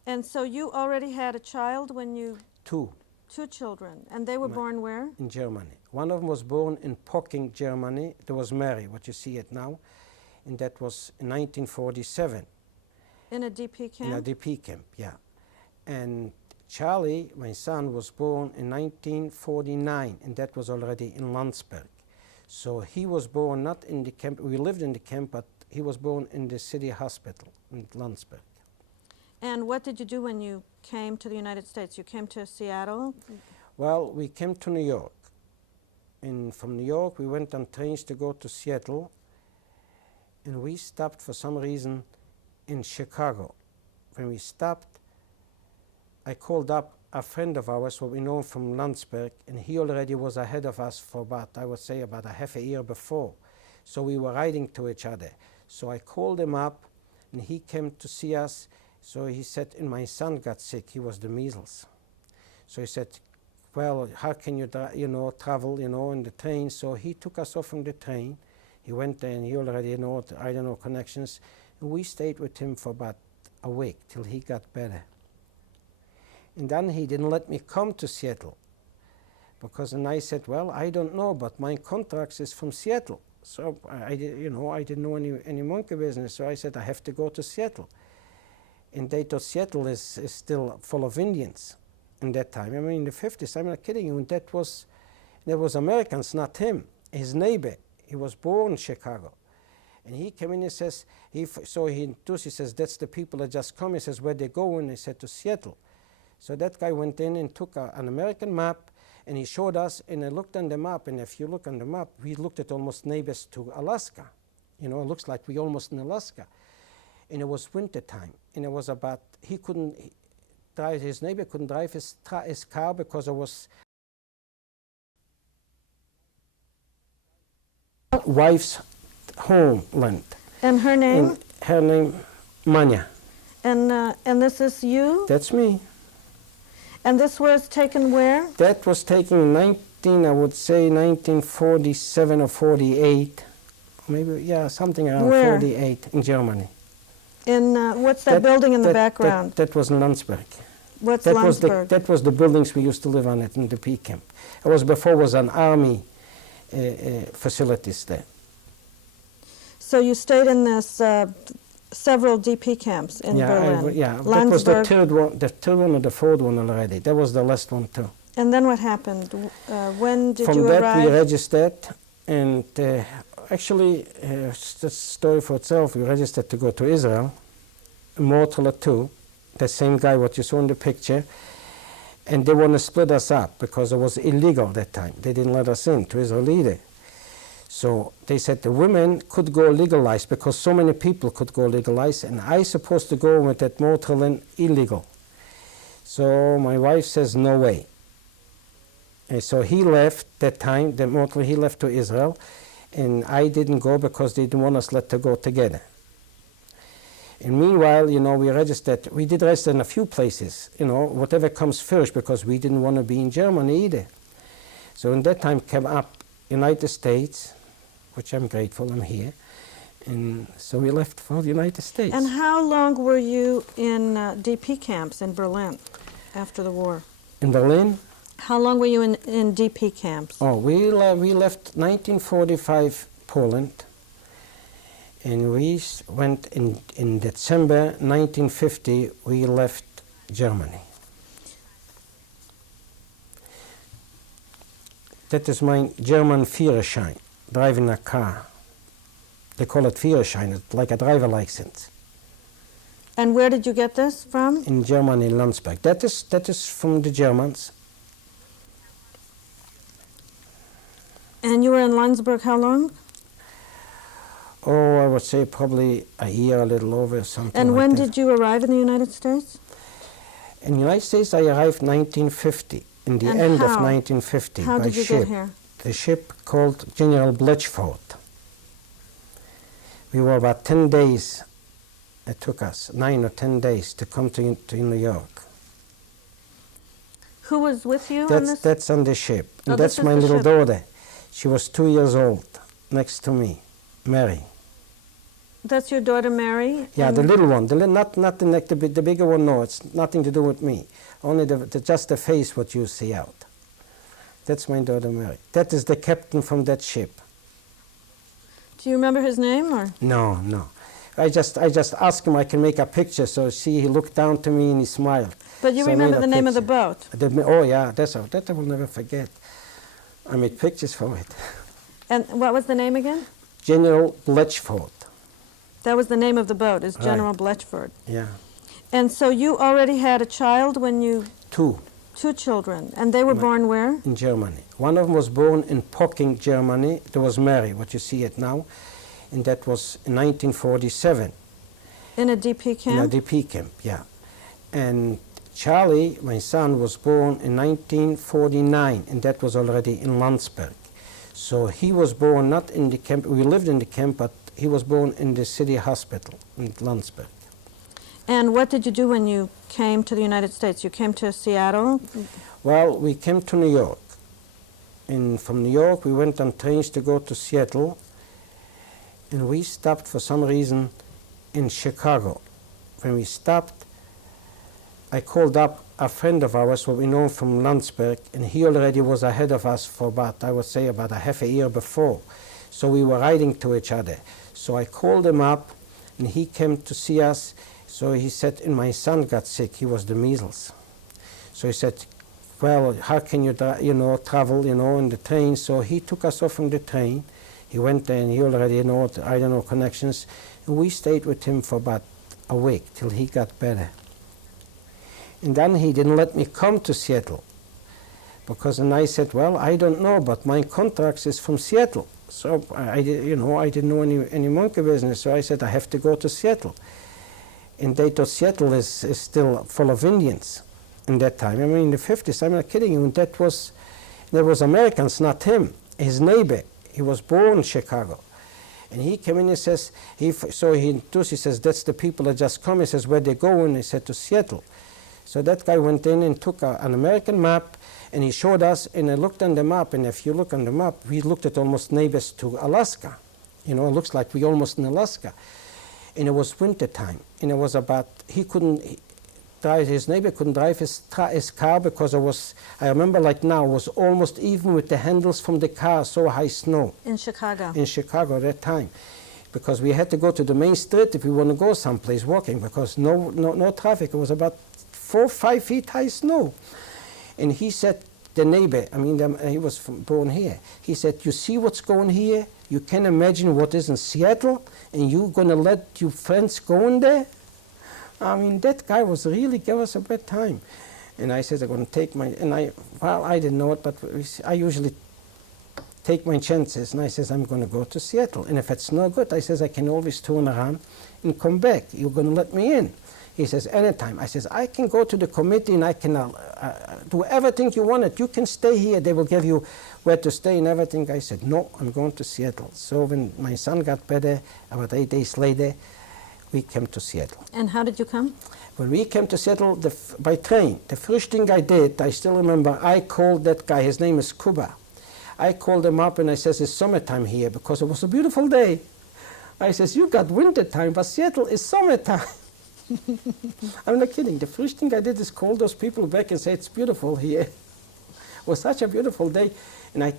And so you already had a child when you... 2 children. And they were Right. born where? in Germany. One of them was born in Pocking, Germany. There was Mary, what you see it now, and that was in 1947 In a DP camp? in a DP camp, yeah. And Charlie, my son, was born in 1949, and that was already in Landsberg. So he was born not in the camp, we lived in the camp, but he was born in the city hospital in Landsberg. And what did you do when you came to the United States? You came to Seattle? Well, we came to New York. And from New York, we went on trains to go to Seattle. And we stopped for some reason in Chicago. When we stopped, I called up a friend of ours, what we know from Landsberg, and he already was ahead of us for about, I would say, about a half a year before. So we were riding to each other. So I called him up, and he came to see us. So he said, and my son got sick. He was the measles. So he said, well, how can you, travel, in the train? So he took us off from the train. He went there, and he already connections. And we stayed with him for about a week till he got better. And then he didn't let me come to Seattle. And I said, well, I don't know, but my contract is from Seattle. So I didn't know any monkey business, so I said, I have to go to Seattle. And they thought Seattle is still full of Indians in that time. I mean, in the 50s, I'm not kidding you, and that was Americans, not him, his neighbor. He was born in Chicago. And he came in and says, he says, that's the people that just come. He says, where they going? He said, to Seattle. So that guy went in and took an American map, and he showed us, and I looked on the map, and if you look on the map, we looked at almost neighbors to Alaska. You know, it looks like we almost in Alaska. And it was winter time, and it was about, his neighbor couldn't drive his car because it was wife's homeland. And her name? And her name, Manya. And this is you? That's me. And this was taken where? That was taken in 1947 or 48. Maybe, yeah, something around Where? 48 in Germany. In, what's that building in the background? That was in Landsberg. What's that Landsberg? That was the buildings we used to live on in the P camp. It was before was an army facilities there. So you stayed in this several DP camps in Berlin. That was the third one or the fourth one already. That was the last one too. And then what happened? When did From you that arrive? we registered, and actually, it's a story for itself. We registered to go to Israel, Mortal too, the same guy what you saw in the picture, and they want to split us up because it was illegal that time. They didn't let us in to Israel either. So they said the women could go legalized because so many people could go legalized, and I supposed to go with that Mortal and illegal. So my wife says, no way. And so he left that time, the Mortal, he left to Israel, and I didn't go because they didn't want us let to go together. And meanwhile, you know, we did register in a few places, you know, whatever comes first, because we didn't want to be in Germany either. So in that time came up United States, which I'm grateful I'm here, and so we left for the United States. And how long were you in DP camps in Berlin after the war? In Berlin? How long were you in DP camps? Oh, we left 1945 Poland, and we went in December 1950, we left Germany. That is my German Führerschein, driving a car. They call it Führerschein, it's like a driver license. And where did you get this from? In Germany, Landsberg. That is from the Germans. And you were in Landsberg how long? Oh, I would say probably a year, a little over, something And like when that. did you arrive in the United States? In the United States, I arrived 1950, in the And end of how? 1950 How by did you ship. get here? The ship called General Bletchford. We were about 10 days, it took us 9 or 10 days to come to New York. Who was with you on this? That's on the ship. Oh, And this that's is my the little ship. daughter. She was 2 years old, next to me, Mary. That's your daughter Mary? Yeah, And the little one, not the bigger one. No, it's nothing to do with me. Only just the face what you see out. That's my daughter Mary. That is the captain from that ship. Do you remember his name or? No. I just asked him. I can make a picture. So see, he looked down to me and he smiled. But you So I remember made the a name of the picture. boat? Oh yeah, that I will never forget. I made pictures for it. And what was the name again? General Bletchford. That was the name of the boat, is Right. General Bletchford. Yeah. And so you already had a child when you... Two Two children. And they were born where? in Germany. One of them was born in Pocking, Germany. There was Mary, what you see it now, and that was in 1947. In a DP camp? In a DP camp, yeah. And Charlie, my son, was born in 1949, and that was already in Landsberg. So he was born not in the camp, we lived in the camp, but he was born in the city hospital in Landsberg. And what did you do when you came to the United States? You came to Seattle? Well, we came to New York. And from New York, we went on trains to go to Seattle. And we stopped for some reason in Chicago. When we stopped, I called up a friend of ours, what we know from Landsberg, and he already was ahead of us for about, I would say, about a half a year before. So we were writing to each other. So I called him up, and he came to see us. So he said, and my son got sick. He was the measles. So he said, well, how can you, travel, in the train? So he took us off from the train. He went there, and he already connections. And we stayed with him for about a week till he got better. And then he didn't let me come to Seattle, because then I said, well, I don't know, but my contract is from Seattle. So I didn't know any monkey business, so I said, I have to go to Seattle. And they thought Seattle is still full of Indians in that time. I mean, in the 50s, I'm not kidding you, and there was Americans, not him, his neighbor. He was born in Chicago. And he came in and says, he says, that's the people that just come. He says, where they going? He said, to Seattle. So that guy went in and took an American map, and he showed us, and I looked on the map, and if you look on the map, we looked at almost neighbors to Alaska. It looks like we almost in Alaska. And it was winter time, and it was about, his neighbor couldn't drive his car because I remember like now, it was almost even with the handles from the car, so high snow. In Chicago? In Chicago at that time. Because we had to go to the main street if we want to go someplace walking, because no traffic. It was about 4 or 5 feet high snow. And he said, the neighbor, he was born here, he said, you see what's going here? You can imagine what is in Seattle, and you're going to let your friends go in there? That guy was really give us a bad time. And I said, I'm going to take I didn't know it, but I usually take my chances. And I says, I'm going to go to Seattle. And if it's no good, I says, I can always turn around and come back. You're going to let me in? He says, anytime. I says, I can go to the committee and I can do everything you wanted. You can stay here. They will give you where to stay and everything. I said, no, I'm going to Seattle. So when my son got better, about 8 days later, we came to Seattle. And how did you come? When we came to Seattle by train, the first thing I did, I still remember, I called that guy. His name is Kuba. I called him up and I says, it's summertime here because it was a beautiful day. I says, you got winter time, but Seattle is summertime. I'm not kidding. The first thing I did is call those people back and say, it's beautiful here. It was such a beautiful day. And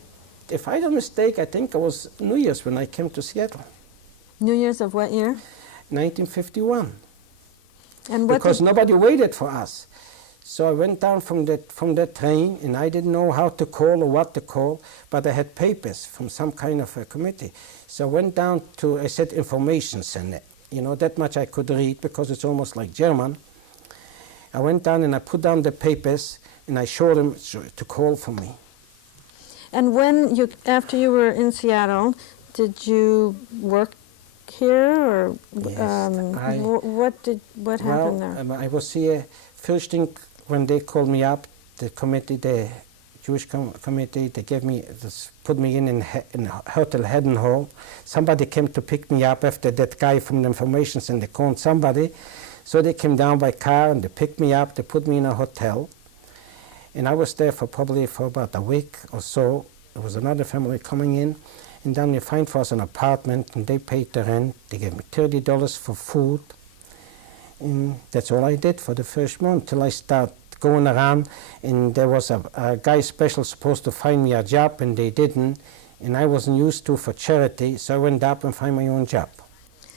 if I don't mistake, I think it was New Year's when I came to Seattle. New Year's of what year? 1951. And what because nobody waited for us. So I went down from that train, and I didn't know how to call or what to call, but I had papers from some kind of a committee. So I went down to, I said, information center. That much I could read because it's almost like German. I went down and I put down the papers, and I showed them to call for me. And after you were in Seattle, did you work here, or yes, what happened there? I was here. First thing when they called me up, the committee, the Jewish committee, they put me in Hotel Haddon Hall. Somebody came to pick me up after that guy from the information center called somebody. So they came down by car and they picked me up. They put me in a hotel, and I was there for about a week or so. There was another family coming in. And then they find for us an apartment, and they paid the rent. They gave me $30 for food. And that's all I did for the first month till I started going around. And there was a guy special supposed to find me a job, and they didn't. And I wasn't used to for charity, so I went up and found my own job,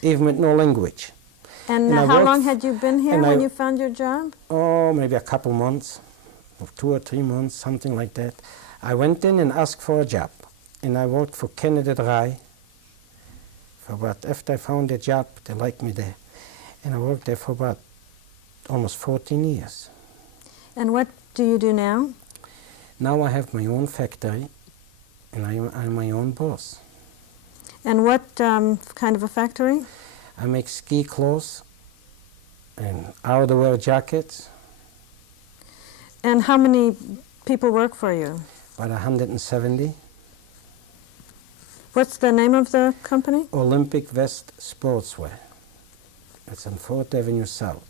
even with no language. And how long had you been here when you found your job? Oh, maybe a couple months, 2 or 3 months, something like that. I went in and asked for a job. And I worked for Kennedy Dry. After I found a job, they liked me there. And I worked there for about almost 14 years. And what do you do now? Now I have my own factory, and I'm my own boss. And what kind of a factory? I make ski clothes and outerwear jackets. And how many people work for you? About 170. What's the name of the company? Olympic West Sportswear. It's on 4th Avenue South.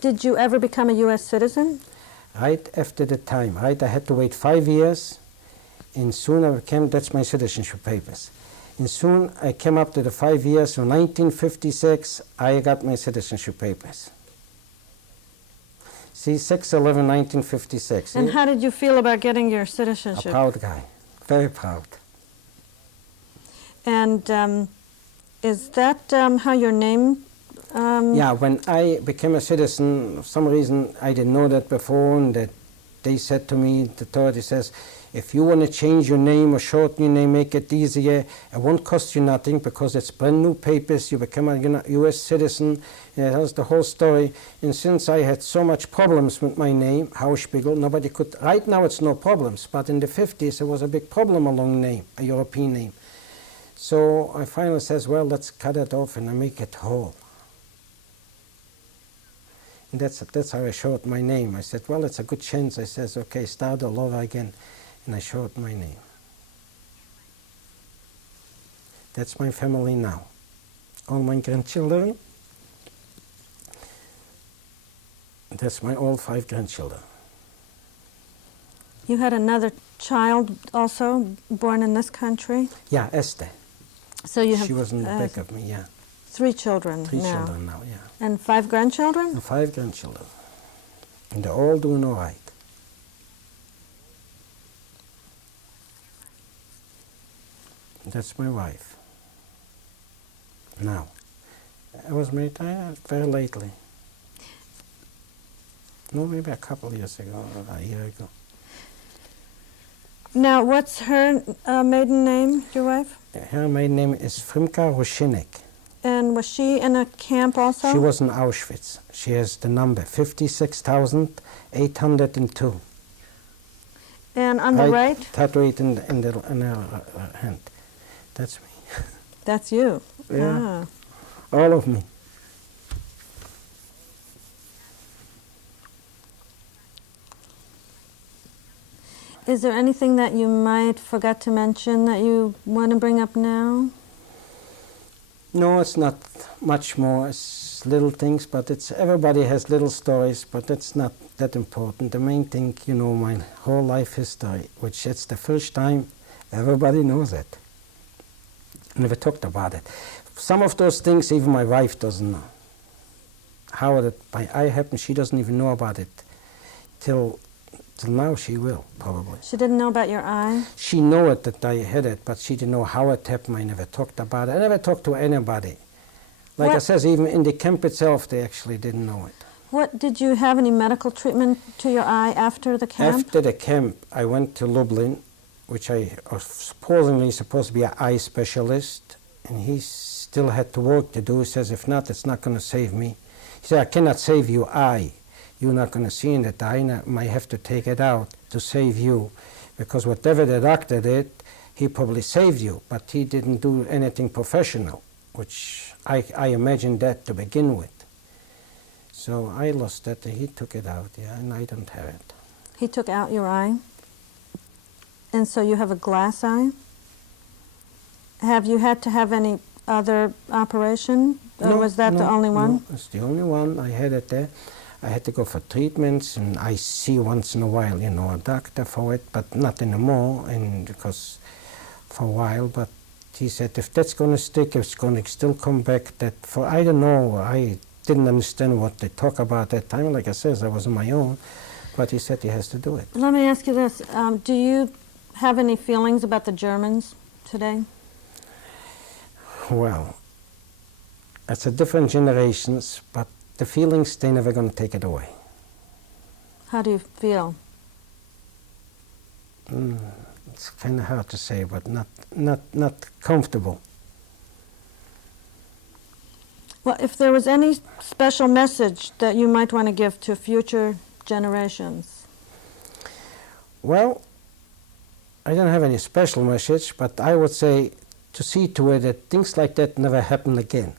Did you ever become a U.S. citizen? Right after the time, I had to wait 5 years, and soon I came, that's my citizenship papers. And soon I came up to the 5 years, so 1956, I got my citizenship papers. See, 6/11/1956. And See? how did you feel about getting your A citizenship? proud guy, very proud. And is that how your name? Yeah, when I became a citizen, for some reason I didn't know that before, and that they said to me, the authority says, if you want to change your name or shorten your name, make it easier, it won't cost you nothing because it's brand new papers, you become a U.S. citizen, and that's the whole story. And since I had so much problems with my name, Hausspiegel, nobody could, right now it's no problems, but in the 50s it was a big problem, a long name, a European name. So I finally says, well, let's cut it off and I make it whole. And that's how I shortened my name. I said, well, it's a good chance. I says, okay, start all over again. And I shortened my name. That's my family now. All my grandchildren. That's my all 5 grandchildren. You had another child also born in this country? Yeah, Esther. So you have She was in the back of me, yeah. 3 children 3 now. children now, yeah. And 5 grandchildren? And 5 grandchildren. And they're all doing all right. That's my wife. Now, I was married very lately. No, maybe a couple of years ago, or a year ago. Now, what's her maiden name, your wife? Her maiden name is Frimka Rushinek. And was she in a camp also? She was in Auschwitz. She has the number 56,802. And on the right? Tattooed in her hand. That's me. That's you. Yeah. Ah. All of me. Is there anything that you might forget to mention that you want to bring up now? No, it's not much more. It's little things, but it's everybody has little stories, but that's not that important. The main thing, you know, my whole life history, which it's the first time everybody knows it. Never talked about it. Some of those things even my wife doesn't know. How that my eye happened, she doesn't even know about it. Till now she will, probably. She didn't know about your eye? She knew it that I had it, but she didn't know how it happened. I never talked about it. I never talked to anybody. Like I says, even in the camp itself, they actually didn't know it. What, did you have any medical treatment to your eye after the camp? After the camp, I went to Lublin, which I was supposedly supposed to be an eye specialist, and he still had to work to do. He says, if not, it's not going to save me. He said, I cannot save your eye. You're not going to see in that eye, and I might have to take it out to save you, because whatever the doctor did, he probably saved you, but he didn't do anything professional, which I imagined that to begin with. So I lost it, and he took it out, yeah, and I don't have it. He took out your eye? And so you have a glass eye? Have you had to have any other operation? Or was that the only one? No, it's the only one. I had it there. I had to go for treatments, and I see once in a while, you know, a doctor for it, but not anymore, and because for a while, but he said if that's going to stick, it's going to still come back. That for, I don't know, I didn't understand what they talk about that time. Like I said, I was on my own, but he said he has to do it. Let me ask you this. Do you have any feelings about the Germans today? Well, it's a different generations, but the feelings, they're never going to take it away. How do you feel? It's kind of hard to say, but not comfortable. Well, if there was any special message that you might want to give to future generations? Well, I don't have any special message, but I would say to see to it that things like that never happen again.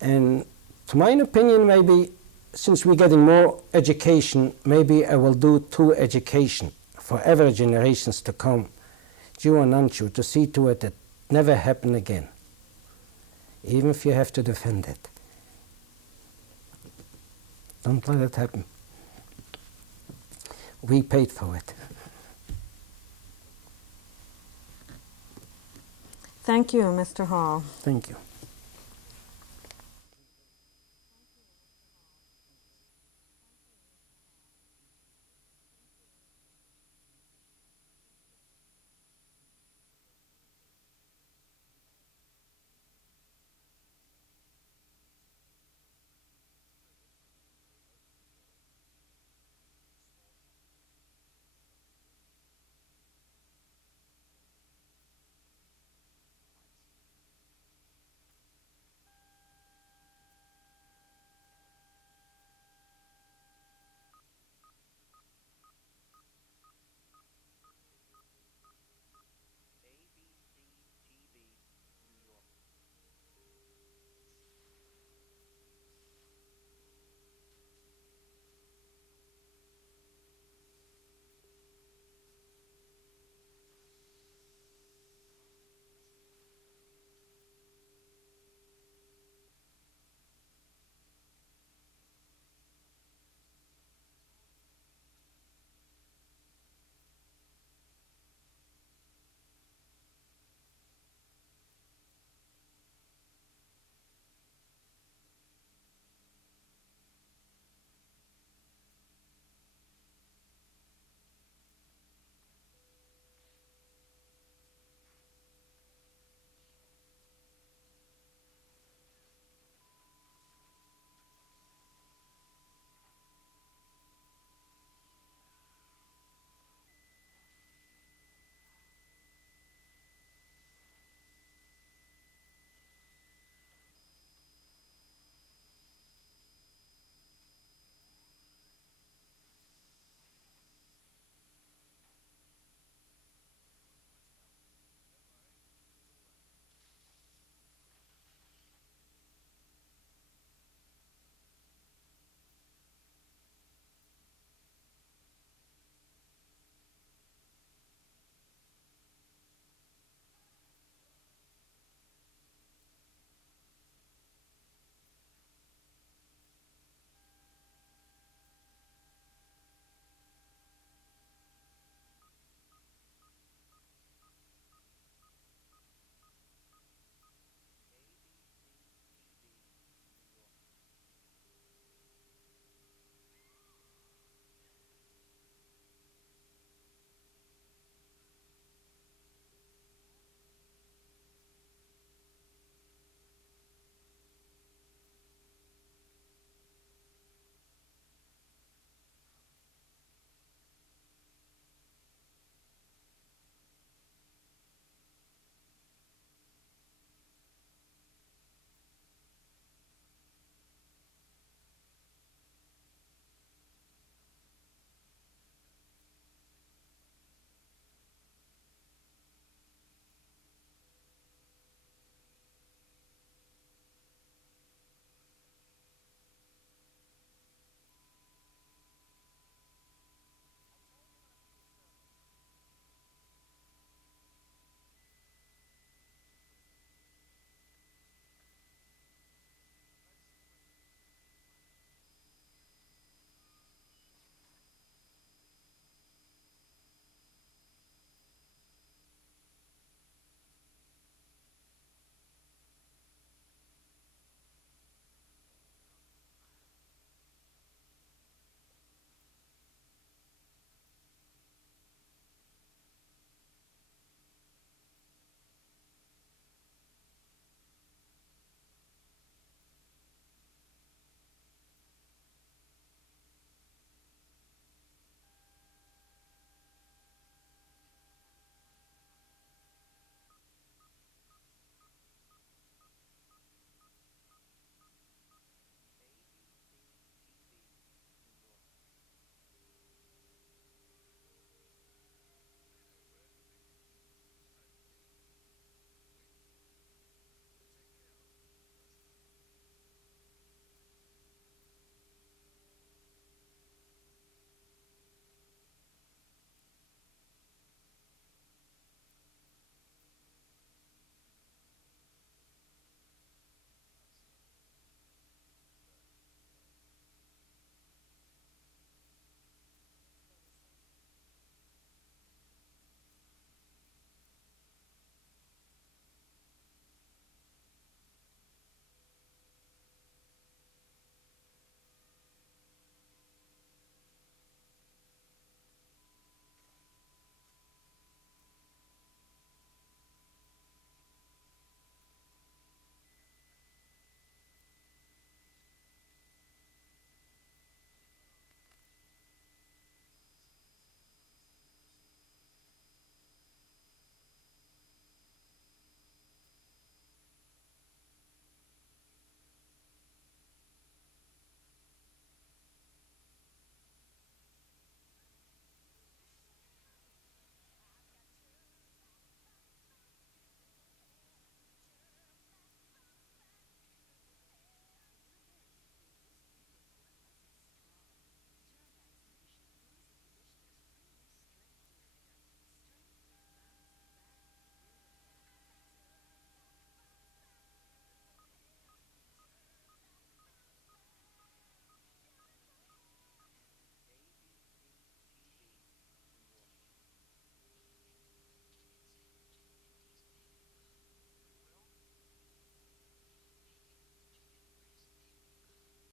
And to my opinion, maybe since we're getting more education, maybe I will do 2 education for every generations to come, Jew and non-Jew, to see to it that never happen again, even if you have to defend it. Don't let it happen. We paid for it. Thank you, Mr. Hall. Thank you.